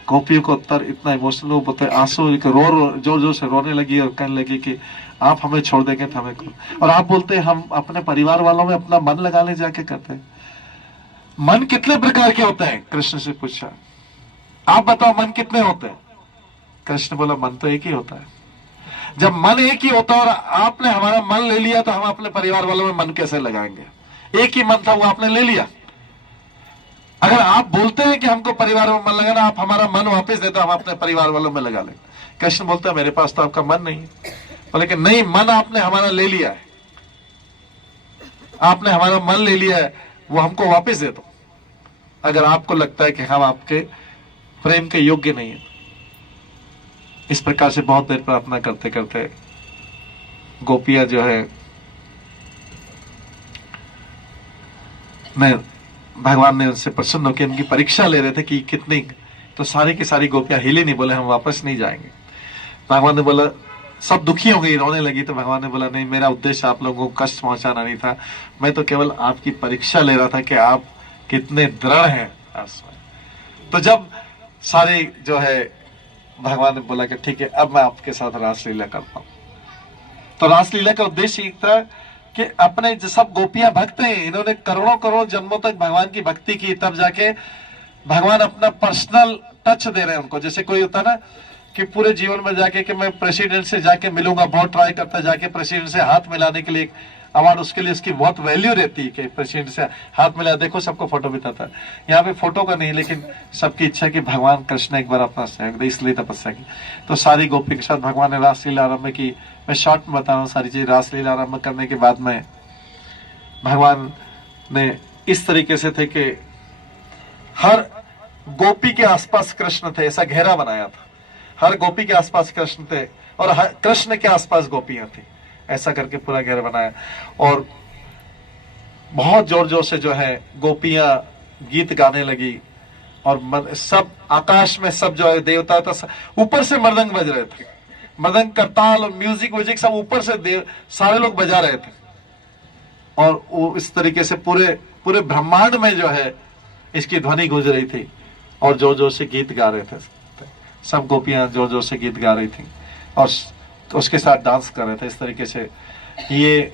गोपियों को उत्तर इतना इमोशनल, वो बोलते आंसू जोर जोर से रोने लगी और कहने लगी कि आप हमें छोड़ देंगे तो हमें कौन। और आप बोलते हम अपने परिवार वालों में अपना मन लगा ले जाके करते हैं। मन कितने प्रकार के होते हैं? कृष्ण से पूछा, आप बताओ मन कितने होते हैं? कृष्ण बोला मन तो एक ही होता है। जब मन एक ही होता है और आपने हमारा मन ले लिया तो हम अपने परिवार वालों में मन कैसे लगाएंगे? एक ही मन था, वो आपने ले लिया। अगर आप बोलते हैं कि हमको परिवार में मन लगाना, आप हमारा मन वापस देते, हम अपने परिवार वालों में लगा लेंगे। कृष्ण बोलता है मेरे पास तो आपका मन नहीं है। बोले कि नहीं, मन आपने हमारा ले लिया है, आपने हमारा मन ले लिया है, वो हमको वापस दे दो। अगर आपको लगता है कि हम आपके प्रेम के योग्य नहीं है। इस प्रकार से बहुत देर प्रार्थना करते करते गोपियां जो है भगवान ने उनसे प्रसन्न होकर उनकी परीक्षा ले रहे थे कि कितनी, तो सारी की सारी गोपियां हिली नहीं, बोले हम वापस नहीं जाएंगे। भगवान ने बोला, सब दुखी हो गई, रोने लगी। तो भगवान ने बोला नहीं, मेरा उद्देश्य आप लोगों को कष्ट पहुंचाना नहीं था, मैं तो केवल आपकी परीक्षा ले रहा था कि आप कितने दृढ़ हैं। तो जब सारे जो है भगवान ने बोला कि ठीक है, अब मैं आपके साथ रासलीला करता हूं। तो रासलीला का उद्देश्य एक था कि अपने जो सब गोपियां भक्त हैं, इन्होंने करोड़ों करोड़ जन्मों तक भगवान की भक्ति की, तब जाके भगवान अपना पर्सनल टच दे रहे हैं उनको। जैसे कोई होता ना कि पूरे जीवन में जाके कि मैं प्रेसिडेंट से जाके मिलूंगा, बहुत ट्राई करता जाके प्रेसिडेंट से हाथ मिलाने के लिए अवार्ड, उसके लिए उसकी बहुत वैल्यू रहती है कि प्रेसिडेंट से हाथ मिला, देखो सबको फोटो बिताता है। यहाँ पे फोटो का नहीं, लेकिन सबकी इच्छा कि भगवान कृष्ण एक बार अपना सहयोग दे, इसलिए तपस्या की। तो सारी गोपी के साथ भगवान ने रासलीला आरंभ की। मैं शॉर्ट में बता रहा हूँ सारी चीज। रासलीला आरंभ करने के बाद में भगवान ने इस तरीके से थे कि हर गोपी के आसपास कृष्ण थे, ऐसा घेरा बनाया था। हर गोपी के आसपास कृष्ण थे और हर कृष्ण के आसपास गोपियां थी, ऐसा करके पूरा घेरा बनाया। और बहुत जोर जोर से जो है गोपियां गीत गाने लगी और सब आकाश में सब जो है देवता था, ऊपर से मृदंग बज रहे थे, मृदंग का ताल और म्यूजिक सब ऊपर से सारे लोग बजा रहे थे। और वो इस तरीके से पूरे ब्रह्मांड में जो है इसकी ध्वनि गूंज रही थी और जोर जोर से गीत गा रहे थे। सब गोपियां जोर जोर से गीत गा रही थी और उसके साथ डांस कर रहे थे। इस तरीके से ये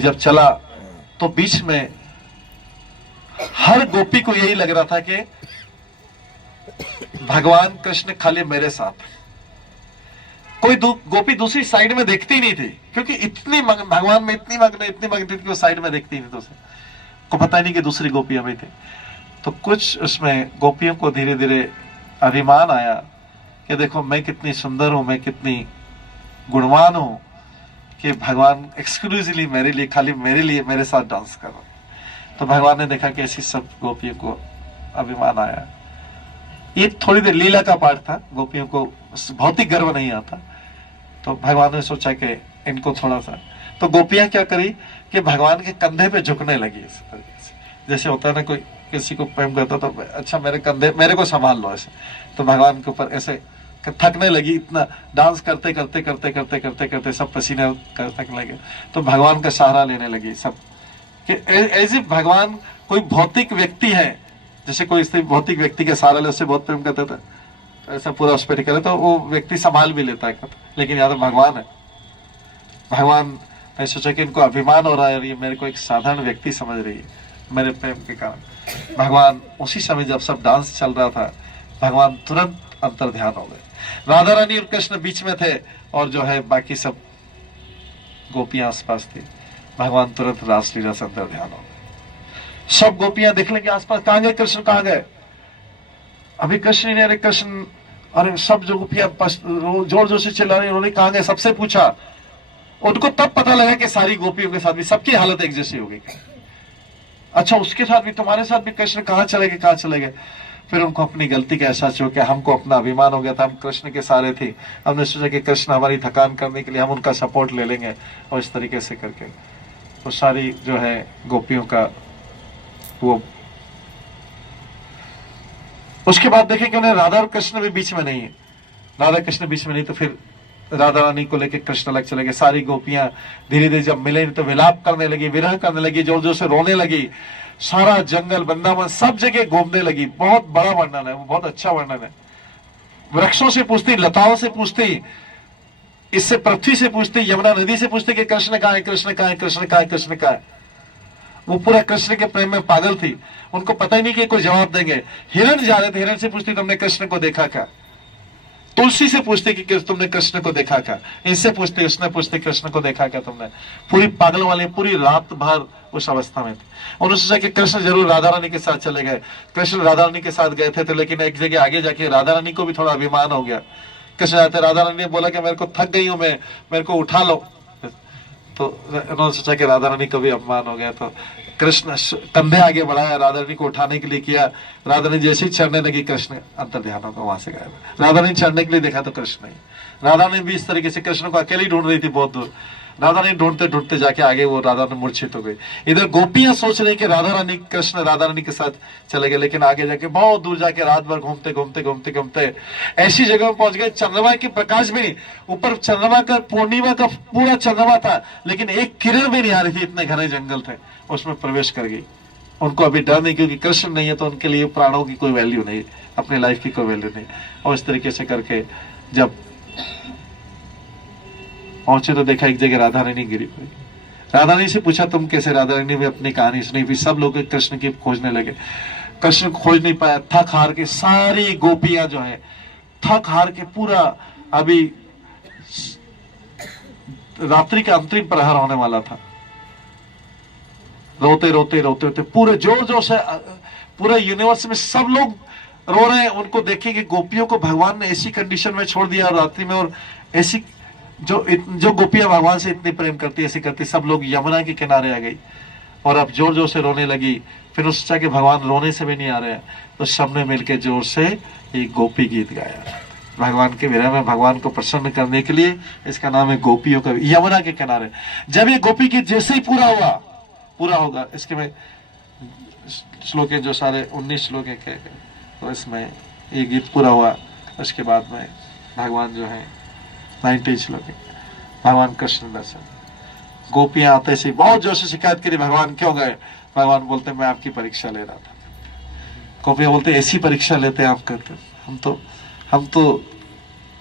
जब चला तो बीच में हर गोपी को यही लग रहा था कि भगवान कृष्ण खाली मेरे साथ, कोई गोपी दूसरी साइड में देखती नहीं थी, क्योंकि इतनी भगवान में इतनी मग्न थी कि वो साइड में देखती नहीं, तो उसे को पता नहीं कि दूसरी गोपियां भी थी। तो कुछ उसमें गोपियों को धीरे धीरे अभिमान आया कि देखो मैं कितनी सुंदर हूं, मैं कितनी गुणवान हूं कि भगवान एक्सक्लूसिवली मेरे लिए, खाली मेरे लिए मेरे साथ डांस कर रहा। तो भगवान ने देखा कि ऐसी सब गोपियों को अभिमान आया। ये थोड़ी देर लीला का पार्ट था, गोपियों को भौतिक गर्व नहीं आता। तो भगवान ने सोचा कि इनको थोड़ा सा, तो गोपियां क्या करी कि भगवान के कंधे पे झुकने लगी इस तरीके से। जैसे होता है ना, कोई किसी को प्रेम करता तो अच्छा मेरे कंधे, मेरे को संभाल लो ऐसे। तो भगवान के ऊपर ऐसे थकने लगी, इतना डांस करते करते करते करते करते करते सब पसीने थकने लगे। तो भगवान का सहारा लेने लगी सब, कि ऐसे भगवान कोई भौतिक व्यक्ति है, जैसे कोई स्त्री भौतिक व्यक्ति के सहारा ले, उससे बहुत प्रेम करता था, ऐसा पूरा उस पर करे तो वो व्यक्ति संभाल भी लेता है। लेकिन यहाँ तो भगवान है। भगवान ने सोचा कि इनको अभिमान हो रहा है, ये मेरे को एक साधारण व्यक्ति समझ रही है मेरे प्रेम के कारण। भगवान उसी समय जब सब डांस चल रहा था, भगवान तुरंत अंतर ध्यान हो गए। राधा रानी और कृष्ण बीच में थे और जो है बाकी सब गोपियां आसपास थी। भगवान तुरंत रासलीला से अंतर ध्यान हो गए। सब गोपियां देख लेंगे आसपास, कहां गए कृष्ण, कहां गए? अभी कृष्ण नहीं, अरे कृष्ण, अरे सब जो गोपियां जोर जोर से चिल्ला रही, उन्होंने कहां गए सबसे पूछा। उनको तब पता लगा कि सारी गोपियों के साथ भी सबकी हालत एक जैसी हो गई। अच्छा उसके साथ भी, तुम्हारे साथ भी कृष्ण कहां चले गए, कहां चले गए? फिर उनको अपनी गलती का एहसास हो कि हमको अपना अभिमान हो गया था, हम कृष्ण के सारे थे। हमने सोचा कि कृष्ण हमारी थकान करने के लिए हम उनका सपोर्ट ले लेंगे, और इस तरीके से करके तो सारी जो है गोपियों का वो। उसके बाद देखें कि उन्हें राधा और कृष्ण भी बीच में नहीं है, राधा कृष्ण बीच में नहीं। तो फिर राधा रानी को लेकर कृष्ण अलग चले गए। सारी गोपियां धीरे धीरे जब मिले तो विलाप करने लगी, विरह करने लगी, जोर जोर से रोने लगी। सारा जंगल वृंदावन सब जगह घूमने लगी। बहुत बड़ा वर्णन है, वो बहुत अच्छा वर्णन है। वृक्षों से पूछती, लताओं से पूछती, इससे पृथ्वी से पूछती, यमुना नदी से पूछती कि कृष्ण कहाँ है, कृष्ण कहाँ है, कृष्ण कहाँ है, कृष्ण कहाँ है। वो पूरा कृष्ण के प्रेम में पागल थी, उनको पता ही नहीं कि कोई जवाब देंगे। हिरण जा रहे थे, हिरण से पूछती तुमने कृष्ण को देखा क्या। तुलसी से पूछती कि तुमने कृष्ण को देखा क्या। इनसे पूछती, उसने पूछती कृष्ण को देखा क्या तुमने। पूरी पागल वाली पूरी रात भर उस अवस्था में थी। उन्होंने सोचा कि कृष्ण जरूर राधा रानी के साथ चले गए। कृष्ण राधा रानी के साथ गए थे तो, लेकिन एक जगह आगे जाके राधा रानी को भी थोड़ा अभिमान हो गया। कृष्ण आते, राधा रानी ने बोला कि मेरे को थक गई हूं मैं, मेरे को उठा लो। तो उन्होंने सोचा कि राधा रानी को भी अपमान हो गया, तो कृष्ण कंधे आगे बढ़ाया, राधा रानी को उठाने के लिए किया। राधा रानी जैसे ही चढ़ने लगी, कृष्ण अंतर ध्यान होगा वहां से गायब। राधा रानी चढ़ने के लिए देखा तो कृष्ण नहीं। राधा रानी भी इस तरीके से कृष्ण को अकेली ढूंढ रही थी बहुत दूर। राधा रानी ढूंढते ढूंढते जाके आगे वो राधा रानी मूर्छित हो गई। इधर गोपियां सोच रही कि राधा रानी कृष्ण राधा रानी के साथ चले गए, लेकिन आगे जाके बहुत दूर जाके रात भर घूमते घूमते घूमते घूमते ऐसी जगह में पहुंच गए, चंद्रमा की प्रकाश भी नहीं, ऊपर चंद्रमा का पूर्णिमा का पूरा चंद्रमा था, लेकिन एक किरण भी नहीं आ रही थी, इतने घने जंगल थे। उसमें प्रवेश कर गई। उनको अभी डर नहीं, क्योंकि कृष्ण नहीं है तो उनके लिए प्राणों की कोई वैल्यू नहीं, अपनी लाइफ की कोई वैल्यू नहीं। और इस तरीके से करके जब पहुंचे तो देखा एक जगह राधा रानी गिरी पड़ी। राधा रानी से पूछा तुम कैसे। राधा रानी भी अपनी कहानी सुनी। फिर सब लोग कृष्ण की खोजने लगे। कृष्ण खोज नहीं पाया, थक हार के सारी गोपियां जो है थक हार के पूरा, अभी रात्रि का अंतिम प्रहर होने वाला था, रोते रोते रोते रोते पूरे जोर जोर से पूरे यूनिवर्स में सब लोग रो रहे हैं। उनको देखे कि गोपियों को भगवान ने ऐसी कंडीशन में छोड़ दिया रात्रि में, और ऐसी जो गोपियां भगवान से इतनी प्रेम करती ऐसी करती, सब लोग यमुना के किनारे आ गई और अब जोर जोर से रोने लगी। फिर उसने सोचा कि भगवान रोने से भी नहीं आ रहे हैं, तो सबने मिलकर जोर से एक गोपी गीत गाया भगवान के विरह में, भगवान को प्रसन्न करने के लिए। इसका नाम है गोपियों का यमुना के किनारे। जब ये गोपी गीत जैसे ही पूरा होगा, इसके में श्लोक जो सारे 19 श्लोक है, तो इसमें ये गीत पूरा हुआ। उसके बाद में भगवान जो है 19 श्लोक है, भगवान कृष्ण दर्शन। गोपियां आते से बहुत जोर से शिकायत करी, भगवान क्यों गए। भगवान बोलते मैं आपकी परीक्षा ले रहा था। गोपियां बोलते ऐसी परीक्षा लेते आप करते, हम तो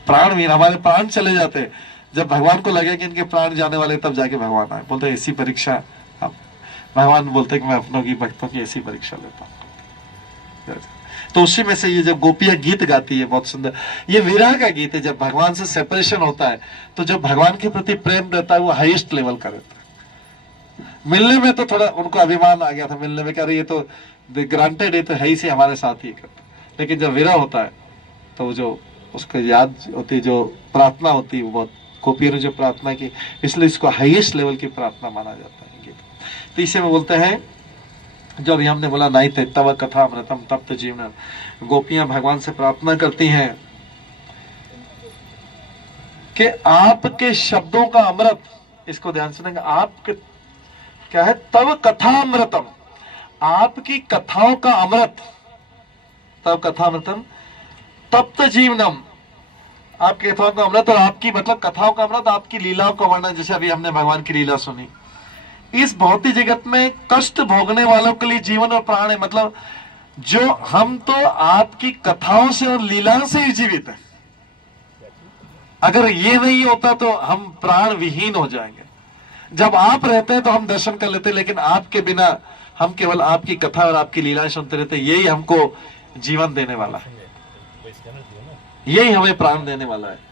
प्राणवीर, हमारे प्राण चले जाते। जब भगवान को लगे कि इनके प्राण जाने वाले, तब जाके भगवान आए। बोलते ऐसी परीक्षा। भगवान बोलते कि मैं अपनों की भक्तों की ऐसी परीक्षा लेता हूँ। तो उसी में से ये जब गोपियां गीत गाती है, बहुत सुंदर, ये विरह का गीत है। जब भगवान से सेपरेशन होता है, तो जब भगवान के प्रति प्रेम रहता है, वो हाईएस्ट लेवल का रहता है। मिलने में तो थोड़ा उनको अभिमान आ गया था, मिलने में कह रहे ये तो ग्रांटेड है, तो है ही से हमारे साथ ही करता। लेकिन जब विरह होता है, तो जो उसको याद होती, जो प्रार्थना होती है, वो बहुत गोपियों ने जो प्रार्थना की, इसलिए इसको हाईएस्ट लेवल की प्रार्थना माना जाता है। तो इसे में बोलते हैं, जो अभी हमने बोला नाई तव कथा अमृतम तप्त जीवन, गोपियां भगवान से प्रार्थना करती हैं कि आपके शब्दों का अमृत, इसको ध्यान सुनेंगे, आपके क्या है, तव कथा अमृतम, आपकी कथाओं का अमृत, तव कथा अमृतम तप्त जीवनम, आपकी कथाओं का अमृत। और आपकी मतलब कथाओं का अमृत, आपकी लीलाओं का वर्णन, जैसे अभी हमने भगवान की लीला सुनी। इस भौतिक जगत में कष्ट भोगने वालों के लिए जीवन और प्राण है, मतलब जो हम तो आपकी कथाओं से और लीलाओं से ही जीवित है। अगर ये नहीं होता तो हम प्राण विहीन हो जाएंगे। जब आप रहते हैं तो हम दर्शन कर लेते हैं, लेकिन आपके बिना हम केवल आपकी कथा और आपकी लीलाएं सुनते रहते हैं। यही हमको जीवन देने वाला है, यही हमें प्राण देने वाला है।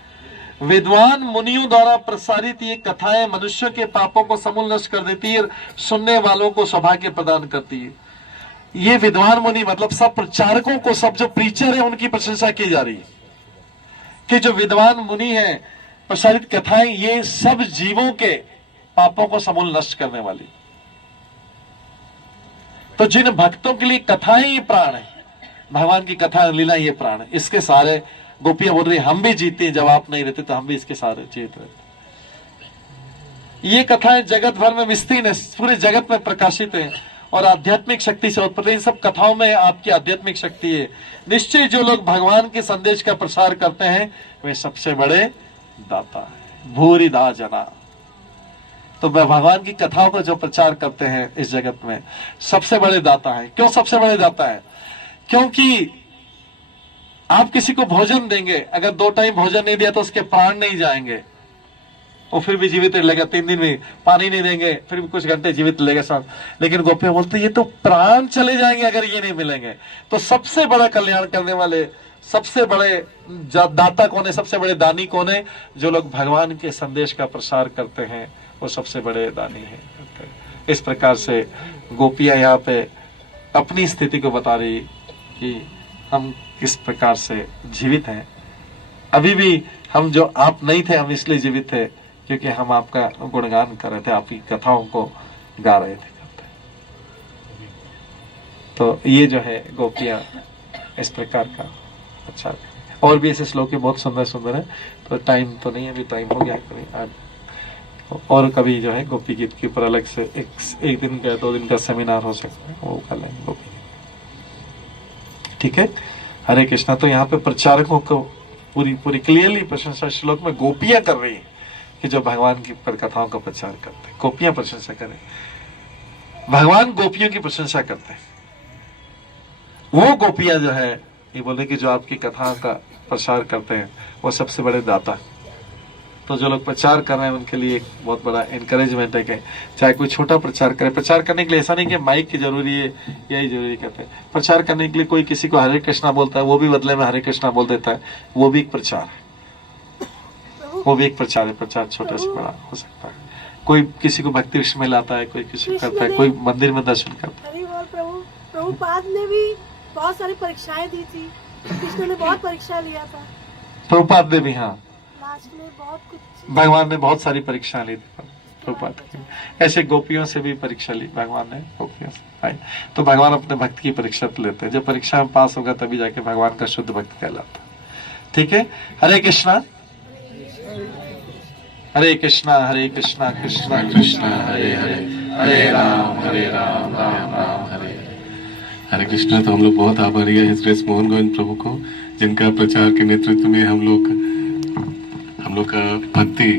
विद्वान मुनियों द्वारा प्रसारित ये कथाएं मनुष्यों के पापों को समूल नष्ट कर देती है, सुनने वालों को सौभाग्य प्रदान करती है। ये विद्वान मुनि मतलब सब प्रचारकों को, सब जो प्रीचर है, उनकी प्रशंसा की जा रही है कि जो विद्वान मुनि है, प्रसारित कथाएं ये सब जीवों के पापों को समूल नष्ट करने वाली। तो जिन भक्तों के लिए कथाएं ये प्राण है, भगवान की कथा लीला ये प्राण है, इसके सारे गोपियां बोल रही हम भी जीते हैं, जब आप नहीं रहते तो हम भी इसके सारे जीत रहते। ये कथाएं जगत भर में विस्तीर्ण है, पूरे जगत में प्रकाशित है और आध्यात्मिक शक्ति से उत्पन्न। इन सब कथाओं में आपकी आध्यात्मिक शक्ति है। निश्चय जो लोग भगवान के संदेश का प्रसार करते हैं वे सबसे बड़े दाता है, भूरिदा जना। तो वह भगवान की कथाओं का जो प्रचार करते हैं इस जगत में सबसे बड़े दाता है। क्यों सबसे बड़े दाता है? क्योंकि आप किसी को भोजन देंगे, अगर 2 टाइम भोजन नहीं दिया तो उसके प्राण नहीं जाएंगे, वो फिर भी जीवित रहेगा। 3 दिन में पानी नहीं देंगे फिर भी कुछ घंटे जीवित रहेगा साथ। लेकिन गोपियां बोलते ये तो प्राण चले जाएंगे अगर ये नहीं मिलेंगे। तो सबसे बड़ा कल्याण करने वाले, सबसे बड़े दाता कौन है, सबसे बड़े दानी कौन है? जो लोग भगवान के संदेश का प्रसार करते हैं वो सबसे बड़े दानी है। इस प्रकार से गोपियां यहाँ पे अपनी स्थिति को बता रही कि हम किस प्रकार से जीवित हैं। अभी भी हम जो आप नहीं थे, हम इसलिए जीवित थे क्योंकि हम आपका गुणगान कर रहे थे, आपकी कथाओं को गा रहे थे। तो ये जो है गोपियां इस प्रकार का अच्छा है। और भी ऐसे श्लोक बहुत सुंदर सुंदर है, तो टाइम तो नहीं, अभी टाइम हो गया कभी आज। और कभी जो है गोपी गीत के ऊपर अलग से एक दिन का 2 दिन का सेमिनार हो सकता है, वो कर लेंगे गोपी। ठीक है, हरे कृष्णा। तो यहाँ पे प्रचारकों को पूरी क्लियरली प्रशंसा श्लोक में गोपियां कर रही है कि जो भगवान की कथाओं का प्रचार करते हैं, गोपियां प्रशंसा करें। भगवान गोपियों की प्रशंसा करते हैं। वो गोपियां जो है ये बोले कि जो आपकी कथा का प्रसार करते हैं वो सबसे बड़े दाता। तो जो लोग प्रचार कर रहे हैं उनके लिए एक बहुत बड़ा एनकरेजमेंट है कि चाहे कोई छोटा प्रचार करे। प्रचार करने के लिए ऐसा नहीं कि माइक की जरूरी है, यही जरूरी कहते हैं। प्रचार करने के लिए कोई किसी को हरे कृष्णा बोलता है, वो भी बदले में हरे कृष्णा बोल देता है, वो भी एक प्रचार है। वो भी एक प्रचार है। प्रचार छोटा से बड़ा हो सकता है। कोई किसी को भक्ति विषय में लाता है, कोई किसी को करता है, कोई मंदिर में दर्शन करता है। हरि बोल प्रभु। प्रभुपाद ने भी बहुत सारी परीक्षाएं दी थी, कृष्ण ने बहुत परीक्षा लिया था। प्रभुपाद ने भी, हाँ, लास्ट में बहुत कुछ भगवान ने बहुत सारी परीक्षा ली थी प्रभुपाद की। ऐसे गोपियों से भी परीक्षा ली भगवान ने, गोपियों से। तो भगवान अपने भक्त की परीक्षा तो लेते हैं। जब परीक्षा में पास होगा तभी जाके भगवान का शुद्ध भक्त कहलाता है। ठीक है, हरे कृष्णा हरे कृष्णा कृष्णा कृष्णा हरे हरे, हरे राम राम राम हरे। हरे कृष्णा। तो हम लोग बहुत आभारी है श्रेष्ठ मोहन गोविंद प्रभु को, जिनका प्रचार के नेतृत्व में हम लोग का भक्ति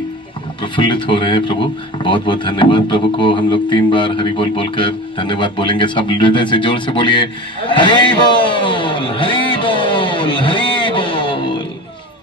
प्रफुल्लित हो रहे हैं। प्रभु बहुत बहुत धन्यवाद। प्रभु को हम लोग 3 बार हरि बोल बोलकर धन्यवाद बोलेंगे। सब हृदय से जोर से बोलिए हरि बोल, हरि